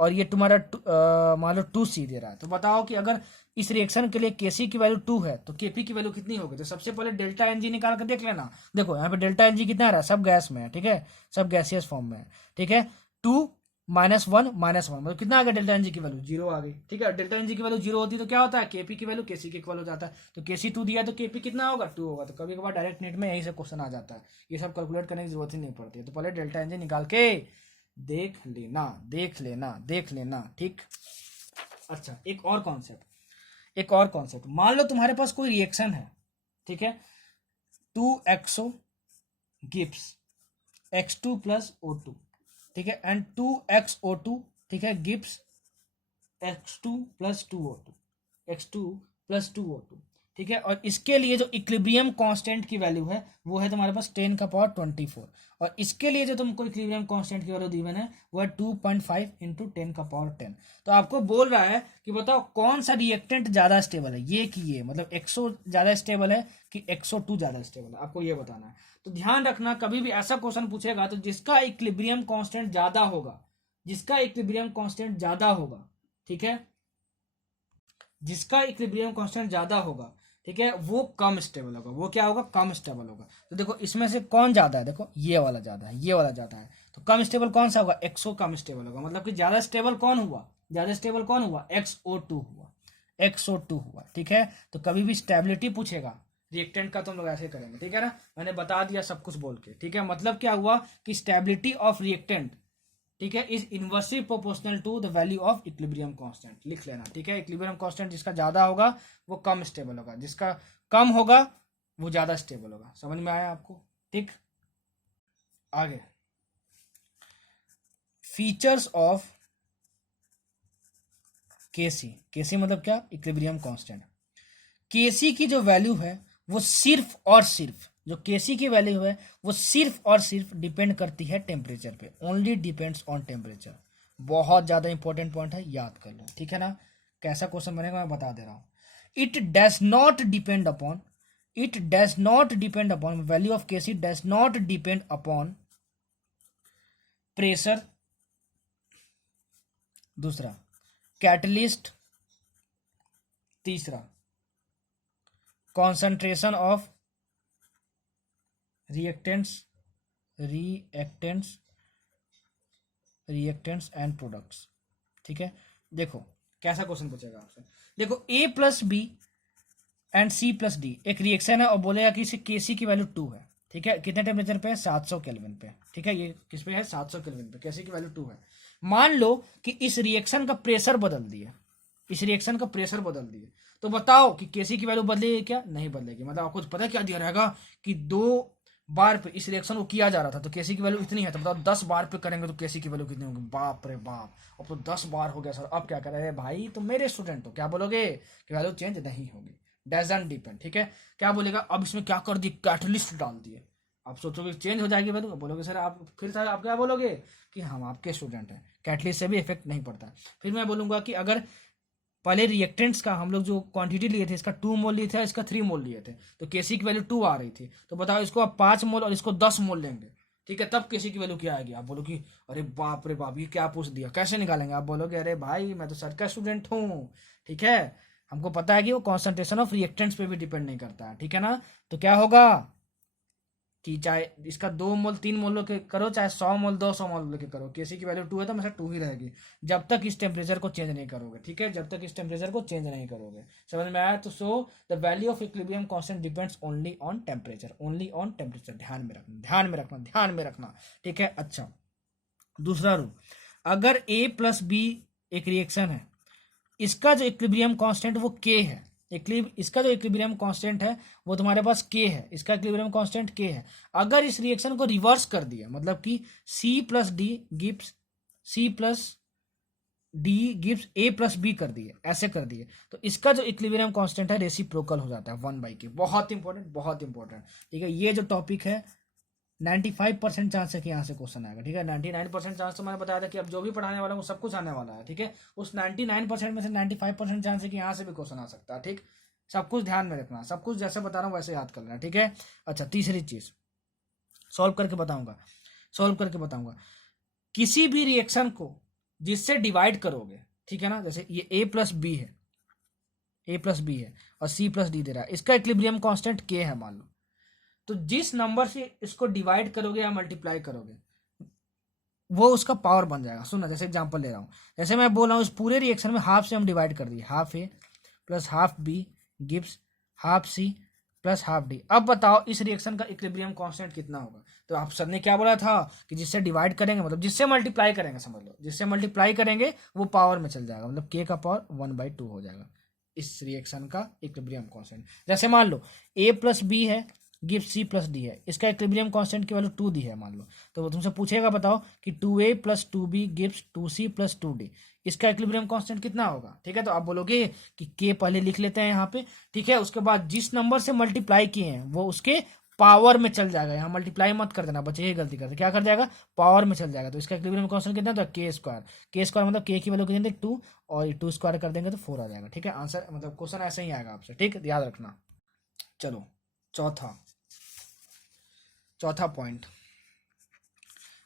और ये तुम्हारा मान लो 2C दे रहा है, तो बताओ कि अगर इस रिएक्शन के लिए Kc की वैल्यू 2 है तो Kp की वैल्यू कितनी होगी। तो सबसे पहले डेल्टा Ng निकाल कर देख लेना। देखो यहाँ पे डेल्टा Ng कितना आ रहा है, सब गैस में है, ठीक है, सब गैसियस फॉर्म में है, ठीक है। 2 - 1 - 1 मतलब कितना आ गया, डेल्टा Ng की वैल्यू 0 आ गई, ठीक है। डेल्टा Ng की वैल्यू 0 होती है तो क्या होता है, Kp की वैल्यू Kc के इक्वल हो जाता है। तो Kc 2 दिया तो Kp कितना होगा, 2 होगा। तो कभी कभार डायरेक्ट नेट में यही से क्वेश्चन आ जाता है, ये सब कैलकुलेट करने की जरूरत ही नहीं पड़ती है। तो पहले डेल्टा Ng निकाल के देख लेना, देख लेना, देख लेना, ठीक। अच्छा, एक और कॉन्सेप्ट, मान लो तुम्हारे पास कोई रिएक्शन है, ठीक है, 2xo gives x2 plus O2, ठीक है, एंड 2xO2, ठीक है, gives x2 plus 2O2, x2 plus 2O2, ठीक है। और इसके लिए जो इक्विलिब्रियम कांस्टेंट की वैल्यू है वो है तुम्हारे पास 10 का पावर 24, और इसके लिए जो तुमको इक्विलिब्रियम कांस्टेंट की वैल्यू गिवन है वो है 2.5 इंटू 10 का पावर 10। तो आपको बोल रहा है कि बताओ कौन सा रिएक्टेंट ज्यादा स्टेबल है, ये कि ये, मतलब एक्सो ज्यादा स्टेबल है कि XO2 ज्यादा स्टेबल है, आपको ये बताना है। तो ध्यान रखना, कभी भी ऐसा क्वेश्चन पूछेगा तो जिसका इक्विलिब्रियम कांस्टेंट ज्यादा होगा, जिसका इक्विलिब्रियम कांस्टेंट ज्यादा होगा, ठीक है, जिसका इक्विलिब्रियम कांस्टेंट ज्यादा होगा, ठीक है, वो कम स्टेबल होगा। वो क्या होगा? कम स्टेबल होगा। तो देखो इसमें से कौन ज्यादा है, देखो ये वाला ज्यादा है, ये वाला ज्यादा है, तो कम स्टेबल कौन सा होगा? एक्सो कम स्टेबल होगा। मतलब कि ज्यादा स्टेबल कौन हुआ? ज्यादा स्टेबल कौन हुआ? XO2 हुआ, XO2 हुआ, ठीक है। तो कभी भी स्टेबिलिटी पूछेगा रिएक्टेंट का तो हम लोग ऐसे करेंगे, ठीक है ना, मैंने बता दिया सब कुछ बोल के, ठीक है। मतलब क्या हुआ कि स्टेबिलिटी ऑफ रिएक्टेंट, ठीक है, is inversely proportional to the value of equilibrium constant, लिख लेना, ठीक है। इक्विलिब्रियम कांस्टेंट जिसका ज्यादा होगा वो कम स्टेबल होगा, जिसका कम होगा वो ज्यादा स्टेबल होगा। समझ में आया आपको? ठीक, आगे फीचर्स ऑफ केसी। केसी मतलब क्या? Equilibrium constant. केसी की जो वैल्यू है वो सिर्फ और सिर्फ, जो केसी की वैल्यू है वो सिर्फ और सिर्फ डिपेंड करती है टेम्परेचर पे, ओनली डिपेंड्स ऑन टेम्परेचर। बहुत ज्यादा इंपॉर्टेंट पॉइंट है, याद कर लो, ठीक है ना। कैसा क्वेश्चन बनेगा मैं बता दे रहा हूं। It does not depend upon, it does not depend upon, value of KC does not depend upon pressure, दूसरा कैटलिस्ट, तीसरा concentration of reactants, reactants and products, ठीक है। देखो कैसा क्वेश्चन पूछेगा आपसे। देखो A plus B and C plus D एक रिएक्शन है और बोलेगा कि इसे केसी की वैल्यू 2 है, ठीक है। कितने टेम्परेचर पे है? 700 केल्विन पे, ठीक है। ये किस पे है? 700 केल्विन पे। केसी की वैल्यू 2 है। मान लो कि इस रिएक्शन का प्रेशर बदल दिए, इस रिएक्शन का प्रेशर बदल दिए, तो बताओ कि केसी की वैल्यू बदलेगी क्या? नहीं बदलेगी। मतलब आपको पता क्या दिया रहेगा कि 2 बार पे इस रिएक्शन को किया जा रहा था तो केसी की वैल्यू इतनी है, तो बताओ 10 बार पे करेंगे तो केसी की वैल्यू कितनी होगी? बाप रे बाप, अब तो 10 बार हो गया सर, अब क्या करें भाई? तो मेरे स्टूडेंट हो, क्या बोलोगे कि वैल्यू चेंज नहीं होगी, डजंट डिपेंड, ठीक है। क्या बोलेगा? अब इसमें क्या कर दी? कैटलिस्ट डाल दिए। आप सोचोगे चेंज हो जाएगी वैल्यू, बोलोगे सर आप, फिर सर आप क्या बोलोगे कि हम आपके स्टूडेंट हैं, कैटलिस्ट से भी इफेक्ट नहीं पड़ता। फिर मैं बोलूंगा कि अगर पहले रिएक्टेंट्स का हम लोग जो क्वांटिटी लिए थे, इसका 2 मोल लिए थे, इसका 3 मोल लिए थे, तो केसी की वैल्यू 2 आ रही थी, तो बताओ इसको आप 5 मोल और इसको 10 मोल लेंगे, ठीक है, तब केसी की वैल्यू क्या आएगी? आप बोलो कि अरे बाप रे बाप, ये क्या पूछ दिया, कैसे निकालेंगे? आप बोलोगे अरे भाई मैं तो सर का स्टूडेंट हूँ, ठीक है, हमको पता है कि वो कॉन्सेंट्रेशन ऑफ रिएक्टेंट्स पे भी डिपेंड नहीं करता है, ठीक है ना। तो क्या होगा कि चाहे इसका 2 मोल 3 मोल लेके करो, चाहे 100 मोल 200 मोल लेके करो, केसी की वैल्यू 2 है तो हमेशा 2 ही रहेगी, जब तक इस टेम्परेचर को चेंज नहीं करोगे, ठीक है, जब तक इस टेम्परेचर को चेंज नहीं करोगे। समझ में आया? तो so the value of equilibrium constant depends only on temperature, only on temperature. ध्यान में रखना, ध्यान में रखना, ध्यान में रखना, ठीक है। अच्छा, दूसरा रूल, अगर A प्लस बी एक रिएक्शन है, इसका जो इक्विलिब्रियम कांस्टेंट वो K है, इसका जो इक्विलिब्रियम कांस्टेंट है वो तुम्हारे पास K है, इसका इक्विलिब्रियम कांस्टेंट K है। अगर इस रिएक्शन को रिवर्स कर दिया, मतलब कि C plus D gives C plus D gives A plus B कर दिए, ऐसे कर दिए, तो इसका जो इक्विलिब्रियम कांस्टेंट है रेसिप्रोकल हो जाता है 1/k। बहुत इंपॉर्टेंट, बहुत इंपॉर्टेंट, ठीक है। ये जो टॉपिक है 95% चांस है कि यहाँ से क्वेश्चन आएगा, ठीक है। 99% चांस तो मैंने बताया था कि अब जो भी पढ़ाने वाला है वो सब कुछ आने वाला है, ठीक है। उस 99% में से 95% चांस है कि यहाँ से भी क्वेश्चन आ सकता है, ठीक। सब कुछ ध्यान में रखना, सब कुछ जैसे बता रहा हूँ वैसे याद कर लेना, ठीक है। अच्छा, तीसरी चीज सॉल्व करके बताऊंगा, सॉल्व करके बताऊंगा। किसी भी रिएक्शन को जिससे डिवाइड करोगे, ठीक है ना, जैसे ये A प्लस बी है, A प्लस बी है और C प्लस डी दे रहा है, इसका इक्विलिब्रियम कांस्टेंट K है मान लो, तो जिस नंबर से इसको डिवाइड करोगे या मल्टीप्लाई करोगे वो उसका पावर बन जाएगा। सुनना, जैसे एग्जांपल ले रहा हूं, जैसे मैं बोल रहा हूं इस पूरे रिएक्शन में हाफ से हम डिवाइड कर दिए, half A plus half B gives half C plus half D. अब बताओ इस रिएक्शन का इक्विलिब्रियम कांस्टेंट कितना होगा। तो आप सर ने क्या बोला था कि जिससे डिवाइड करेंगे, मतलब जिससे मल्टीप्लाई करेंगे, समझ लो जिससे मल्टीप्लाई करेंगे वो पावर में चल जाएगा, मतलब k का पावर 1/2 हो जाएगा इस रिएक्शन का इक्विलिब्रियम कांस्टेंट। जैसे मान लो a प्लस बी है गिव c प्लस डी है, इसका इक्विलिब्रियम कांस्टेंट की वैल्यू 2 दी है मान लो, तो वो तुमसे पूछेगा बताओ कि 2a plus 2b gives 2c plus 2d, इसका इक्विलिब्रियम कांस्टेंट कितना होगा। ठीक है, तो आप बोलोगे कि k पहले लिख लेते हैं यहाँ पे। ठीक है, उसके बाद जिस नंबर से मल्टीप्लाई किए हैं वो उसके पावर में चल जाएगा, यहाँ मल्टीप्लाई मत कर देना बच्चे, ये गलती करते क्या कर जाएगा, पावर में चल जाएगा। तो इसका इक्विलिब्रियम कांस्टेंट कितना था, k स्क्वायर। k स्क्वायर मतलब k की वैल्यू कितनी थी 2, और 2 स्क्वायर कर देंगे तो 4 आ जाएगा। ठीक है, आंसर मतलब क्वेश्चन ऐसे ही आएगा आपसे। ठीक, याद रखना। चलो चौथा पॉइंट,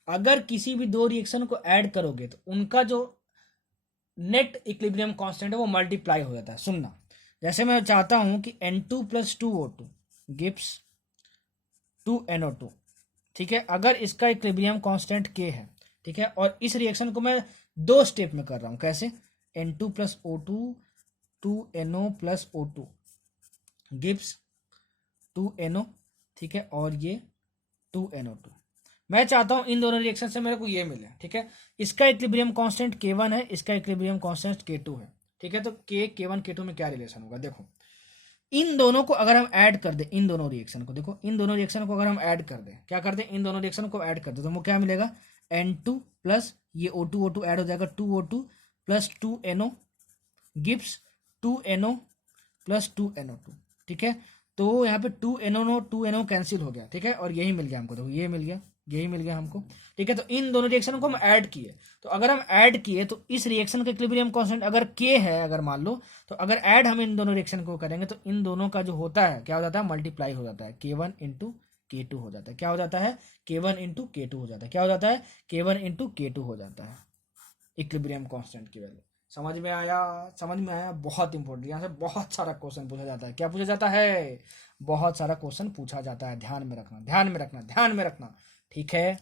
अगर किसी भी दो रिएक्शन को ऐड करोगे तो उनका जो नेट इक्विलिब्रियम कांस्टेंट है वो मल्टीप्लाई हो जाता है। सुनना, जैसे मैं चाहता हूं कि N2 plus 2O2 gives 2NO2। ठीक है, अगर इसका इक्विलिब्रियम कांस्टेंट k है, ठीक है, और इस रिएक्शन को मैं 2 स्टेप में कर रहा हूं, कैसे, N2 plus O2 2NO plus O2 gives 2NO, ठीक है, और ये 2NO2। मैं चाहता हूं इन दोनों रिएक्शन से मेरे को ये मिले। ठीक है, इसका इक्विलिब्रियम कांस्टेंट k1 है, इसका इक्विलिब्रियम कांस्टेंट k2 है। ठीक है, तो k1 k2 में क्या रिलेशन होगा, देखो इन दोनों को अगर हम ऐड कर दें, इन दोनों रिएक्शन को, देखो इन दोनों रिएक्शन को अगर हम ऐड कर दें, क्या कर दें, इन दोनों रिएक्शन को ऐड कर दें, तो हमको क्या मिलेगा, N2 प्लस ये O2 ऐड हो जाएगा 2O2 plus 2NO gives 2NO plus 2NO2। ठीक है, तो यहाँ पे 2NO कैंसिल हो गया। ठीक है, और यही मिल गया हमको, देखो ये मिल गया, यही मिल गया हमको। ठीक है, तो इन दोनों रिएक्शन को हम ऐड किए, तो अगर हम ऐड किए तो इस रिएक्शन का इक्विलिब्रियम कांस्टेंट अगर k है, अगर मान लो, तो अगर ऐड हम इन दोनों रिएक्शन को करेंगे तो इन दोनों का जो होता है क्या हो जाता है, मल्टीप्लाई हो जाता है, k1 इंटू k2 हो जाता है। क्या हो जाता है, k1 इंटू k2 हो जाता है। क्या हो जाता है, k1 इंटू k2 हो जाता है इक्विलिब्रियम कांस्टेंट की वैल्यू। समझ में आया, समझ में आया, बहुत इंपॉर्टेंट, यहाँ से बहुत सारा क्वेश्चन पूछा जाता है। क्या पूछा जाता है, बहुत सारा क्वेश्चन पूछा जाता है, ध्यान में रखना, ध्यान में रखना, ध्यान में रखना। ठीक है,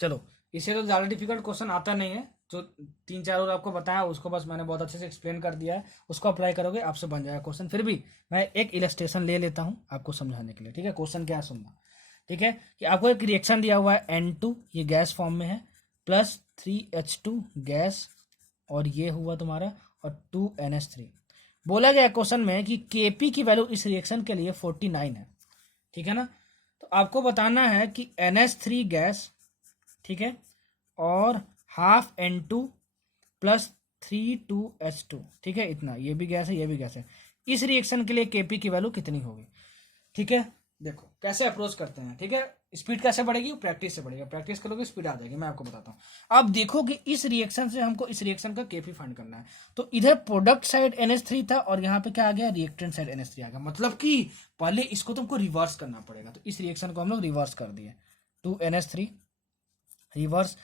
चलो इससे तो ज़्यादा डिफिकल्ट क्वेश्चन आता नहीं है, जो 3-4 और आपको बताया उसको बस मैंने बहुत अच्छे से एक्सप्लेन कर दिया है, उसको अप्लाई करोगे आपसे बन जाएगा क्वेश्चन। फिर भी मैं एक इलस्ट्रेशन ले लेता हूँ आपको समझाने के लिए। ठीक है, क्वेश्चन क्या है सुनना। ठीक है, कि आपको एक रिएक्शन दिया हुआ है N2, ये गैस फॉर्म में है, प्लस 3H2 गैस, और ये हुआ तुम्हारा, और 2NH3। बोला गया क्वेश्चन में कि Kp की वैल्यू इस रिएक्शन के लिए 49 है। ठीक है ना, तो आपको बताना है कि NH3 गैस, ठीक है, और हाफ N2 प्लस 3 2H2, ठीक है, इतना, ये भी गैस है, ये भी गैस है, इस रिएक्शन के लिए Kp की वैल्यू कितनी होगी। ठीक है, देखो कैसे अप्रोच करते हैं। ठीक है, स्पीड कैसे बढ़ेगी, प्रैक्टिस से बढ़ेगा, प्रैक्टिस करोगे स्पीड आ जाएगी, मैं आपको बताता हूँ। अब देखो कि इस रिएक्शन से हमको इस रिएक्शन का Kp फाइंड करना है, तो इधर प्रोडक्ट साइड NH3 था और यहाँ पे क्या आ गया, रिएक्टेंट साइड NH3 आ गया, मतलब कि पहले इसको तुमको रिवर्स करना पड़ेगा। तो इस रिएक्शन को हम लोग रिवर्स कर दिए, 2NH3 reverse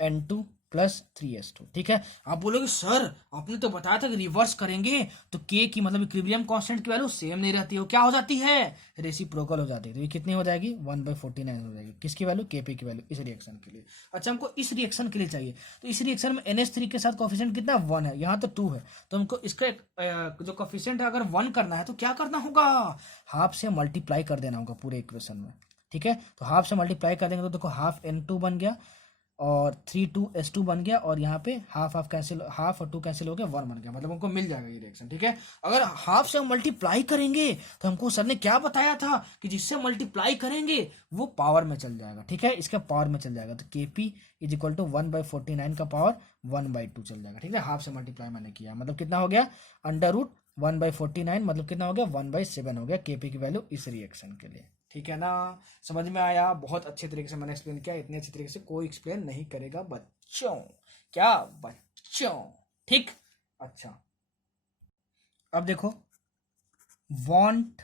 N2 plus 3H2। ठीक है, आप बोलोगे सर आपने तो बताया था कि रिवर्स करेंगे तो k की मतलब इक्विलिब्रियम कांस्टेंट की वैल्यू सेम नहीं रहती है, क्या हो जाती है, रेसिप्रोकल हो जाती है। तो ये कितनी हो जाएगी, 1/49 हो जाएगी, किसकी वैल्यू, Kp की वैल्यू इस रिएक्शन के लिए। अच्छा, हमको इस रिएक्शन के लिए चाहिए, तो इस रिएक्शन में NH3 के साथ कोफिशिएंट कितना, 1 है, यहाँ तो 2 है, तो हमको इसका जो कोफिशिएंट है अगर 1 करना है तो क्या करना होगा, हाफ से मल्टीप्लाई कर देना होगा पूरे इक्वेशन में। ठीक है, तो हाफ से मल्टीप्लाई कर देंगे तो देखो हाफ N2 बन गया और 3 2H2 बन गया, और यहाँ पे हाफ हाफ कैंसिल, हाफ और 2 कैंसिल हो गया, 1 बन गया, मतलब हमको मिल जाएगा ये रिएक्शन। ठीक है, अगर हाफ से हम मल्टीप्लाई करेंगे तो हमको सर ने क्या बताया था कि जिससे मल्टीप्लाई करेंगे वो पावर में चल जाएगा। ठीक है, इसका पावर में चल जाएगा, तो Kp इज इक्वल टू 1/49 का पावर 1/2 चल जाएगा। ठीक है, हाफ से मल्टीप्लाई मैंने किया, मतलब कितना हो गया, √1/49, मतलब कितना हो गया, 1/7 हो गया Kp की वैल्यू इस रिएक्शन के लिए। ठीक है ना, समझ में आया, बहुत अच्छे तरीके से मैंने एक्सप्लेन किया, इतने अच्छे तरीके से कोई एक्सप्लेन नहीं करेगा बच्चों, क्या बच्चों, ठीक। अच्छा, अब देखो वांट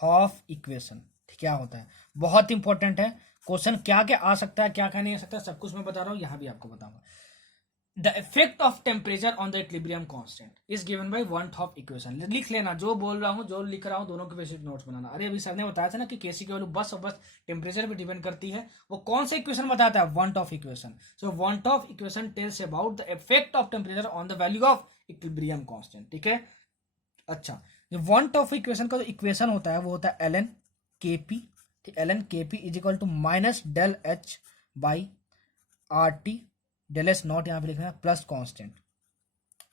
ऑफ इक्वेशन क्या होता है, बहुत इंपॉर्टेंट है क्वेश्चन, क्या क्या आ सकता है क्या क्या नहीं आ सकता सब कुछ मैं बता रहा हूँ, यहाँ भी आपको बताऊंगा। The effect of temperature on the equilibrium constant is given by want of equation। लिख लेना, जो बोल रहा हूँ जो लिख रहा हूँ दोनों के बेसिक नोट्स बनाना। अरे अभी सर ने बताया था ना कि Kc की वैल्यू बस और बस टेम्परेचर पे डिपेंड करती है, वो कौन सा इक्वेशन बताता है, want of equation। So want of equation tells about the effect of temperature on the value of equilibrium constant। ठीक है, अच्छा जो वन टॉप इक्वेशन का जो इक्वेशन होता है वो होता है ln kp, ठीक, ln kp is equal to minus del H by R T, del H naught यहाँ पे लिखना है प्लस कॉन्स्टेंट,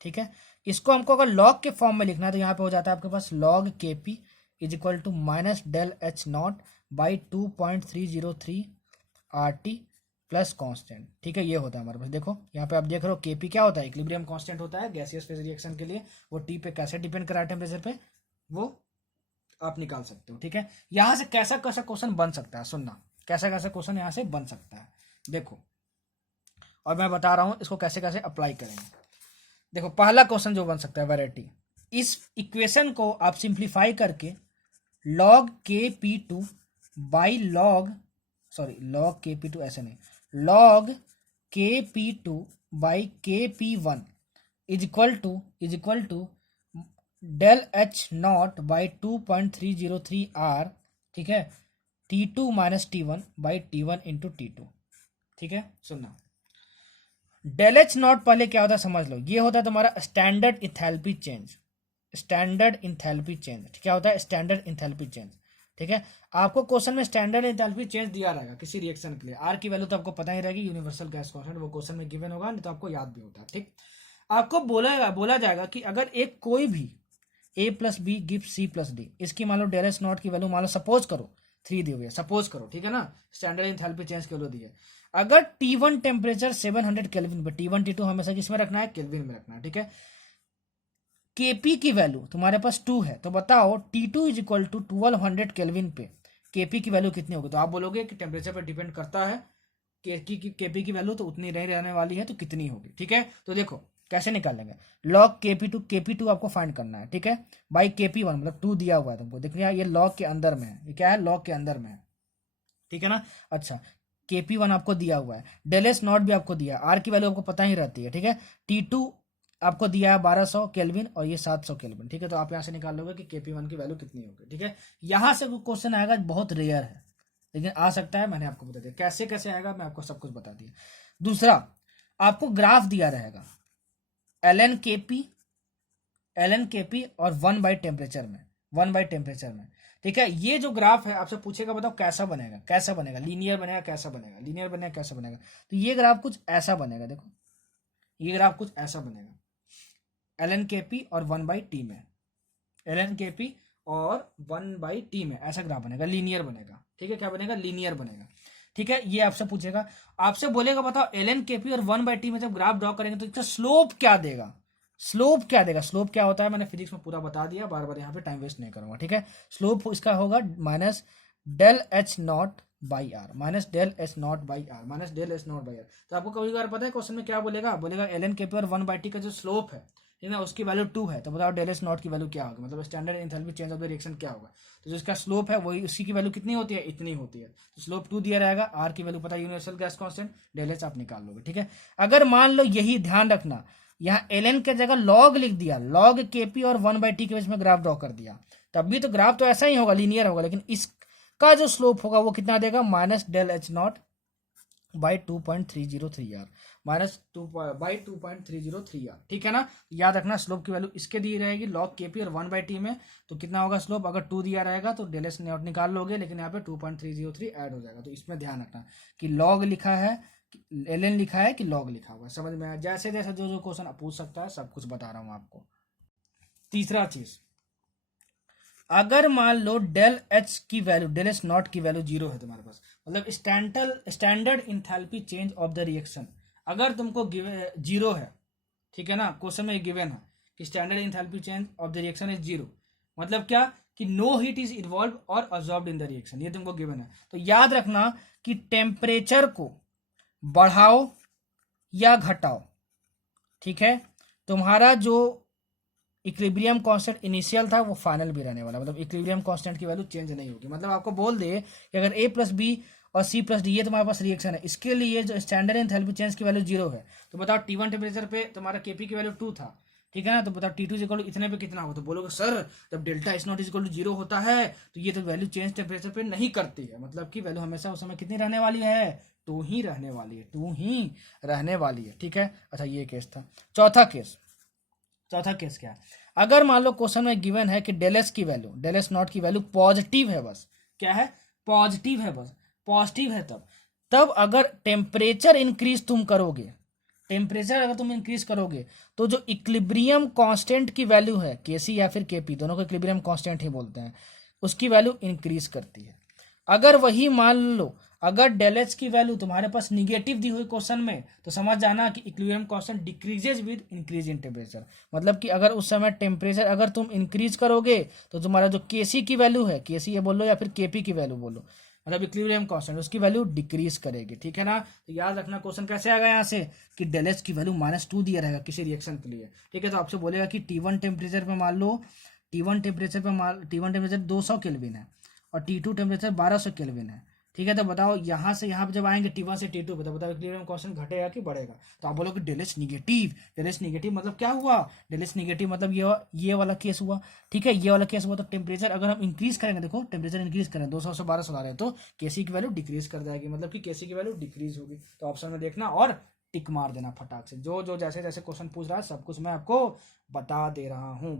ठीक है। इसको हमको अगर लॉग के फॉर्म में लिखना है तो यहाँ पे हो जाता है आपके पास log K P is equal to minus del H naught by 2.303 R T plus constant, ठीक है। ये होता है हमारे पास, देखो यहाँ पे आप देख रहे हो के पी क्या होता है, इक्विलिब्रियम कांस्टेंट होता है गैसियस फेज रिएक्शन के लिए, वो टी पे कैसे डिपेंड करा है टेम्परेचर पे, वो आप निकाल सकते हो, ठीक है। यहाँ से कैसा कैसा क्वेश्चन बन सकता है, सुनना कैसा कैसा क्वेश्चन यहाँ से बन सकता है, देखो, और मैं बता रहा हूँ इसको कैसे कैसे अप्लाई करेंगे। देखो पहला क्वेश्चन जो बन सकता है वैरायटी, इस इक्वेशन को आप सिंप्लीफाई करके log kp2 by log kp2 ऐसे नहीं, log kp2 by kp1 is equal to del H naught by 2.303 R, ठीक है, T2 minus T1 by T1 into T2, ठीक है। सुनना, डेल एच नॉट पहले क्या होता है समझ लो, ये होता है तुम्हारा standard enthalpy change, standard enthalpy change, क्या होता है स्टैंडर्ड इंथैल्पी चेंज, ठीक है। आपको क्वेश्चन में स्टैंडर्ड इंथैल्पी चेंज दिया रहेगा किसी रिएक्शन के लिए, आर की वैल्यू तो आपको पता ही रहेगी, यूनिवर्सल गैस कांस्टेंट, वो क्वेश्चन में गिवन होगा, नहीं तो आपको याद भी होता है, ठीक। आपको बोला जाएगा कि अगर एक कोई भी a plus B give C plus D, इसकी मान लो डेल एच नॉट की वैल्यू मान लो सपोज करो 3 दी हुई है, सपोज करो, ठीक है ना, स्टैंडर्ड इंथैल्पी चेंज की वैल्यू दी है। अगर T1 टेम्परेचर 700 केल्विन पे, T1 T2 हमेशा किसमें रखना है, केल्विन में रखना है, ठीक है। Kp की वैल्यू तुम्हारे पास 2 है, तो बताओ T2 is equal to 1200 kelvin पे Kp की वैल्यू कितनी होगी, तो आप बोलोगे कि टेम्परेचर पर डिपेंड करता है, Kp की वैल्यू तो उतनी नहीं रहने वाली है, तो कितनी होगी, ठीक है। तो देखो कैसे निकालेंगे, लॉग Kp2 आपको फाइंड करना है, ठीक है, बाई Kp1 मतलब 2 दिया हुआ है तुमको, देखिए ये लॉग के अंदर में है, ये क्या है लॉग के अंदर में है, ठीक है ना। अच्छा Kp1 आपको दिया हुआ है, डेल एच नॉट भी आपको दिया है, आर की वैल्यू आपको पता ही रहती है, ठीक है। T2 आपको दिया है 1200 केल्विन और ये 700 केल्विन, ठीक है। तो आप यहाँ से निकाल लोगे कि Kp1 की वैल्यू कितनी होगी, ठीक है। यहाँ से क्वेश्चन आएगा, बहुत रेयर है लेकिन आ सकता है, मैंने आपको बता दिया कैसे कैसे आएगा, मैं आपको सब कुछ बता दिया। दूसरा, आपको ग्राफ दिया रहेगा ln kp और 1 बाई टेम्परेचर में, ठीक है। ये जो ग्राफ है आपसे पूछेगा बताओ कैसा बनेगा, लीनियर बनेगा कैसा बनेगा, तो ये ग्राफ कुछ ऐसा बनेगा, देखो ये ग्राफ कुछ ऐसा बनेगा, ln kp और 1 बाई टी में, ln kp और 1 बाई टी में ऐसा ग्राफ बनेगा, लीनियर बनेगा, ठीक है। क्या बनेगा, लीनियर बनेगा, ठीक है। ये आपसे पूछेगा, आपसे बोलेगा बताओ ln kp और 1 बाई टी में जब ग्राफ ड्रॉ करेंगे तो इसका स्लोप क्या देगा, स्लोप क्या होता है, मैंने फिजिक्स में पूरा बता दिया, बार बार यहाँ पे टाइम वेस्ट नहीं करूंगा, ठीक है। स्लोप इसका होगा minus del H naught by R, तो आपको कभी बार पता है क्वेश्चन में क्या बोलेगा ln kp और 1 बाई टी का जो स्लोप है, ठीक है, उसकी वैल्यू 2 है, तो बताओ डेल एच नॉट की वैल्यू क्या होगी, मतलब standard enthalpy change of the reaction क्या होगा, तो जो इसका स्लोप है वही, उसी की वैल्यू कितनी होती है, इतनी होती है, तो स्लोप 2 दिया रहेगा, आर की वैल्यू पता है universal gas constant, del H आप निकाल लोगे, ठीक है। अगर मान लो, यही ध्यान रखना, यहाँ ln के जगह log लिख दिया, log kp और 1 बाई टी के बीच में ग्राफ ड्रॉ कर दिया, तब भी तो ग्राफ तो ऐसा ही होगा, लीनियर होगा, लेकिन इसका जो स्लोप होगा वो कितना देगा, minus del H naught by 2.303 R, minus 2.303 R, ठीक है ना। याद रखना स्लोप की वैल्यू इसके दी रहेगी log kp और 1 बाई टी में, तो कितना होगा स्लोप, अगर 2 दिया रहेगा तो डेल एच नॉट निकाल लोगे, लेकिन यहाँ पे 2.303 ऐड हो जाएगा, तो इसमें ध्यान रखना कि log लिखा है, ln लिखा है कि log लिखा हुआ है, समझ में आया। जैसे जैसे जो क्वेश्चन पूछ सकता है सब कुछ बता रहा हूं आपको। तीसरा चीज, अगर मान लो डेल एच नॉट की वैल्यू 0 है तुम्हारे पास, मतलब standard enthalpy change of the reaction अगर तुमको 0 है, ठीक है ना, क्वेश्चन में गिवन है कि standard enthalpy change of the reaction is 0, मतलब क्या कि नो हीट इज इन्वॉल्व और अब्सॉर्ब्ड इन द रिएक्शन, ये तुमको गिवन है। तो याद रखना कि टेम्परेचर को बढ़ाओ या घटाओ, ठीक है, तुम्हारा जो इक्विलिब्रियम कांस्टेंट इनिशियल था वो फाइनल भी रहने वाला, मतलब इक्विलिब्रियम कांस्टेंट की वैल्यू चेंज नहीं होगी। मतलब आपको बोल दे कि अगर a प्लस बी और c प्लस डी ये तुम्हारे पास रिएक्शन है, इसके लिए जो स्टैंडर्ड एंथैल्पी चेंज की वैल्यू 0 है, तो बताओ T1 टेम्परेचर पे तुम्हारा Kp की वैल्यू 2 था, ठीक है ना, तो बताओ T2 इक्वल टू इतने पे कितना होगा, तो बोलोगे सर जब delta H naught equal to 0 होता है तो ये तो वैल्यू चेंज टेम्परेचर पे नहीं करती है, मतलब कि वैल्यू हमेशा उस समय कितनी रहने वाली है, 2 ही रहने वाली है, ठीक है। अच्छा ये केस था। चौथा चौथा केस क्या है, अगर मान लो क्वेश्चन में गिवन है कि डेल एस की वैल्यू, डेल एस नॉट की वैल्यू पॉजिटिव है, बस क्या है, पॉजिटिव है, बस पॉजिटिव है, तब अगर टेम्परेचर इंक्रीज तुम करोगे, टेम्परेचर अगर तुम इंक्रीज करोगे तो जो इक्विलिब्रियम कांस्टेंट की वैल्यू है, केसी या फिर केपी, दोनों को इक्विलिब्रियम कांस्टेंट ही बोलते हैं, उसकी वैल्यू इंक्रीज करती है। अगर वही मान लो अगर डेल एच की वैल्यू तुम्हारे पास निगेटिव दी हुई क्वेश्चन में, तो समझ जाना कि equilibrium constant decreases with increase in temperature. मतलब कि अगर उस समय टेम्परेचर अगर तुम इंक्रीज करोगे तो तुम्हारा जो केसी की वैल्यू है, केसी ये बोलो या फिर केपी की वैल्यू बोलो, मतलब इक्विलिब्रियम कांस्टेंट, उसकी वैल्यू डिक्रीज करेगी। ठीक है ना, तो याद रखना क्वेश्चन कैसे आएगा यहाँ से कि डेल एच की वैल्यू -2 दिया रहेगा किसी रिएक्शन के लिए। ठीक है, तो आपसे बोलेगा कि T1 टेम्परेचर पे मान लो, T1 टेम्परेचर 200 केल्विन है और T2 टेम्परेचर 1200 केल्विन है। ठीक है, तो बताओ यहाँ से यहाँ पे जब आएंगे T1 से T2 पे, तो बताओ इक्विलिब्रियम कांस्टेंट घटेगा कि बढ़ेगा। तो आप बोलोगे del H negative, del H negative मतलब क्या हुआ, डेल एच निगेटिव मतलब ये वाला केस हुआ। ठीक है, ये वाला केस हुआ, तो टेम्परेचर अगर हम इंक्रीज करेंगे, देखो टेम्परेचर इंक्रीज करें 200 से 1200 ला रहे हैं, तो केसी की वैल्यू डिक्रीज कर जाएगी, मतलब कि केसी की वैल्यू डिक्रीज होगी। तो ऑप्शन में देखना और टिक मार देना फटाक से। जो जो जैसे जैसे क्वेश्चन पूछ रहा है सब कुछ मैं आपको बता दे रहा हूँ।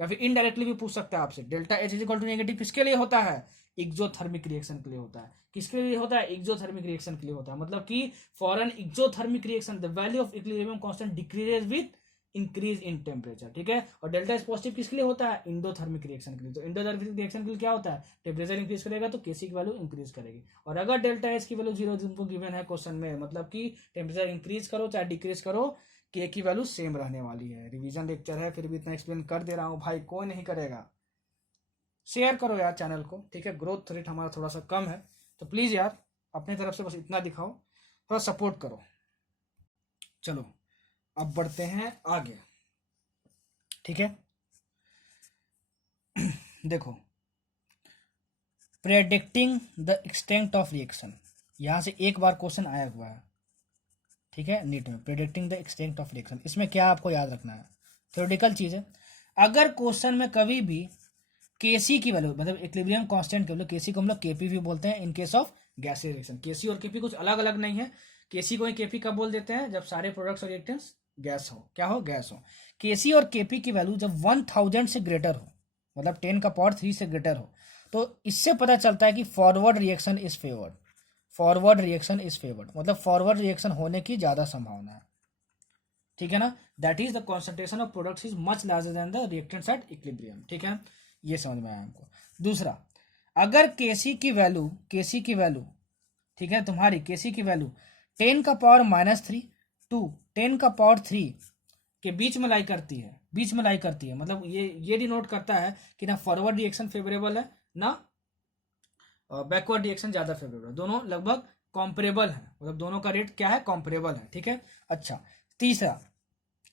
या फिर इनडायरेक्टली भी पूछ सकता है आपसे, delta H is equal to negative किसके लिए होता है, एक्सोथर्मिक रिएक्शन के लिए होता है। किसके लिए होता है, एक्सोथर्मिक रिएक्शन के लिए होता है। मतलब कि for an exothermic reaction the value of equilibrium constant decreases with increase in temperature. ठीक है, और डेल्टा एच पॉजिटिव किसके लिए होता है, इंडोथर्मिक रिएक्शन के लिए। तो इंडोथर्मिक रिएक्शन के लिए क्या होता है, टेम्परेचर इंक्रीज करेगा तो केसी की वैल्यू इंक्रीज करेगी। और अगर डेल्टा एच की वैल्यू 0 जिनको गिवन है क्वेश्चन में, मतलब कि टेम्परेचर इंक्रीज करो चाहे डिक्रीज करो, के की वैल्यू सेम रहने वाली है। रिवीजन लेक्चर है फिर भी इतना एक्सप्लेन कर दे रहा हूँ भाई, कोई नहीं करेगा। शेयर करो यार चैनल को। ठीक है, ग्रोथ रेट हमारा थोड़ा सा कम है, तो प्लीज यार अपने तरफ से बस इतना दिखाओ, थोड़ा सपोर्ट करो। चलो अब बढ़ते हैं आगे। ठीक है, देखो predicting the extent of reaction, यहां से एक बार क्वेश्चन आया हुआ है। ठीक है, नीट में predicting the extent of reaction, इसमें क्या आपको याद रखना है, थ्योरेटिकल चीज है। अगर क्वेश्चन में कभी भी केसी की वैल्यू, मतलब इक्विलिब्रियम कांस्टेंट की वैल्यू, केसी को हम लोग केपी भी बोलते हैं इन केस ऑफ गैसीय रिएक्शन। केसी और केपी कुछ अलग अलग नहीं है। केसी को ही केपी कब बोल देते हैं, जब सारे प्रोडक्ट्स और रिएक्टेंट्स गैस हो, क्या हो, गैस हो। केसी और केपी की वैल्यू जब 1000 से ग्रेटर हो, मतलब 10⁻³ से ग्रेटर हो, तो इससे पता चलता है कि forward reaction is favoured. Forward reaction is favoured मतलब फॉरवर्ड रिएक्शन होने की ज्यादा संभावना है। ठीक है ना, that is the concentration of products is much larger than the reactants at equilibrium. ठीक है, ये समझ में आया हमको। दूसरा, अगर केसी की वैल्यू ठीक है, तुम्हारी केसी की वैल्यू 10⁻³ टू 10⁻³ के बीच में लाई करती है, मतलब ये डिनोट करता है कि ना फॉरवर्ड रिएक्शन फेवरेबल है ना बैकवर्ड रिएक्शन ज्यादा फेवरेबल है, दोनों लगभग कॉम्परेबल है, मतलब दोनों का रेट क्या है, कॉम्परेबल है। ठीक है, अच्छा तीसरा,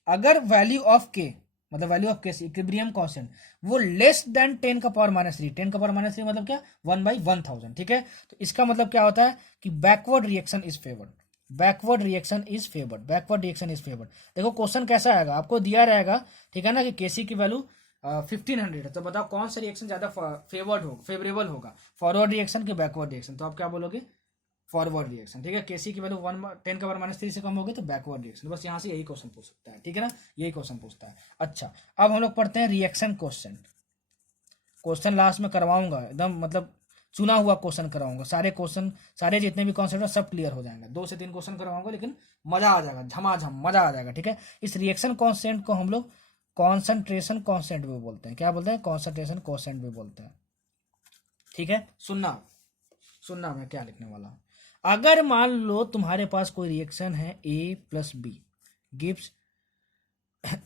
अगर वैल्यू ऑफ के, मतलब वैल्यू ऑफ के इक्विलिब्रियम कांस्टेंट वो लेस देन 10⁻³ 10⁻³ मतलब क्या, 1/1000। ठीक है, तो इसका मतलब क्या होता है कि बैकवर्ड रिएक्शन इज फेवर्ड। देखो क्वेश्चन कैसा आएगा, आपको दिया रहेगा, ठीक है ना, कि केसी की वैल्यू 1500 है, तो बताओ कौन सा रिएक्शन ज्यादा फेवरेबल होगा, फॉरवर्ड रिएक्शन के बैकवर्ड रिएक्शन। तो आप क्या बोलोगे, फॉरवर्ड रिएक्शन। ठीक है, केसी की वैल्यू 10⁻³ से कम होगी तो बैकवर्ड रिएक्शन। बस यहाँ से यही क्वेश्चन पूछ सकता है। ठीक है ना, यही क्वेश्चन पूछता है। अच्छा, अब हम लोग पढ़ते हैं रिएक्शन क्वेश्चन लास्ट में करवाऊंगा, एकदम मतलब चुना हुआ क्वेश्चन कराऊंगा। सारे जितने भी कॉन्सेप्ट है सब क्लियर हो जाएंगे। 2 से 3 क्वेश्चन करवाऊंगा, लेकिन मजा आ जाएगा, झमाझम मजा आ जाएगा। ठीक है, इस रिएक्शन कांस्टेंट को हम लोग कॉन्सेंट्रेशन कांस्टेंट भी बोलते हैं। क्या बोलते हैं, कॉन्सेंट्रेशन कांस्टेंट भी बोलते हैं। ठीक है, सुनना मैं क्या लिखने वाला हूं। अगर मान लो तुम्हारे पास कोई रिएक्शन है A+B गिव्स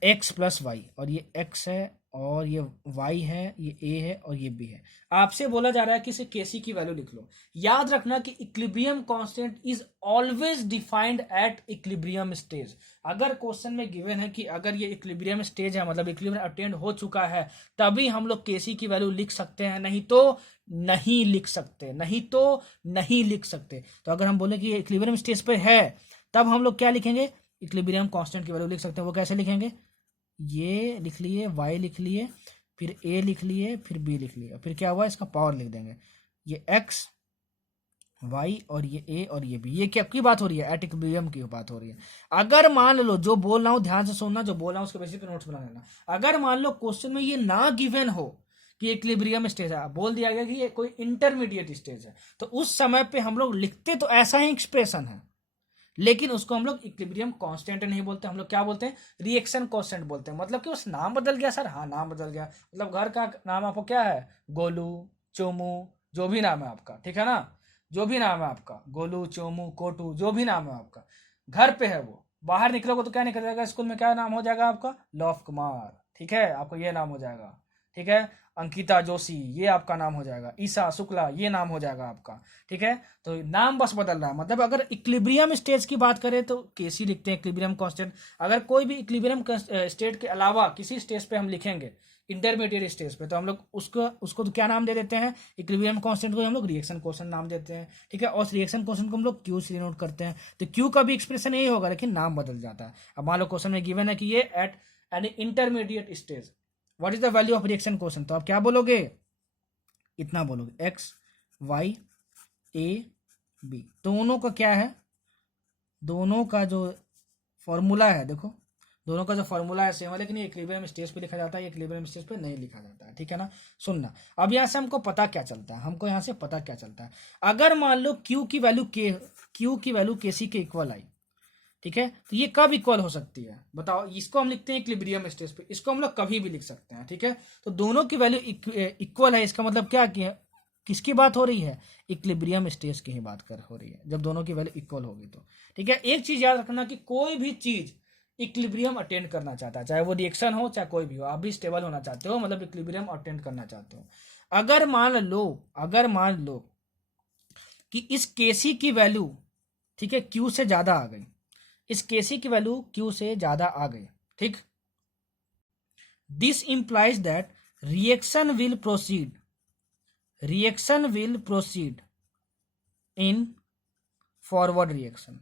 X+Y, और ये X है और ये Y है, ये A है और ये B है। आपसे बोला जा रहा है कि इसे केसी की वैल्यू लिख लो। याद रखना कि equilibrium constant is always defined at equilibrium stage. अगर क्वेश्चन में गिवन है कि अगर ये इक्विलिब्रियम स्टेज है, मतलब इक्विलिब्रियम अटेंड हो चुका है, तभी हम लोग केसी की वैल्यू लिख सकते हैं, नहीं तो नहीं लिख सकते। तो अगर हम बोले कि ये इक्विलिब्रियम स्टेज पे है, तब हम लोग क्या लिखेंगे, इक्विलिब्रियम कांस्टेंट की वैल्यू लिख सकते हैं। वो कैसे लिखेंगे, ये लिख लिए, y लिख लिए, फिर a लिख लिए, फिर b लिख लिए, फिर क्या हुआ, इसका पावर लिख देंगे। ये x y और ये a और ये b, ये क्या की बात हो रही है? एट इक्विलिब्रियम की बात हो रही है। अगर मान लो, जो बोल रहा हूँ ध्यान से सुनना, जो बोल रहा हूँ उसके बेसिस पे नोट्स बना लेना। अगर मान लो क्वेश्चन में ये ना गिवन हो कि इक्विलिब्रियम स्टेज है, बोल दिया गया कि ये कोई इंटरमीडिएट स्टेज है, तो उस समय पे हम लोग लिखते तो ऐसा ही एक्सप्रेशन है, लेकिन उसको हम लोग इक्विलिब्रियम कांस्टेंट नहीं बोलते, हम लोग क्या बोलते हैं? रिएक्शन कांस्टेंट बोलते हैं। मतलब कि उस नाम बदल गया सर, हाँ नाम बदल गया, मतलब घर का नाम आपको क्या है? गोलू, चोमू, जो भी नाम है आपका, ठीक है ना, जो भी नाम है आपका, गोलू, चोमू, कोटू, जो भी नाम है आपका, घर पे है वो, बाहर निकलोगे तो क्या निकल जाएगा? स्कूल में क्या नाम हो जाएगा आपका? लव कुमार, ठीक है, आपको ये नाम हो जाएगा, ठीक है। अंकिता जोशी, ये आपका नाम हो जाएगा। ईसा शुक्ला, ये नाम हो जाएगा आपका, ठीक है। तो नाम बस बदल रहा है। मतलब अगर इक्विलिब्रियम स्टेज की बात करें तो केसी लिखते हैं, इक्विलिब्रियम कांस्टेंट। अगर कोई भी इक्विलिब्रियम स्टेट के अलावा किसी स्टेज पे हम लिखेंगे, इंटरमीडिएट स्टेज पे, तो हम लोग उसको तो क्या नाम दे देते हैं? इक्विलिब्रियम कांस्टेंट को हम लोग रिएक्शन कांस्टेंट नाम देते हैं, ठीक है। और रिएक्शन कांस्टेंट को हम लोग क्यू से डिनोट करते हैं। तो क्यू का भी एक्सप्रेशन यही होगा, लेकिन नाम बदल जाता है। अब मान लो क्वेश्चन में गिवन है कि ये at an intermediate stage, what is the value of reaction question, तो आप क्या बोलोगे? इतना बोलोगे, एक्स वाई ए बी। दोनों का क्या है? दोनों का जो फॉर्मूला है, देखो दोनों का जो फॉर्मूला है सेम है, लेकिन ये इक्विलिब्रियम स्टेज पे लिखा जाता है, ये इक्विलिब्रियम स्टेज पे नहीं लिखा जाता है, ठीक है ना। सुनना, अब यहाँ से हमको पता क्या चलता है? हमको यहाँ से पता क्या चलता है? अगर मान लो Q की वैल्यू KC के इक्वल आई, ठीक है, तो ये कब इक्वल हो सकती है बताओ? इसको हम लिखते हैं इक्विलिब्रियम स्टेज पे, इसको हम लोग कभी भी लिख सकते हैं, ठीक है। तो दोनों की वैल्यू इक्वल है, इसका मतलब क्या किसकी बात हो रही है? इक्विलिब्रियम स्टेज की ही बात हो रही है, जब दोनों की वैल्यू इक्वल होगी तो, ठीक है। एक चीज याद रखना कि कोई भी चीज इक्विलिब्रियम अटेंड करना चाहता है, चाहे वो रिएक्शन हो चाहे कोई भी हो, आप भी स्टेबल होना चाहते हो, मतलब इक्विलिब्रियम अटेंड करना चाहते हो। अगर मान लो कि इस केसी की वैल्यू, ठीक है, क्यू से ज्यादा आ गई, इस केसी की वैल्यू क्यू से ज्यादा आ गई, ठीक, this implies that reaction will proceed in forward reaction,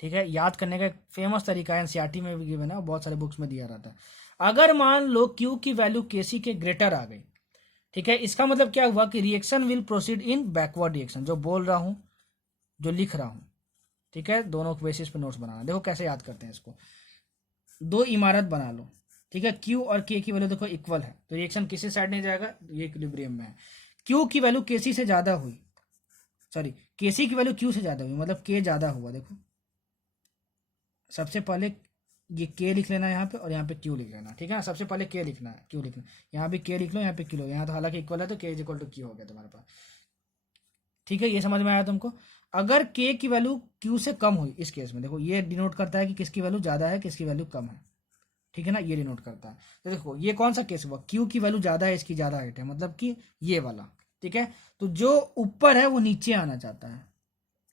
ठीक है। याद करने का एक फेमस तरीका है, एनसीईआरटी में भी गिवन है, बहुत सारे बुक्स में दिया रहता है। अगर मान लो क्यू की वैल्यू केसी के ग्रेटर आ गई, ठीक है, इसका मतलब क्या हुआ कि reaction will proceed in backward reaction, जो बोल रहा हूं, जो लिख रहा हूं, ठीक है। दोनों के बेसिस पे नोट्स बनाना। देखो कैसे याद करते हैं इसको। दो इमारत बना लो, ठीक है, क्यू और के की वैल्यू देखो इक्वल है, तो रिएक्शन किसी साइड नहीं जाएगा, ये इक्विलिब्रियम में है। क्यू की वैल्यू केसी से ज्यादा हुई, सॉरी केसी की वैल्यू क्यू से ज्यादा हुई, मतलब के ज्यादा हुआ। देखो सबसे पहले ये के लिख लेना यहाँ पे, और यहाँ पे क्यू लिख लेना, ठीक है ना। सबसे पहले के लिखना है, क्यू लिखना, यहाँ भी के लिख लो, यहाँ पे क्यू लो, यहाँ तो हालांकि इक्वल है तो के इज इक्वल टू क्यू हो गया तुम्हारे पास, ठीक है। ये समझ में आया तुमको? अगर के की वैल्यू क्यू से कम हुई, इस केस में देखो ये डिनोट करता है कि किसकी वैल्यू ज्यादा है, किसकी वैल्यू कम है, ठीक है ना, ये डिनोट करता है। तो देखो ये कौन सा केस हुआ? क्यू की वैल्यू ज्यादा है, इसकी ज्यादा हाइट है, मतलब कि ये वाला, ठीक है। तो जो ऊपर है वो नीचे आना चाहता है,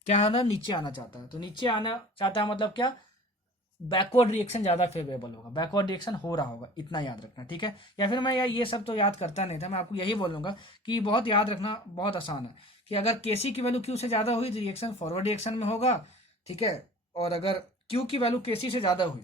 क्या आना? नीचे आना चाहता है। तो नीचे आना चाहता है मतलब क्या? बैकवर्ड रिएक्शन ज्यादा फेवरेबल होगा, बैकवर्ड रिएक्शन हो रहा होगा, इतना याद रखना, ठीक है। या फिर मैं ये सब तो याद करता नहीं था, मैं आपको यही बोलूंगा कि बहुत याद रखना बहुत आसान है कि अगर केसी की वैल्यू क्यू से ज्यादा हुई तो रिएक्शन फॉरवर्ड रिएक्शन में होगा, ठीक है। और अगर क्यू की वैल्यू केसी से ज्यादा हुई,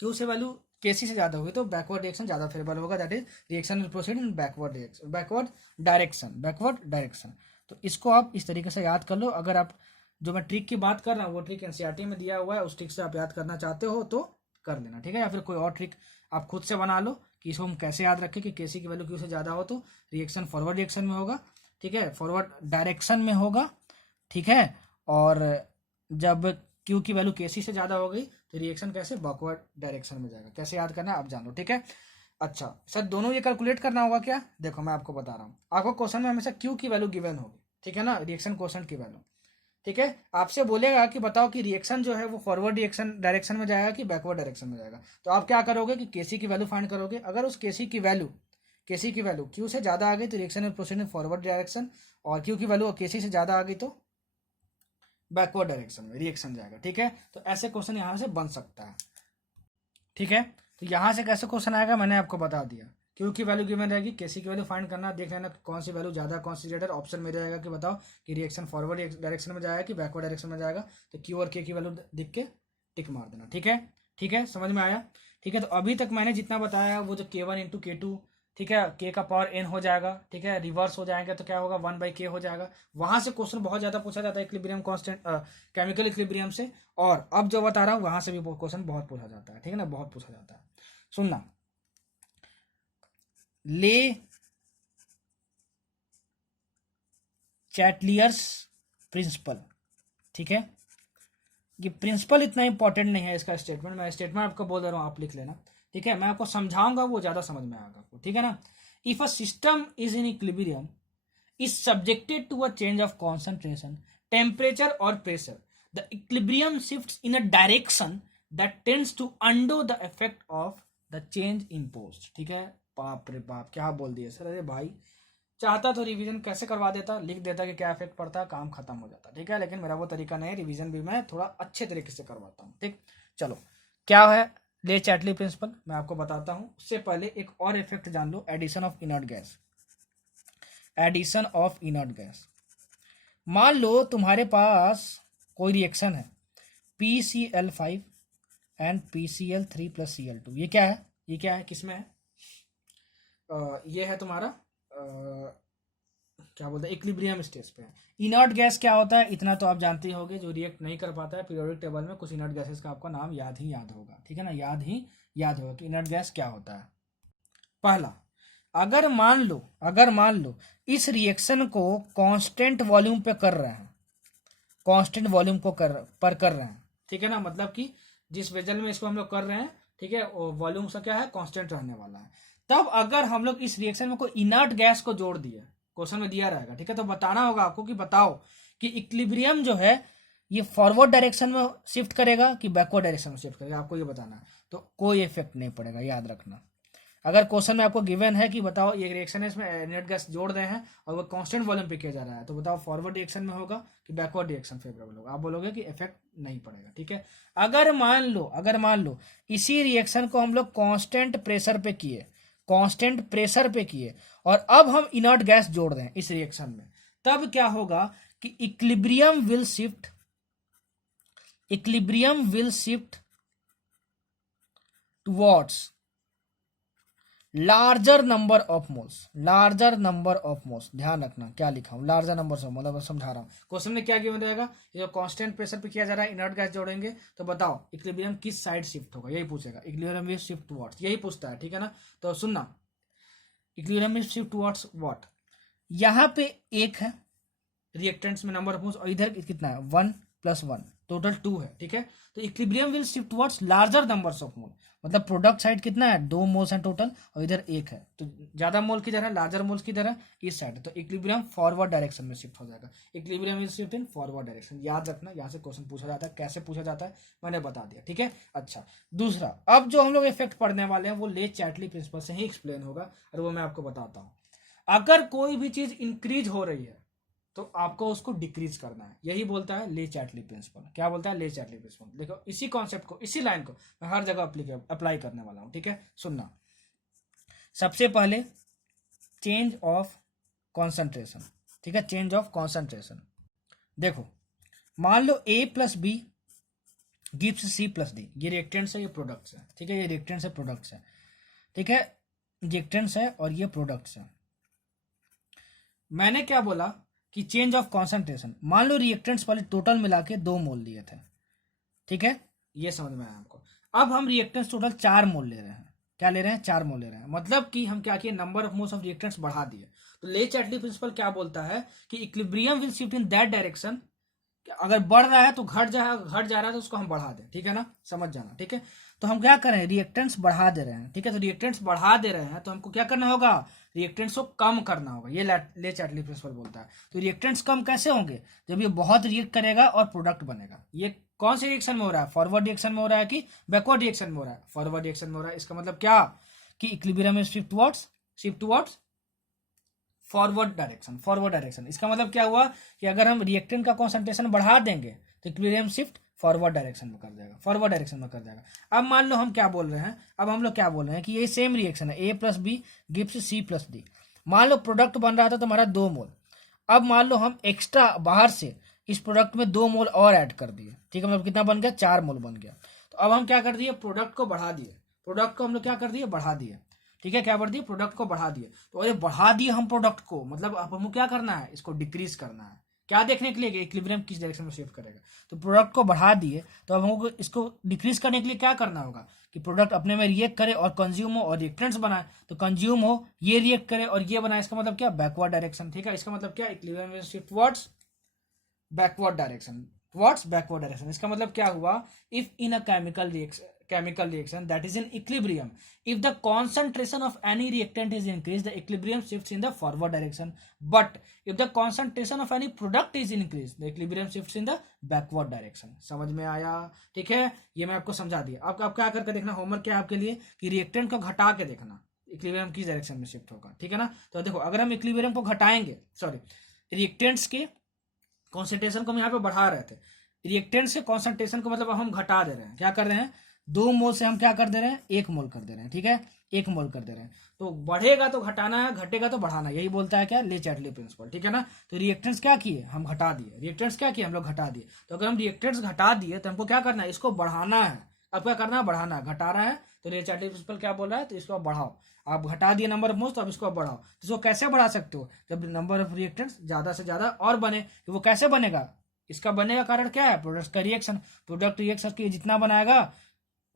क्यू से वैल्यू केसी से ज्यादा हुई, तो बैकवर्ड रिएक्शन ज्यादा फेवरेबल होगा, that is reaction will proceed in backward direction. तो इसको आप इस तरीके से याद कर लो। अगर आप जो मैं ट्रिक की बात कर रहा हूँ वो ट्रिक एनसीईआरटी में दिया हुआ है, उस ट्रिक से आप याद करना चाहते हो तो कर लेना, ठीक है। या फिर कोई और ट्रिक आप खुद से बना लो कि इसको हम कैसे याद रखें कि केसी की वैल्यू क्यू से ज्यादा हो तो रिएक्शन फॉरवर्ड रिएक्शन में होगा, ठीक है, फॉरवर्ड डायरेक्शन में होगा, ठीक है। और जब क्यू की वैल्यू केसी से ज्यादा हो गई तो रिएक्शन कैसे? बैकवर्ड डायरेक्शन में जाएगा। कैसे याद करना है आप जान लो, ठीक है। अच्छा सर, दोनों ये कैलकुलेट करना होगा क्या? देखो मैं आपको बता रहा हूँ, आपको क्वेश्चन में हमेशा क्यू की वैल्यू गिवन होगी, ठीक है ना, रिएक्शन क्वेश्चन की वैल्यू, ठीक है। आपसे बोलेगा कि बताओ कि रिएक्शन जो है वो फॉरवर्ड रिएक्शन डायरेक्शन में जाएगा कि बैकवर्ड डायरेक्शन में जाएगा। तो आप क्या करोगे कि केसी की वैल्यू फाइंड करोगे। अगर उस केसी की वैल्यू क्यू से ज्यादा आ गई तो रिएक्शन में प्रोसीड इन फॉरवर्ड डायरेक्शन, और क्यू की वैल्यू केसी से ज्यादा आ गई तो बैकवर्ड डायरेक्शन में रिएक्शन जाएगा, ठीक है। तो ऐसे क्वेश्चन यहाँ से बन सकता है, ठीक है। तो यहाँ से कैसे क्वेश्चन आएगा मैंने आपको बता दिया। क्यू की वैल्यू गिवन रहेगी, केसी की वैल्यू फाइंड करना, देख लेना कौन सी वैल्यू ज्यादा कौन सी ग्रेटर। ऑप्शन में रहेगा कि बताओ कि रिएक्शन फॉरवर्ड डायरेक्शन में जाएगा कि बैकवर्ड डायरेक्शन में जाएगा। तो क्यू और के की वैल्यू दिख के टिक मार देना, ठीक है। ठीक है, समझ में आया? ठीक है, तो अभी तक मैंने जितना बताया वो जो K1 इंटू K2 ठीक है, k का पावर n हो जाएगा, ठीक है, रिवर्स हो जाएंगे तो क्या होगा 1/k हो जाएगा। वहां से क्वेश्चन बहुत ज्यादा पूछा जाता है इक्विलिब्रियम कांस्टेंट केमिकल इक्विलिब्रियम से, और अब जो बता रहा हूँ वहां से भी क्वेश्चन बहुत पूछा जाता है, ठीक है ना, बहुत पूछा जाता है। सुनना, ले चैटलियर्स प्रिंसिपल, ठीक है, ये प्रिंसिपल इतना इंपॉर्टेंट नहीं है इसका स्टेटमेंट, मैं स्टेटमेंट आपको बोल दे रहा हूँ, आप लिख लेना, ठीक है, मैं आपको समझाऊंगा वो ज्यादा समझ में आएगा आपको, ठीक है ना। If a system is in equilibrium is subjected to a change of concentration, temperature or pressure, the equilibrium shifts in a direction that tends to undo the effect of the change imposed, ठीक है। बाप रे बाप, क्या बोल दिया sir, अरे भाई चाहता तो रिवीजन कैसे करवा देता, लिख देता कि क्या इफेक्ट पड़ता है, काम खत्म हो जाता, ठीक है, लेकिन मेरा वो तरीका नहीं है, रिवीजन भी मैं थोड़ा अच्छे तरीके से करवाता हूँ, ठीक। चलो, क्या है ले चैटली प्रिंसिपल, मैं आपको बताता हूँ। उससे पहले एक और इफेक्ट जान लो, addition of inert gas, addition of inert gas. मान लो तुम्हारे पास कोई रिएक्शन है PCl5 and PCl3 plus Cl2, ये क्या है, ये क्या है, किसमें है, ये है तुम्हारा क्या बोलते हैं इक्विलिब्रियम स्टेज पे है। इनर्ट गैस क्या होता है इतना तो आप जानते ही होगे, जो रिएक्ट नहीं कर पाता है पीरियोडिक टेबल में कुछ इनर्ट गैसेस का आपका नाम याद ही याद होगा, ठीक है ना, याद ही याद होगा कि इनर्ट गैस क्या होता है। पहला, अगर मान लो इस रिएक्शन को कांस्टेंट वॉल्यूम पे कर रहे हैं, कांस्टेंट वॉल्यूम को कर रहे हैं, ठीक है ना, मतलब कि जिस वेजल में इसको हम लोग कर रहे हैं, ठीक है, वॉल्यूम से क्या है कांस्टेंट रहने वाला है। तब अगर हम लोग इस रिएक्शन में कोई इनर्ट गैस को जोड़ दिए, क्वेश्चन में दिया रहेगा, ठीक है, तो बताना होगा आपको कि बताओ कि इक्विलिब्रियम जो है ये फॉरवर्ड डायरेक्शन में शिफ्ट करेगा कि बैकवर्ड डायरेक्शन में शिफ्ट करेगा, आपको ये बताना है। तो कोई इफेक्ट नहीं पड़ेगा, याद रखना। अगर क्वेश्चन में आपको गिवन है कि बताओ ये रिएक्शन है, इसमें इनर्ट गैस जोड़ रहे हैं और वो कांस्टेंट वॉल्यूम पे किया जा रहा है, तो बताओ फॉरवर्ड डायरेक्शन में होगा कि बैकवर्ड डायरेक्शन फेवरेबल होगा, आप बोलोगे कि इफेक्ट नहीं पड़ेगा, ठीक है। अगर मान लो इसी रिएक्शन को हम लोग कांस्टेंट प्रेशर पे किए और अब हम इनर्ट गैस जोड़ रहे हैं इस रिएक्शन में, तब क्या होगा कि equilibrium will shift towards larger number of moles. ध्यान रखना क्या लिखा हूं, लार्जर नंबर ऑफ, मतलब समझा रहा हूं। क्वेश्चन में क्या गिवन रहेगा, ये कांस्टेंट प्रेशर पे किया जा रहा है, इनर्ट गैस जोड़ेंगे, तो बताओ इक्विलिब्रियम किस साइड शिफ्ट होगा, यही पूछेगा, इक्विलिब्रियम विल शिफ्ट टुवर्ड्स, यही पूछता है, ठीक है ना। तो सुनना, equilibrium will shift towards what, यहाँ पे एक है रिएक्टेंट्स में नंबर ऑफ मोल्स और इधर कितना है 1 + 1, टोटल 2 है, ठीक है। तो equilibrium will shift towards larger numbers of mole, मतलब प्रोडक्ट साइड कितना है 2 मोल्स है टोटल और इधर 1 है, तो ज्यादा मोल किधर है, लार्जर मोल्स किधर है, इस साइड, तो इक्विलिब्रियम फॉरवर्ड डायरेक्शन में शिफ्ट हो जाएगा। Equilibrium will shift in forward direction, याद रखना, यहाँ से क्वेश्चन पूछा जाता है, कैसे पूछा जाता है मैंने बता दिया, ठीक है। अच्छा, दूसरा, अब जो हम लोग इफेक्ट पढ़ने वाले हैं वो ले चैटली प्रिंसिपल से ही एक्सप्लेन होगा और वो मैं आपको बताता हूँ। अगर कोई भी चीज इंक्रीज हो रही है तो आपको उसको डिक्रीज करना है, यही बोलता है ले चैटली प्रिंसिपल। क्या बोलता है ले चैटली प्रिंसिपल, देखो इसी कॉन्सेप्ट को, इसी लाइन को मैं हर जगह अप्लाई करने वाला हूं, ठीक है। सुनना, सबसे पहले चेंज ऑफ कॉन्सेंट्रेशन, ठीक है, चेंज ऑफ कॉन्सेंट्रेशन। देखो मान लो A + B gives C + D, ये रिएक्टेंट्स है, ये प्रोडक्ट्स है, ठीक है, ये रिएक्टेंट्स है, प्रोडक्ट्स है, ठीक है, रिएक्टेंट्स है और ये प्रोडक्ट्स है। मैंने क्या बोला कि चेंज ऑफ कॉन्सेंट्रेशन, मान लो रिएक्टेंट्स वाले टोटल मिला के 2 मोल लिए थे, ठीक है, ये समझ में आया हमको। अब हम रिएक्टेंट्स टोटल 4 मोल ले रहे हैं, क्या ले रहे हैं 4 मोल ले रहे हैं, मतलब कि हम क्या किए, number of moles of reactants बढ़ा दिए। तो ले चैटली प्रिंसिपल क्या बोलता है कि equilibrium will shift in that direction, अगर बढ़ रहा है तो घट जा रहा है तो उसको हम बढ़ा दें, ठीक है ना, समझ जाना, ठीक है। तो हम क्या करें, रिएक्टेंट्स बढ़ा दे रहे हैं, ठीक है, तो रिएक्टेंट्स बढ़ा दे रहे हैं तो हमको क्या करना होगा, रिएक्टेंट्स को कम करना होगा, ये ले चैटली प्रिंसिपल बोलता है। तो रिएक्टेंट्स कम कैसे होंगे, जब ये बहुत रिएक्ट करेगा और प्रोडक्ट बनेगा। ये कौन से रिएक्शन में हो रहा है, फॉरवर्ड रिएक्शन में हो रहा है कि बैकवर्ड रिएक्शन में हो रहा है, फॉरवर्ड रिएक्शन में हो रहा है। इसका मतलब क्या कि इक्विलिब्रियम में शिफ्ट टुवर्ड्स फॉरवर्ड डायरेक्शन। इसका मतलब क्या हुआ कि अगर हम रिएक्टेंट का कॉन्सेंट्रेशन बढ़ा देंगे तो इक्विलिब्रियम शिफ्ट फॉरवर्ड डायरेक्शन में कर जाएगा, अब मान लो हम क्या बोल रहे हैं, अब हम लोग क्या बोल रहे हैं कि ये सेम रिएक्शन है, A + B gives C + D। मान लो प्रोडक्ट बन रहा था तो हमारा 2 मोल, अब मान लो हम एक्स्ट्रा बाहर से इस प्रोडक्ट में 2 मोल और ऐड कर दिए, ठीक है, मतलब कितना बन गया 4 मोल बन गया। तो अब हम क्या कर दिए, प्रोडक्ट को बढ़ा दिए, ठीक है, क्या बढ़ दिए, प्रोडक्ट को बढ़ा दिए। तो अरे बढ़ा दिए हम प्रोडक्ट को, मतलब अब हमको क्या करना है, इसको डिक्रीज करना है। क्या देखने के लिए, इक्विलिब्रियम किस डायरेक्शन में शिफ्ट करेगा। तो प्रोडक्ट को बढ़ा दिए, तो अब हमको इसको डिक्रीज करने के लिए क्या करना होगा कि प्रोडक्ट अपने में रिएक्ट करे और कंज्यूम हो और रिएक्टेंट्स बनाए। तो कंज्यूम हो, ये रिएक्ट करे और ये बनाए, इसका मतलब क्या, बैकवर्ड डायरेक्शन। ठीक है, इसका मतलब क्या, equilibrium will shift towards backward direction, towards backward direction. इसका मतलब क्या हुआ, if in a chemical reaction that is in equilibrium, if the concentration of any reactant is increased, the equilibrium shifts in the forward direction, but if the concentration of any product is increased, the equilibrium shifts in the backward direction। समझ में आया, ठीक है, ये मैं आपको समझा दिया। आप क्या करके देखना, होमवर्क क्या है आपके लिए कि रिएक्टेंट को घटा के देखना इक्विलिब्रियम किस डायरेक्शन में शिफ्ट होगा। ठीक है ना, तो देखो अगर हम इक्विलिब्रियम को घटाएंगे, सॉरी रिएक्टेंट्स के कॉन्सेंट्रेशन को हम यहाँ पे बढ़ा रहे थे, रिएक्टेंट्स के कॉन्सेंट्रेशन को मतलब हम घटा दे रहे हैं। क्या कर रहे हैं, 2 मोल से हम क्या कर दे रहे हैं, 1 मोल कर दे रहे हैं। ठीक है, 1 मोल कर दे रहे हैं। तो बढ़ेगा तो घटाना है, घटेगा तो बढ़ाना, यही बोलता है क्या, ले चैटली प्रिंसिपल। ठीक है ना, तो रिएक्टेंट्स क्या किए, हम घटा दिए। रिएक्टेंट्स क्या किए, हम लोग घटा दिए। तो अगर हम रिएक्टेंट्स घटा दिए तो हमको क्या करना है, इसको बढ़ाना है। अब क्या करना है, बढ़ाना है। घटा रहा है तो ले चैटली प्रिंसिपल क्या बोल रहा है, तो इसको बढ़ाओ। आप घटा दिए नंबर ऑफ मोल्स, तो अब इसको बढ़ाओ। तो इसको कैसे बढ़ा सकते हो, जब नंबर ऑफ रिएक्टेंट्स ज्यादा से ज्यादा और बने। तो वो कैसे बनेगा, इसका बनने का कारण क्या है, प्रोडक्ट का रिएक्शन। प्रोडक्ट रिएक्शन की जितना बनाएगा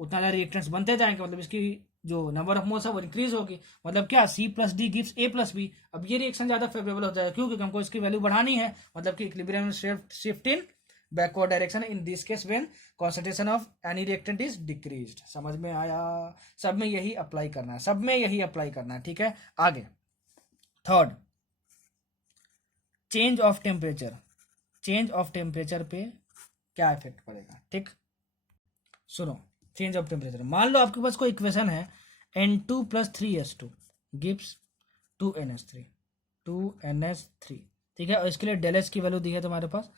उतना ज्यादा रिएक्टेंट्स बनते जाएंगे, मतलब इसकी जो नंबर ऑफ मोल्स है वो इंक्रीज होगी। मतलब क्या, C+D गिव्स A+B। अब ये रिएक्शन ज्यादा फेवरेबल हो जाएगा, क्योंकि हमको इसकी वैल्यू बढ़ानी है, मतलब कि equilibrium shift in backward direction in this case when concentration of any reactant is decreased. समझ में आया, सब में यही अप्लाई करना है, सब में यही अप्लाई करना है। ठीक है, आगे third, change of temperature. Change of temperature पे क्या इफेक्ट पड़ेगा। ठीक, सुनो, चेंज ऑफ टेम्परेचर, मान लो आपके पास कोई इक्वेशन है N2 + 3S2 गिव्स 2NH3। ठीक है, और इसके लिए डेल एच की वैल्यू दी है तुम्हारे पास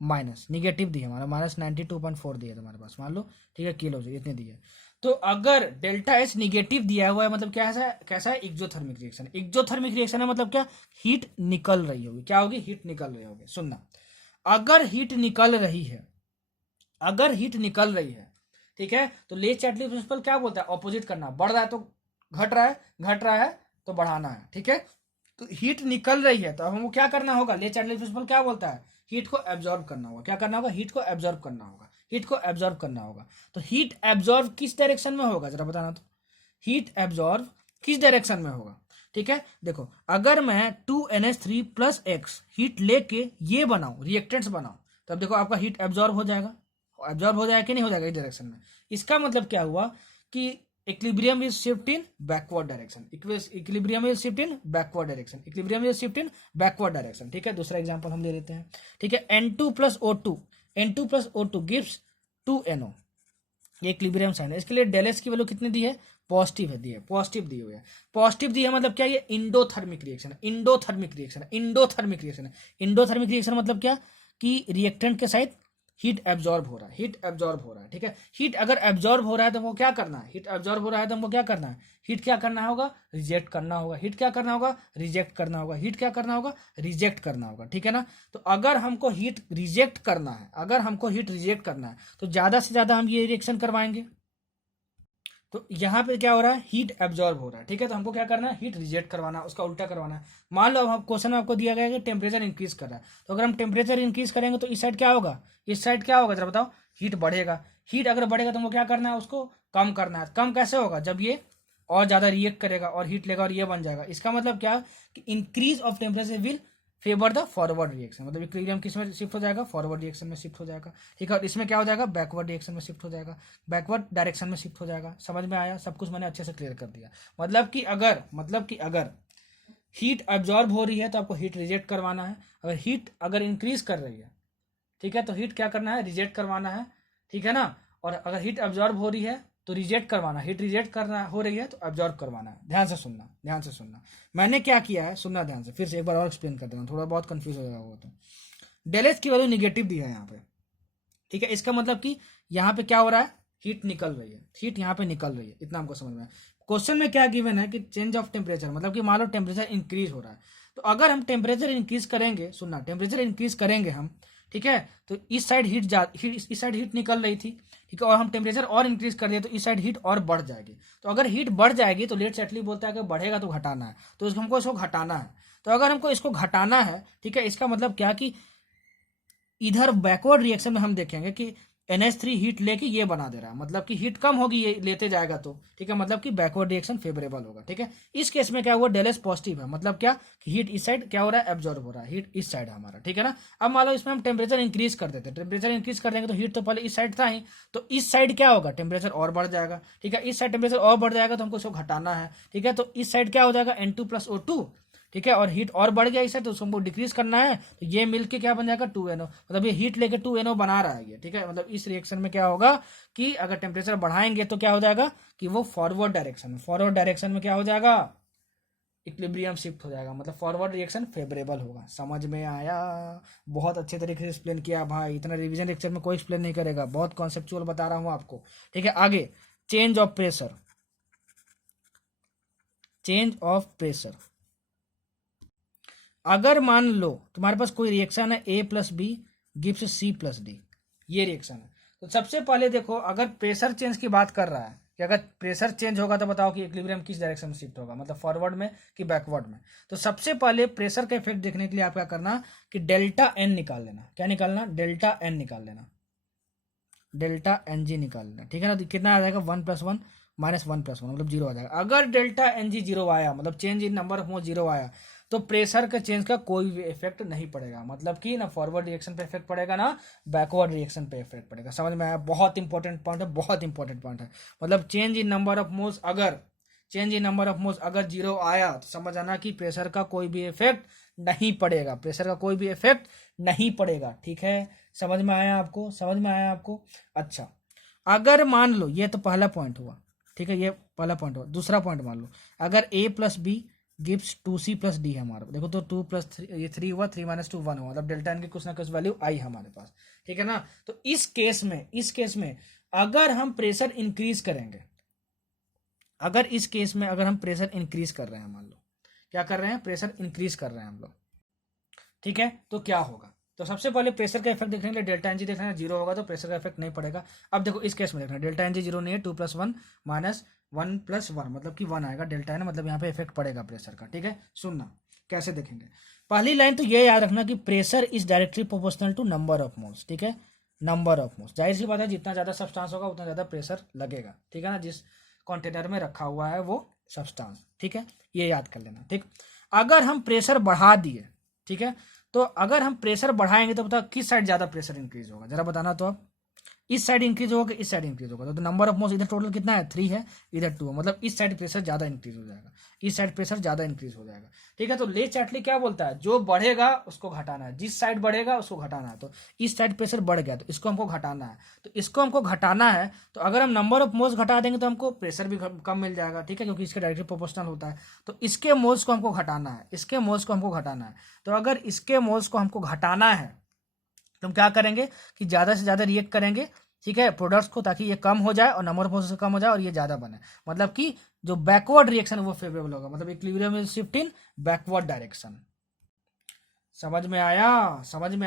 माइनस, निगेटिव दी है हमारा, -92.4 दी है तुम्हारे पास, मान लो। ठीक है, किलो से इतने दी है। तो अगर डेल्टा एच निगेटिव दिया हुआ है, मतलब क्या है, कैसा है, एक्सोथर्मिक रिएक्शन। एक्सोथर्मिक रिएक्शन है मतलब क्या, हीट निकल रही होगी। क्या होगी, हीट निकल रही होगी। सुनना, अगर हीट निकल रही है, अगर हीट निकल रही है, ठीक है, तो ले चैटली प्रिंसिपल क्या बोलता है, ऑपोजिट करना। बढ़ रहा है तो घट रहा है, घट रहा है तो बढ़ाना है। ठीक है, तो हीट निकल रही है तो अब हमको क्या करना होगा, ले चैटली प्रिंसिपल क्या बोलता है, हीट को एब्जॉर्ब करना होगा। क्या करना होगा, हीट को एब्जॉर्ब करना होगा, हीट को एब्जॉर्ब करना होगा। तो हीट एब्जॉर्ब किस डायरेक्शन में होगा, जरा बताना। तो हीट एब्जॉर्ब किस डायरेक्शन में होगा। ठीक है, देखो अगर मैं 2NH3 + X हीट लेके ये बनाऊं, रिएक्टेंट्स बनाऊं, तब देखो आपका हीट एब्जॉर्ब हो जाएगा। एब्जॉर्ब हो जाएगा कि नहीं हो जाएगा इस डायरेक्शन में। इसका मतलब क्या हुआ कि equilibrium is shift in backward direction. Equilibrium is shift in backward direction. Equilibrium is shift in backward direction. ठीक है, दूसरा एग्जांपल हम ले लेते हैं। ठीक है, N2 + O2 गिव्स 2NO। ये इक्विलिब्रियम साइन है। इसके लिए डेल एच की वैल्यू कितनी दी है, पॉजिटिव है, दी है, पॉजिटिव दी हुई है। पॉजिटिव दी है मतलब क्या, ये इंडोथर्मिक रिएक्शन है। इंडोथर्मिक रिएक्शन है, इंडोथर्मिक रिएक्शन है। इंडोथर्मिक रिएक्शन मतलब क्या कि रिएक्टेंट के साथ हीट एब्जॉर्ब हो रहा है, हीट एब्जॉर्ब हो रहा है। ठीक है, हीट अगर एब्जॉर्ब हो रहा है तो वो क्या करना है, हीट एब्जॉर्ब हो रहा है तो हमको क्या करना है, हीट क्या करना होगा, रिजेक्ट करना होगा। हीट क्या करना होगा, रिजेक्ट करना होगा। हीट क्या करना होगा, रिजेक्ट करना होगा। ठीक है ना, तो अगर हमको हीट रिजेक्ट करना है, अगर हमको हीट रिजेक्ट करना है तो ज्यादा से ज्यादा हम ये रिएक्शन करवाएंगे। तो यहाँ पे क्या हो रहा है, हीट एब्जॉर्ब हो रहा है। ठीक है, तो हमको क्या करना है, हीट रिजेक्ट करवाना, उसका उल्टा करवाना है। मान लो अब क्वेश्चन में आपको दिया गया है कि टेम्परेचर इंक्रीज कर रहा है, तो अगर हम टेम्परेचर इंक्रीज करेंगे तो इस साइड क्या होगा, इस साइड क्या होगा, जरा बताओ, हीट बढ़ेगा। हीट अगर बढ़ेगा तो हमको क्या करना है, उसको कम करना है। कम कैसे होगा, जब ये और ज्यादा रिएक्ट करेगा और हीट लेगा और ये बन जाएगा। इसका मतलब क्या कि increase of temperature will favour the forward reaction, मतलब इक्विलिब्रियम किस में शिफ्ट हो जाएगा, फॉरवर्ड रिएक्शन में शिफ्ट हो जाएगा। ठीक है, और इसमें क्या हो जाएगा, बैकवर्ड रिएक्शन में शिफ्ट हो जाएगा, बैकवर्ड डायरेक्शन में शिफ्ट हो जाएगा। समझ में आया, सब कुछ मैंने अच्छे से क्लियर कर दिया। मतलब कि अगर हीट एब्जॉर्ब हो रही है तो आपको हीट रिजेक्ट करवाना है। अगर हीट अगर इंक्रीज कर रही है, ठीक है, तो हीट क्या करना है, रिजेक्ट करवाना है। ठीक है ना, और अगर हीट एब्जॉर्ब हो रही है तो रिजेक्ट करवाना, हीट रिजेक्ट करना हो रही है तो एब्जॉर्ब करवाना है। ध्यान से सुनना, ध्यान से सुनना, मैंने क्या किया है, सुनना ध्यान से, फिर से एक बार और एक्सप्लेन कर देना, थोड़ा बहुत कंफ्यूज हो जाएगा वो। तो डेल एच की वैल्यू निगेटिव दी है यहाँ पे। ठीक है, इसका मतलब कि यहाँ पे क्या हो रहा है, हीट निकल रही है, हीट यहाँ पे निकल रही है, इतना हमको समझ में आया। क्वेश्चन में क्या गिवन है कि चेंज ऑफ टेम्परेचर, मतलब कि मान लो टेम्परेचर इंक्रीज हो रहा है, तो अगर हम टेम्परेचर इंक्रीज करेंगे, सुनना, टेम्परेचर इंक्रीज करेंगे हम, ठीक है, तो इस साइड इस साइड हीट निकल रही थी, ठीक है, और हम टेम्परेचर और इंक्रीज कर दिए तो इस साइड हीट और बढ़ जाएगी। तो अगर हीट बढ़ जाएगी तो लेट सेटली बोलता है कि बढ़ेगा तो घटाना है, तो हमको इसको घटाना है। तो अगर हमको इसको घटाना है, ठीक है, इसका मतलब क्या कि इधर बैकवर्ड रिएक्शन में हम देखेंगे कि NH3 हीट लेके ये बना दे रहा है, मतलब कि हीट कम होगी ये लेते जाएगा तो, ठीक है, मतलब कि बैकवर्ड रिएक्शन फेवरेबल होगा, ठीक है। इस केस में क्या हुआ, डेल एस पॉजिटिव है, मतलब क्या कि हीट इस साइड क्या हो रहा है, एब्जॉर्ब हो रहा है, हीट इस साइड है हमारा, ठीक है ना। अब मान लो इसमें हम टेम्परेचर इंक्रीज कर देते हैं, टेम्परेचर इंक्रीज कर देंगे तो हीट तो पहले इस साइड था ही, तो इस साइड क्या होगा, टेम्परेचर और बढ़ जाएगा, ठीक है, इस साइड टेम्परेचर और बढ़ जाएगा तो हमको इसको घटाना है, ठीक है, तो इस साइड क्या हो जाएगा N2+O2, ठीक है, और हीट और बढ़ गया इसे तो उसको हमको डिक्रीज करना है, तो ये मिलके क्या बन जाएगा 2NO, मतलब ये हीट लेके 2NO बना रहा है ये, ठीक है। मतलब इस रिएक्शन में क्या होगा कि अगर टेम्परेचर बढ़ाएंगे तो क्या हो जाएगा कि वो फॉरवर्ड डायरेक्शन में क्या हो जाएगा, इक्विलिब्रियम शिफ्ट हो जाएगा, मतलब फॉरवर्ड रिएक्शन फेवरेबल होगा। समझ में आया? बहुत अच्छे तरीके से एक्सप्लेन किया भाई, इतना रिवीजन लेक्चर में कोई एक्सप्लेन नहीं करेगा, बहुत कॉन्सेप्चुअल बता रहा हूँ आपको, ठीक है। आगे चेंज ऑफ प्रेशर, अगर मान लो तुम्हारे पास कोई रिएक्शन है A+B गिव्स C+D, ये रिएक्शन है, तो सबसे पहले देखो अगर प्रेशर चेंज की बात कर रहा है कि अगर प्रेशर चेंज होगा तो बताओ कि इक्विलिब्रियम किस डायरेक्शन में शिफ्ट होगा, मतलब फॉरवर्ड में कि बैकवर्ड में। तो सबसे पहले प्रेशर का इफेक्ट देखने के लिए आप क्या करना कि डेल्टा एन निकाल लेना, क्या निकालना, डेल्टा एन निकाल लेना, डेल्टा एन जी निकाल लेना, ठीक है ना। तो कितना आ जाएगा 1+1 -1+1 मतलब 0 आ जाएगा। अगर डेल्टा एन जी 0 आया, मतलब change in number of mole 0 आया, तो प्रेशर के चेंज का कोई भी इफेक्ट नहीं पड़ेगा, मतलब कि ना फॉरवर्ड रिएक्शन पे इफेक्ट पड़ेगा ना बैकवर्ड रिएक्शन पे इफेक्ट पड़ेगा। समझ में आया? बहुत इंपॉर्टेंट पॉइंट है, बहुत इंपॉर्टेंट पॉइंट है। मतलब change in number of moles अगर 0 आया तो समझ आना कि प्रेशर का कोई भी इफेक्ट नहीं पड़ेगा, ठीक है। समझ में आया आपको? अच्छा, अगर मान लो ये तो पहला पॉइंट हुआ, ठीक है, ये पहला पॉइंट हुआ। दूसरा पॉइंट मान लो अगर A+B गिव्स 2C+D है हमारा, देखो तो 2+3 ये 3 हुआ, 3 - 2 1 हुआ, मतलब डेल्टा एन की कुछ ना कुछ वैल्यू आई हमारे पास, ठीक है ना। तो इस केस में अगर हम प्रेशर इंक्रीज करेंगे, अगर हम प्रेशर इंक्रीज कर रहे हैं, मान लो क्या कर रहे हैं, प्रेशर इंक्रीज कर रहे हैं हम लोग, ठीक है, तो क्या होगा। तो सबसे पहले प्रेशर का इफेक्ट देखने के लिए डेल्टा एन जी देखना है, 0 होगा तो प्रेशर का इफेक्ट नहीं पड़ेगा। अब देखो इस केस में देखना, डेल्टा एन जी 0 नहीं है, 2+1 -1+1 मतलब कि 1 आएगा डेल्टा एन, मतलब यहाँ पे इफेक्ट पड़ेगा प्रेशर का, ठीक है। सुनना कैसे देखेंगे, पहली लाइन तो ये याद रखना कि pressure is directly proportional to number of moles, ठीक है, नंबर ऑफ मोल्स। जाहिर सी बात है जितना ज्यादा सब्सटेंस होगा उतना ज्यादा प्रेशर लगेगा, ठीक है ना, जिस कंटेनर में रखा हुआ है वो सब्सटेंस, ठीक है, ये याद कर लेना, ठीक। अगर हम प्रेशर बढ़ा दिए, ठीक है, तो अगर हम प्रेशर बढ़ाएंगे तो बताओ किस साइड ज्यादा प्रेशर इंक्रीज होगा, जरा बताना। तो अब इस साइड इंक्रीज होगा कि इस साइड इंक्रीज होगा, तो नंबर ऑफ मोल्स इधर टोटल कितना है 3 है, इधर 2 है, मतलब इस साइड प्रेशर ज्यादा इंक्रीज हो जाएगा, ठीक है। तो ले चैटली क्या बोलता है, जो बढ़ेगा उसको घटाना है, जिस साइड बढ़ेगा उसको घटाना है। तो इस साइड प्रेशर बढ़ गया तो इसको हमको घटाना है, तो अगर हम नंबर ऑफ मोल्स घटा देंगे तो हमको प्रेशर भी कम मिल जाएगा, ठीक है, क्योंकि इसके डायरेक्टली प्रोपोर्शनल होता है। तो इसके मोल्स को हमको घटाना है, तो अगर इसके मोल्स को हमको घटाना है तो हम क्या करेंगे कि ज्यादा से ज्यादा रिएक्ट करेंगे, ठीक है, प्रोडक्ट्स को, ताकि ये कम हो जाए और नंबर ऑफ मोल्स कम हो जाए और ये ज्यादा बने, मतलब कि जो बैकवर्ड रिएक्शन है वो फेवरेबल होगा, मतलब equilibrium will shift in backward direction. समझ में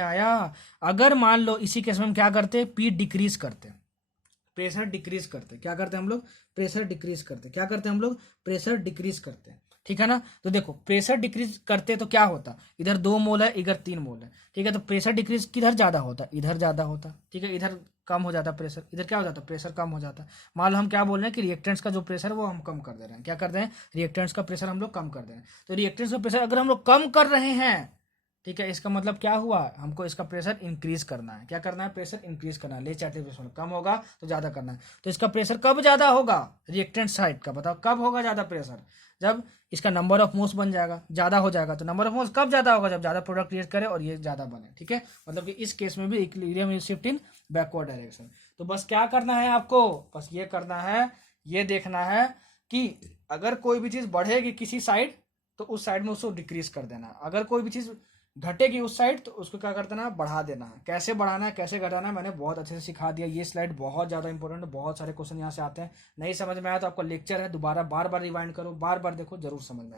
आया? अगर मान लो इसी केस में हम क्या करते, पी डिक्रीज करते, प्रेशर डिक्रीज करते, क्या करते हम लोग, प्रेशर डिक्रीज करते, ठीक है ना। तो देखो प्रेशर डिक्रीज करते तो क्या होता, इधर 2 मोल है, इधर 3 मोल है, ठीक है, तो प्रेशर डिक्रीज किधर ज्यादा होता, इधर ज्यादा होता, ठीक है, इधर कम हो जाता प्रेशर, इधर क्या हो जाता, प्रेशर कम हो जाता। मान लो हम क्या बोल रहे हैं कि रिएक्टेंट्स का जो प्रेशर है वो हम कम कर दे रहे हैं, क्या कर रहे हैं, रिएक्टेंट्स का प्रेशर हम लोग कम कर दे रहे हैं। तो रिएक्टेंट्स का प्रेशर अगर हम लोग कम कर रहे हैं, ठीक है, इसका मतलब क्या हुआ, हमको इसका प्रेशर इंक्रीज करना है, क्या करना है, प्रेशर इंक्रीज करना है। ले चाहते प्रेशर कम होगा तो ज्यादा करना है, तो इसका प्रेशर कब ज्यादा होगा, रिएक्टेंट साइड का, बताओ कब होगा ज्यादा प्रेशर, जब इसका नंबर ऑफ मोल्स बन जाएगा, ज्यादा हो जाएगा। तो नंबर ऑफ मोल्स कब ज्यादा होगा, जब ज्यादा प्रोडक्ट क्रिएट करे और ये ज्यादा बने, ठीक है, मतलब कि इस केस में भी equilibrium will shift in backward direction. तो बस क्या करना है आपको, बस ये करना है, ये देखना है कि अगर कोई भी चीज बढ़ेगी किसी साइड तो उस साइड में उसको डिक्रीज कर देना, अगर कोई भी चीज घटेगी उस साइड तो उसको क्या कर देना है, बढ़ा देना है। कैसे बढ़ाना है, कैसे घटाना है, मैंने बहुत अच्छे से सिखा दिया। ये स्लाइड बहुत ज्यादा इंपॉर्टेंट है, बहुत सारे क्वेश्चन यहाँ से आते हैं। नहीं समझ में आया तो आपका लेक्चर है, दोबारा बार बार रिवाइंड करो, बार बार देखो, जरूर समझ में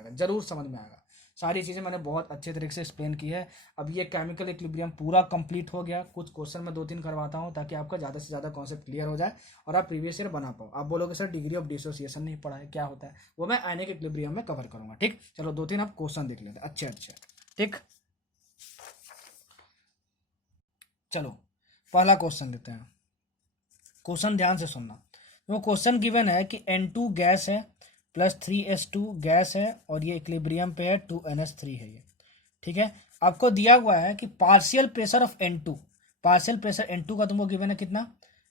आएगा। सारी चीज़ें मैंने बहुत अच्छे तरीके से एक्सप्लेन की है। अब ये केमिकल इक्विलिब्रियम पूरा कंप्लीट हो गया। कुछ क्वेश्चन मैं 2-3 करवाता हूँ ताकि आपका ज़्यादा से ज़्यादा कॉन्सेप्ट क्लियर हो जाए और आप प्रीवियस ईयर बना पाओ। आप बोलोगे सर डिग्री ऑफ डिसोसिएशन नहीं पढ़ा है, क्या होता है? वो मैं आयनिक इक्विलिब्रियम में कवर करूँगा। ठीक, चलो 2-3 आप क्वेश्चन देख लेते हैं अच्छे अच्छे। ठीक, चलो पहला क्वेश्चन लेते हैं। क्वेश्चन ध्यान से सुनना। तो क्वेश्चन गिवन है कि N2 गैस है प्लस 3S2 गैस है और ये इक्विलिब्रियम पे है, 2NH3 है ये। ठीक है, आपको दिया हुआ है कि partial pressure of N2, partial pressure N2 का तुमको गिवन है कितना,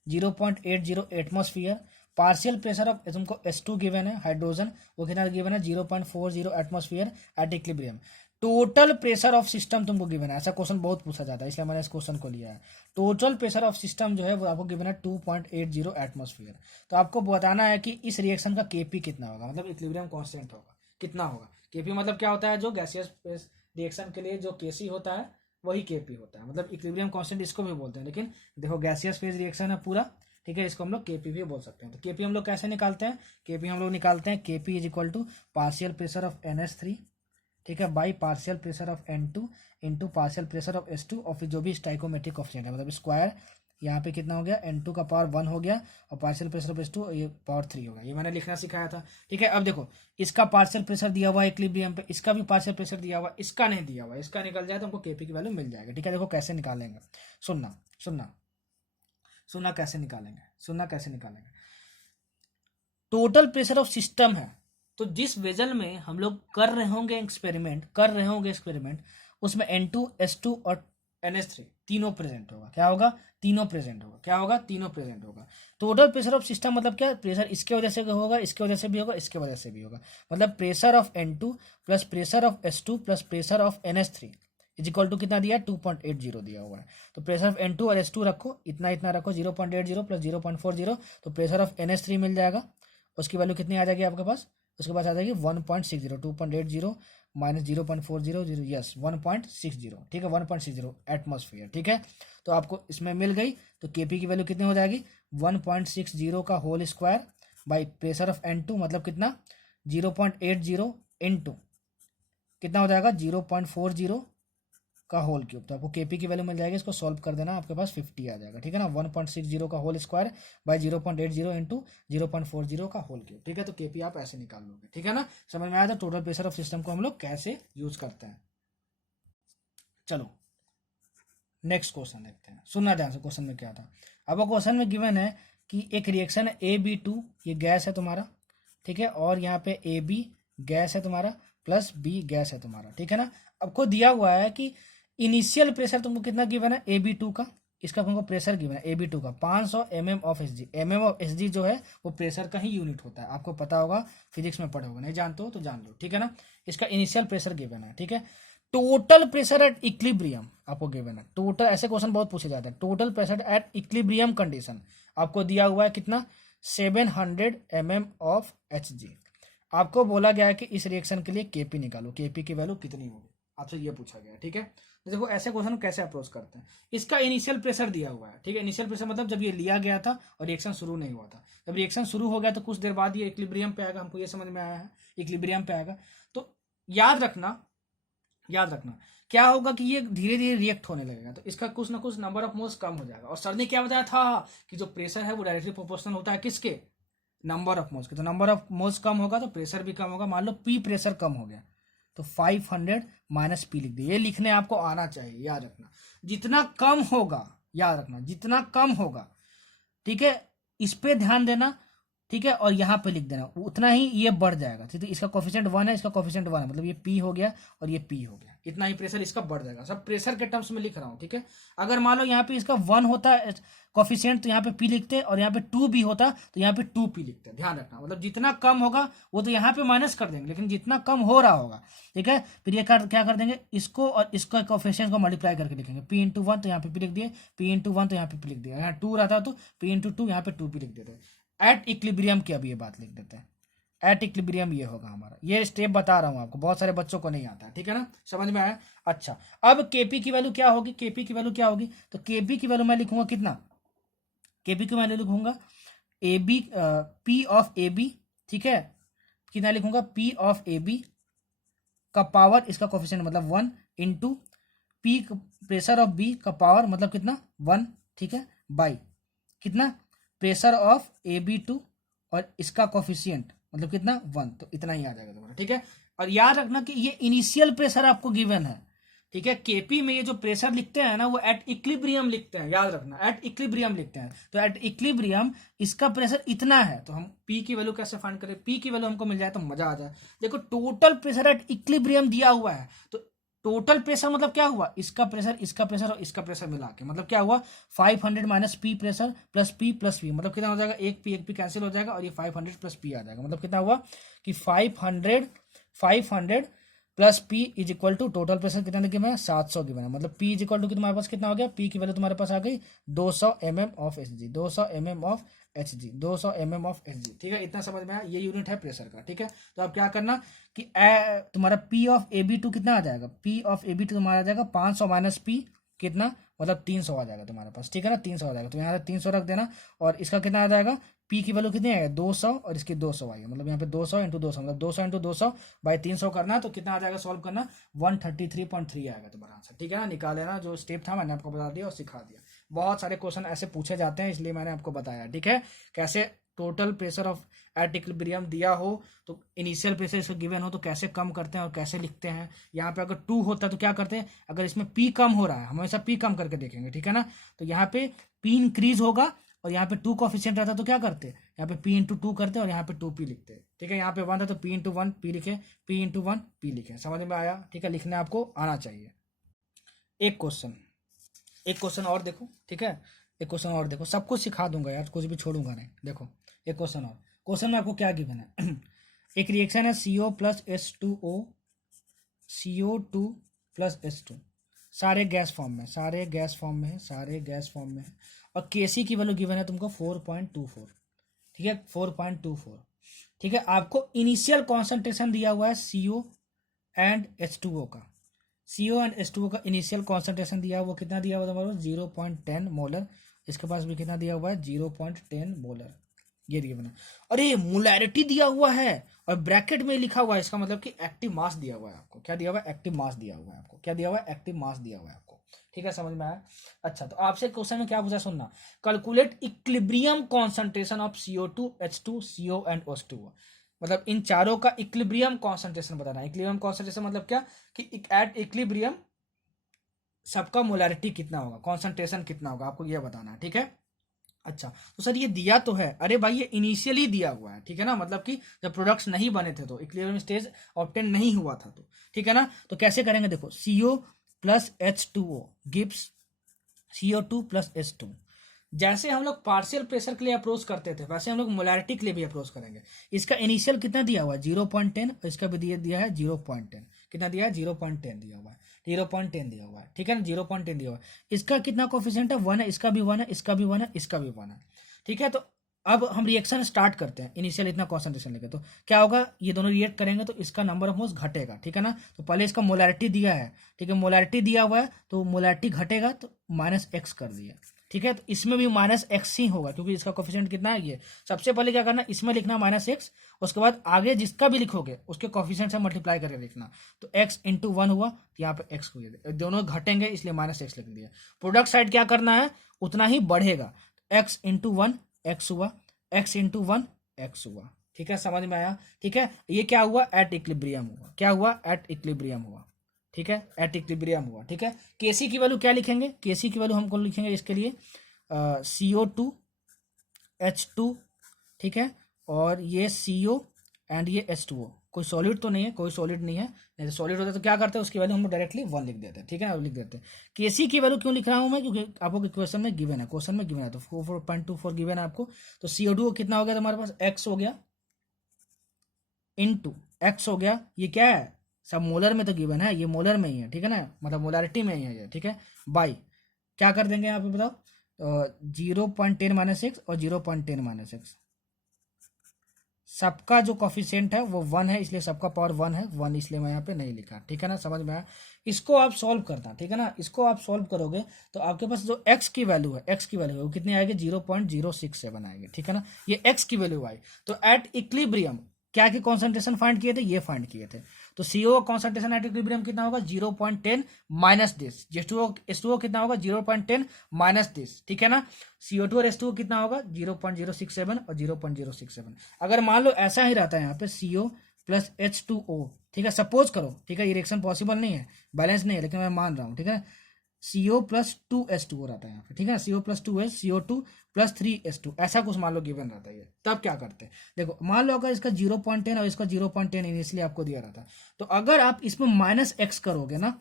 0.80 एटमॉस्फेयर। पार्शियल प्रेशर ऑफ तुमको S2 गिवन है हाइड्रोजन, वो कितना गिवन है, 0.40 atmosphere at equilibrium. Total pressure of system तुमको गिवन है, ऐसा क्वेश्चन बहुत पूछा जाता है इसलिए मैंने इस क्वेश्चन को लिया है। टोटल प्रेशर ऑफ सिस्टम जो है वो आपको गिवन है 2.80 एटमॉस्फेयर। तो आपको बताना है कि इस रिएक्शन का केपी कितना होगा, मतलब इक्विलिब्रियम कांस्टेंट होगा कितना होगा। केपी मतलब क्या होता है, जो गैसियस रिएक्शन के लिए जो केसी होता है वही केपी होता है, मतलब इक्विलिब्रियम कांस्टेंट इसको भी बोलते हैं। लेकिन देखो गैसियस फेज रिएक्शन है पूरा, ठीक है, इसको हम लोग केपी भी बोल सकते हैं। तो केपी हम लोग कैसे निकालते हैं, केपी हम लोग निकालते हैं KP is equal to partial pressure of NH3, ठीक है, by partial pressure of N2 into partial pressure of S2 और फिर जो भी स्टाइकोमेट्रिक कोफिशिएंट है, मतलब स्क्वायर यहाँ पे कितना हो गया, N2 का पावर 1 हो गया और पार्शियल प्रेशर ऑफ S2 ये पावर 3 होगा। ये मैंने लिखना सिखाया था। ठीक है, अब देखो इसका पार्शियल प्रेशर दिया हुआ है इक्विलिब्रियम पे, इसका भी पार्शियल प्रेशर दिया हुआ है, इसका नहीं दिया हुआ है, इसका निकल जाए तो हमको केपी की वैल्यू मिल जाएगी। ठीक है, देखो कैसे निकालेंगे, सुनना सुनना सुनना कैसे निकालेंगे, सुनना कैसे निकालेंगे। टोटल प्रेशर ऑफ सिस्टम है, तो जिस वेजल में हम लोग कर रहे होंगे एक्सपेरिमेंट उसमें N2 S2 और NH3 तीनों प्रेजेंट होगा। क्या होगा, तीनों प्रेजेंट होगा। क्या होगा, तीनों प्रेजेंट होगा। टोटल प्रेशर ऑफ सिस्टम मतलब क्या, प्रेशर इसके वजह से होगा, इसके वजह से भी होगा, इसके वजह से भी होगा। मतलब pressure of N2 plus pressure of S2 plus pressure of NH3 is equal to कितना दिया है, 2.80 दिया हुआ है। तो प्रेशर ऑफ N2 और S2 रखो, इतना इतना रखो, 0.80 प्लस 0.40, तो प्रेशर ऑफ NH3 मिल जाएगा। उसकी वैल्यू कितनी आ जाएगी आपके पास, उसके पास आ जाएगी 1.60, 2.80 माइनस 0.40, यस 1.60, ठीक है, 1.60 एटमॉस्फेयर। ठीक है, तो आपको इसमें मिल गई। तो केपी की वैल्यू कितनी हो जाएगी, 1.60 का whole square by pressure of N2 मतलब कितना, 0.80 इंटू कितना हो जाएगा, 0.40 का होल क्यूब। तो आपको केपी की वैल्यू मिल जाएगी, इसको सॉल्व कर देना, आपके पास 50 आ जाएगा। ठीक है ना, 1.60 का होल स्क्वायर बाय 0.80 इंटू 0.40 का होल क्यूब। ठीक है, तो केपी आप ऐसे निकाल लोगे। ठीक है ना, समझ में आया था टोटल प्रेशर ऑफ सिस्टम को हम लोग कैसे यूज करते हैं। चलो नेक्स्ट क्वेश्चन देखते हैं, सुनना ध्यान से क्वेश्चन में क्या था। अब क्वेश्चन में गिवन है कि एक रिएक्शन है AB2, ये गैस है तुम्हारा, ठीक है, और यहाँ पे AB गैस है तुम्हारा प्लस B गैस है तुम्हारा। ठीक है ना, आपको दिया हुआ है कि इनिशियल प्रेशर तुमको कितना गिवन है AB2 का, इसका तुमको प्रेशर गिवन है AB2 का 500 mm of Hg। mm of Hg जो है वो प्रेशर का ही यूनिट होता है, आपको पता होगा, फिजिक्स में पढ़े होगा, नहीं जानते हो तो जान लो। ठीक है ना, इसका इनिशियल प्रेशर गिवन है। ठीक है, टोटल प्रेशर एट इक्विलिब्रियम आपको गिवन है। टोटल, ऐसे क्वेश्चन बहुत पूछे जाते हैं, total pressure at equilibrium condition आपको दिया हुआ है कितना, 700 mm ऑफ Hg। आपको बोला गया है कि इस रिएक्शन के लिए केपी निकालो, केपी की वैल्यू कितनी होगी, आपसे ये पूछा गया है। ठीक है, तो देखो ऐसे क्वेश्चन कैसे अप्रोच करते हैं। इसका इनिशियल प्रेशर दिया हुआ है, ठीक है, इनिशियल प्रेशर मतलब जब ये लिया गया था और रिएक्शन शुरू नहीं हुआ था। जब रिएक्शन शुरू हो गया तो कुछ देर बाद ये इक्विलिब्रियम पे आएगा, हमको ये समझ में आया है, इक्विलिब्रियम पे आएगा। तो याद रखना क्या होगा कि ये धीरे धीरे रिएक्ट होने लगेगा, तो इसका कुछ ना कुछ नंबर ऑफ मोल्स कम हो जाएगा। और सर ने क्या बताया था कि जो प्रेशर है वो डायरेक्टली प्रोपोर्शनल होता है किसके, नंबर ऑफ मोल्स के। तो नंबर ऑफ मोल्स कम होगा तो प्रेशर भी कम होगा। मान लो पी प्रेशर कम हो गया तो 500 माइनस पी लिख दिए। ये लिखने आपको आना चाहिए, याद रखना, जितना कम होगा, याद रखना जितना कम होगा, ठीक है, इस पे ध्यान देना, ठीक है, और यहाँ पे लिख देना, उतना ही ये बढ़ जाएगा। ठीक है, इसका कोफिशिएंट 1 है, इसका कोफिशिएंट 1 है, मतलब ये पी हो गया और ये पी हो गया, इतना ही प्रेशर इसका बढ़ जाएगा। सब प्रेशर के टर्म्स में लिख रहा हूँ। ठीक है, अगर मान लो यहाँ पे इसका 1 होता है कोफिशिएंट तो यहाँ पे पी लिखते, और यहाँ पे 2 भी होता तो यहाँ पे 2 पी लिखते। ध्यान रखना, मतलब जितना कम होगा वो तो यहाँ पे माइनस कर देंगे, लेकिन जितना कम हो रहा होगा, ठीक है, फिर ये क्या कर देंगे, इसको और इसका कोफिशिएंट को मल्टीप्लाई करके लिखेंगे। पी इंटू 1 तो यहाँ पे पी लिख दिए, पी इंटू 1 तो यहाँ पे पी लिख दिया, यहाँ 2 रहता तो पी इंटू 2 यहाँ पे 2 पी लिख देते। एट इक्विलिब्रियम की अब ये बात लिख देते हैं, एट इक्विलिब्रियम ये होगा हमारा। ये स्टेप बता रहा हूं आपको, बहुत सारे बच्चों को नहीं आता है। ठीक है ना, समझ में आया। अच्छा, अब केपी की वैल्यू क्या होगी, केपी की वैल्यू क्या होगी, तो केपी की वैल्यू मैं लिखूंगा कितना, केपी की वैल्यू लिखूंगा A B, P of A B, ठीक है, कितना लिखूंगा, पी ऑफ ए बी का पावर इसका कोफिशिएंट मतलब 1 into P pressure of B का पावर मतलब कितना 1, ठीक है, बाई कितना प्रेशर ऑफ AB2 और इसका कोफिशिएंट मतलब कितना 1, तो इतना ही आ जाएगा तुम्हारा, ठीक है। और याद रखना कि ये इनिशियल प्रेशर आपको गिवन है, ठीक है। केपी में ये जो प्रेशर लिखते हैं ना वो एट इक्विलिब्रियम लिखते हैं, याद रखना एट इक्विलिब्रियम लिखते हैं। तो एट इक्विलिब्रियम इसका प्रेशर इतना है, तो हम पी की वैल्यू कैसे फाइंड करें, पी की वैल्यू हमको मिल जाए तो मजा आ जाए। देखो टोटल प्रेशर एट इक्विलिब्रियम दिया हुआ है, तो टोटल प्रेशर मतलब क्या हुआ, इसका प्रेशर और इसका प्रेशर मिला के मतलब क्या हुआ 500 minus P pressure plus P मतलब कितना हो जाएगा, एक पी कैंसिल हो जाएगा और ये 500 प्लस पी आ जाएगा। मतलब कितना हुआ कि 500 plus P is equal to total pressure कितना गिवन है 700 गिवन है। मतलब पी इज इक्वल टू तुम्हारे पास कितना हो गया, पी की वैल्यू तुम्हारे पास आ गई 200 mm of Hg, 200 mm of Hg, 200 mm of Hg, ठीक है। इतना समझ में आया, ये यूनिट है प्रेशर का, ठीक है। तो अब क्या करना कि तुम्हारा P ऑफ AB2 कितना आ जाएगा, P ऑफ AB2 तुम्हारा आ जाएगा 500 माइनस पी कितना मतलब 300 आ जाएगा तुम्हारे पास, ठीक है ना, 300 आ जाएगा। तो यहाँ 300 रख देना और इसका कितना आ जाएगा, पी की वैल्यू कितनी आएगा 200 और इसकी 200 आएगी। मतलब यहाँ पे 200 इंटू 200 मतलब 200 इंटू 200 बाई 300 करना है, तो कितना आ जाएगा सॉल्व करना 133.3 आएगा तुम्हारा आंसर, ठीक है ना। निकाल लेना, जो स्टेप था मैंने आपको बता दिया और सिखा दिया। बहुत सारे क्वेश्चन ऐसे पूछे जाते हैं इसलिए मैंने आपको बताया, ठीक है। कैसे total pressure of at equilibrium दिया हो तो इनिशियल प्रेशर इसका गिवन हो तो कैसे कम करते हैं और कैसे लिखते हैं। यहाँ पे अगर 2 होता है तो क्या करते हैं, अगर इसमें पी कम हो रहा है हमेशा पी कम करके देखेंगे, ठीक है ना। तो यहाँ पे पी इंक्रीज होगा और यहाँ पे 2 कोफिशिएंट रहता तो क्या करते हैं, यहाँ पे p इंटू 2 करते हैं और यहाँ पे 2p लिखते हैं, ठीक है। यहाँ पे 1 था तो p इंटू 1 p लिखे, p इंटू 1 p लिखे, समझ में आया, ठीक है। लिखना आपको आना चाहिए। एक क्वेश्चन और देखो, ठीक है, एक क्वेश्चन और देखो, सब कुछ सिखा दूंगा यार, कुछ भी छोड़ूंगा नहीं। देखो एक क्वेश्चन और, क्वेश्चन में आपको क्या गिवन है एक रिएक्शन है CO plus H2O, CO2 plus H2, सारे गैस फॉर्म में है और Kc की वैल्यू गिवन है तुमको 4.24, ठीक है 4.24, ठीक है। आपको इनिशियल कॉन्सेंट्रेशन दिया हुआ है CO एंड H2O का, CO एंड H2O का इनिशियल कॉन्सेंट्रेशन दिया हुआ, वो कितना दिया हुआ तुम्हारा 0.10 मोलर, इसके पास भी कितना दिया हुआ है 0.10 मोलर, ये गिवन है। और ये मोलैरिटी दिया हुआ है और ब्रैकेट में लिखा हुआ है, इसका मतलब कि एक्टिव मास दिया हुआ है आपको, क्या दिया हुआ है एक्टिव मास दिया हुआ है आपको, क्या दिया हुआ है एक्टिव मास दिया हुआ है आपको, ठीक है, समझ में आया। अच्छा तो आपसे क्वेश्चन में क्या पूछा सुनना, calculate equilibrium concentration of CO2 H2 CO and H2O, मतलब इन चारों का इक्विलिब्रियम कॉन्सेंट्रेशन बताना है। इक्विलिब्रियम कॉन्सेंट्रेशन मतलब क्या कि एट इक्विलिब्रियम सबका मोलैरिटी कितना होगा, कॉन्सेंट्रेशन कितना होगा, आपको यह बताना है, ठीक है। अच्छा तो सर ये दिया तो है, अरे भाई ये इनिशियली दिया हुआ है, ठीक है ना, मतलब कि जब प्रोडक्ट्स नहीं बने थे तो इक्विलिब्रियम स्टेज ऑब्टेन नहीं हुआ था तो, ठीक है ना। तो कैसे करेंगे, देखो CO plus H2O gives CO2 plus H2, जैसे हम लोग पार्शियल प्रेशर के लिए अप्रोच करते थे वैसे हम लोग मोलैरिटी के लिए भी अप्रोच करेंगे। इसका इनिशियल कितना दिया हुआ है 0.10 और इसका भी दिया है 0.10, कितना दिया है 0.10 दिया हुआ है, 0.10 दिया हुआ है, ठीक है ना, 0.10 दिया हुआ है। इसका कितना कोफिशिएंट है 1 है, इसका भी 1 है, इसका भी 1 है, इसका भी 1 है, ठीक है। तो अब हम रिएक्शन स्टार्ट करते हैं, इनिशियल इतना कॉन्सेंट्रेशन लेके, तो क्या होगा ये दोनों रिएक्ट करेंगे तो इसका नंबर ऑफ मोल्स घटेगा, ठीक है ना। तो पहले इसका मोलैरिटी दिया है, ठीक है, मोलैरिटी दिया हुआ है तो मोलैरिटी घटेगा तो -x कर दिया, ठीक है। तो इसमें भी -x ही होगा क्योंकि इसका कोफिशिएंट कितना है ये। सबसे पहले क्या करना, इसमें लिखना -x, उसके बाद आगे जिसका भी लिखोगे उसके कोफिशिएंट से मल्टीप्लाई करके लिखना, तो x इंटू 1 हुआ तो यहाँ पे x को दोनों घटेंगे इसलिए -x लिख दिया। प्रोडक्ट साइड क्या करना है उतना ही बढ़ेगा, x इंटू 1 x हुआ, x इंटू 1 x हुआ, ठीक है, समझ में आया, ठीक है। ये क्या हुआ एट इक्विलिब्रियम हुआ, क्या हुआ एट इक्विलिब्रियम हुआ, ठीक है, एट इक्विलिब्रियम हुआ, ठीक है। Kc की वैल्यू क्या लिखेंगे, Kc की वैल्यू हमको लिखेंगे इसके लिए CO2 H2, ठीक है, और ये CO एंड ये H2O, कोई सॉलिड तो नहीं है, कोई सॉलिड नहीं है, नहीं तो सॉलिड होता तो क्या करते हैं उसकी वैल्यू हम लोग डायरेक्टली 1 लिख देते हैं, ठीक है, लिख देते हैं। Kc की वैल्यू क्यों लिख रहा हूँ मैं, क्योंकि आपको क्वेश्चन में गिवन है, तो 4.24 गिवन है आपको। तो CO2 कितना हो गया तुम्हारे पास x हो गया इंटू x हो गया, ये क्या है सब मोलर में तो गिवन है, ये मोलर में ही है, ठीक है ना, मतलब मोलैरिटी में ही है ये, ठीक है, बाई क्या कर देंगे यहाँ पे बताओ 0.10 माइनस एक्स और 0.10 माइनस एक्स, सबका जो कॉफिशिएंट है वो 1 है इसलिए सबका पावर 1 है, 1 इसलिए मैं यहाँ पे नहीं लिखा, ठीक है ना, समझ में आया। इसको आप सॉल्व करना, ठीक है ना, इसको आप सॉल्व करोगे तो आपके पास जो x की वैल्यू है, x की वैल्यू है वो कितनी आएगी 0.067 आएगी, ठीक है ना, ये x की वैल्यू आई। तो एट इक्विलिब्रियम क्या की कॉन्सेंट्रेशन फाइंड किए थे, ये फाइंड किए थे। तो CO का कॉन्सेंट्रेशन एट इक्विलिब्रियम कितना होगा 0.10 माइनस दिस, H2O कितना होगा 0.10 माइनस दिस, ठीक है ना। CO2 और H2O कितना होगा 0.067 और 0.067। अगर मान लो ऐसा ही रहता है यहाँ पे CO प्लस H2O, ठीक है, सपोज करो, ठीक है, ये रिएक्शन पॉसिबल नहीं है, बैलेंस नहीं है, लेकिन मैं मान रहा हूँ, ठीक है, CO प्लस 2H2O रहता है यहाँ पे, ठीक है, CO plus 2H, CO2 plus 3H2, ऐसा कुछ मान लो गिवन रहता है। तब क्या करते हैं, देखो मान लो अगर इसका 0.10 और इसका 0.10 इनिशियली आपको दिया रहता है, तो अगर आप इसमें माइनस एक्स करोगे ना,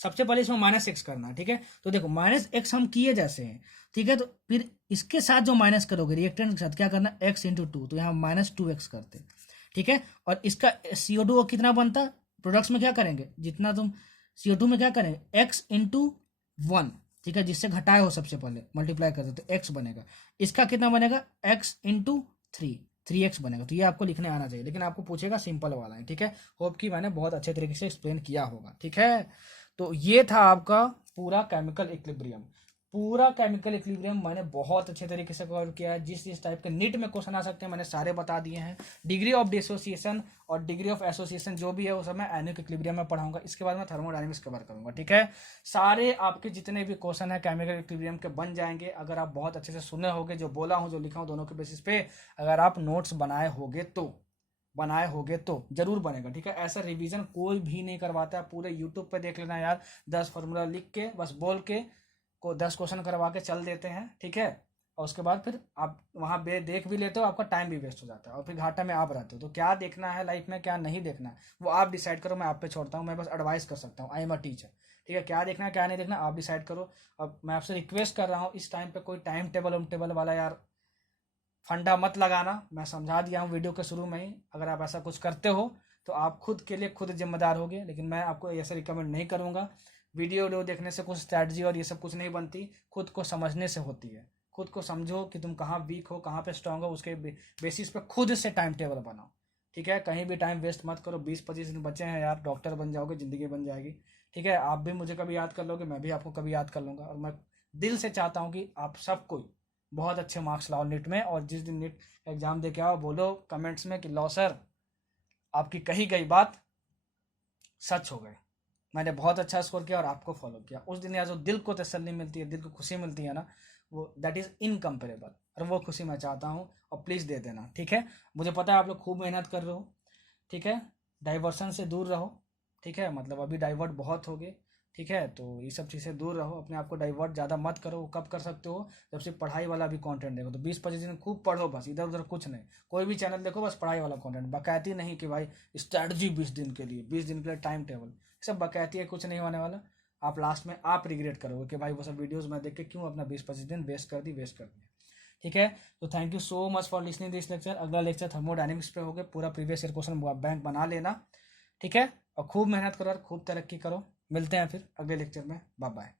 सबसे पहले इसमें माइनस एक्स करना है, ठीक है। तो देखो माइनस एक्स हम किए जैसे हैं, ठीक है, तो फिर इसके साथ जो माइनस करोगे रिएक्टेंट के साथ क्या करना, एक्स इंटू टू, तो यहाँ माइनस 2x करते हैं, ठीक है। और इसका CO2 कितना बनता, प्रोडक्ट्स में क्या करेंगे, जितना तुम CO2 में क्या करेंगे x इंटू 1, ठीक है, जिससे घटाए हो सबसे पहले मल्टीप्लाई कर दो तो x बनेगा, इसका कितना बनेगा x इंटू 3x बनेगा। तो ये आपको लिखने आना चाहिए, लेकिन आपको पूछेगा सिंपल वाला है, ठीक है। होप कि मैंने बहुत अच्छे तरीके से एक्सप्लेन किया होगा, ठीक है। तो ये था आपका पूरा केमिकल इक्विलिब्रियम। पूरा केमिकल इक्विलिब्रियम मैंने बहुत अच्छे तरीके से कवर किया है। जिस जिस टाइप के नीट में क्वेश्चन आ सकते हैं मैंने सारे बता दिए हैं। डिग्री ऑफ डिसोसिएशन और डिग्री ऑफ एसोसिएशन जो भी है वो सब मैं एनिक इक्विलिब्रियम में पढ़ाऊंगा। इसके बाद मैं थर्मोडायनेमिक्स कवर करूंगा, ठीक है। सारे आपके जितने भी क्वेश्चन है केमिकल इक्विलिब्रियम के बन जाएंगे अगर आप बहुत अच्छे से सुने होगे, जो बोला हूँ जो लिखा हूँ दोनों के बेसिस पे अगर आप नोट्स बनाए होगे तो जरूर बनेगा, ठीक है। ऐसा रिवीजन कोई भी नहीं करवाता है। पूरे यूट्यूब पे देख लेना यार, 10 फार्मूला लिख के बस बोल के को 10 क्वेश्चन करवा के चल देते हैं, ठीक है। और उसके बाद फिर आप वहाँ देख भी लेते हो, आपका टाइम भी वेस्ट हो जाता है और फिर घाटा में आप रहते हो। तो क्या देखना है लाइफ में क्या नहीं देखना है वो आप डिसाइड करो, मैं आप पे छोड़ता हूँ, मैं बस एडवाइस कर सकता हूँ, आई एम अ टीचर, ठीक है। क्या देखना है क्या नहीं देखना आप डिसाइड करो। अब मैं आपसे रिक्वेस्ट कर रहा हूँ इस टाइम पे कोई टाइम टेबल वाला यार फंडा मत लगाना। मैं समझा दिया हूँ वीडियो के शुरू में ही, अगर आप ऐसा कुछ करते हो तो आप खुद के लिए खुद जिम्मेदार होगे, लेकिन मैं आपको ऐसा रिकमेंड नहीं करूँगा। वीडियो देखने से कुछ स्ट्रैटेजी और ये सब कुछ नहीं बनती, खुद को समझने से होती है। खुद को समझो कि तुम कहाँ वीक हो कहाँ पे स्ट्रांग हो, उसके बेसिस पे खुद से टाइम टेबल बनाओ, ठीक है। कहीं भी टाइम वेस्ट मत करो। 20-25 दिन बचे हैं यार, डॉक्टर बन जाओगे, ज़िंदगी बन जाएगी, ठीक है। आप भी मुझे कभी याद कर लोगे, मैं भी आपको कभी याद कर लूँगा। और मैं दिल से चाहता हूँ कि आप सब कोई बहुत अच्छे मार्क्स लाओ नीट में, और जिस दिन नीट एग्जाम दे के आओ बोलो कमेंट्स में कि लो सर आपकी कही गई बात सच हो गई, मैंने बहुत अच्छा स्कोर किया और आपको फॉलो किया। उस दिन यार जो दिल को तसल्ली मिलती है, दिल को खुशी मिलती है ना, वो दैट इज़ इनकम्पेरेबल। और वो खुशी मैं चाहता हूँ और प्लीज़ दे देना, ठीक है। मुझे पता है आप लोग खूब मेहनत कर रहे हो, ठीक है। डाइवर्सन से दूर रहो, ठीक है, मतलब अभी डाइवर्ट बहुत हो गए, ठीक है। तो ये सब चीज़ें दूर रहो, अपने आप को डाइवर्ट ज़्यादा मत करो। कब कर सकते हो, जब सिर्फ पढ़ाई वाला भी कंटेंट देखो। तो 20-25 दिन खूब पढ़ो, बस इधर उधर कुछ नहीं। कोई भी चैनल देखो, बस पढ़ाई वाला कंटेंट, बकैती नहीं कि भाई स्ट्रैटेजी 20 दिन के लिए, 20 दिन के लिए टाइम टेबल, सब बकैती है, कुछ नहीं होने वाला। आप लास्ट में आप रिग्रेट करोगे कि भाई वो सब वीडियोस मैं देख के क्यों अपना 20-25 दिन वेस्ट कर दिया, ठीक है। तो thank you so much for listening this lecture. अगला लेक्चर थर्मोडायनेमिक्स पे होगा, पूरा प्रीवियस ईयर क्वेश्चन बैंक बना लेना, ठीक है। और खूब मेहनत करो और खूब तरक्की करो। मिलते हैं फिर अगले लेक्चर में, बाय बाय।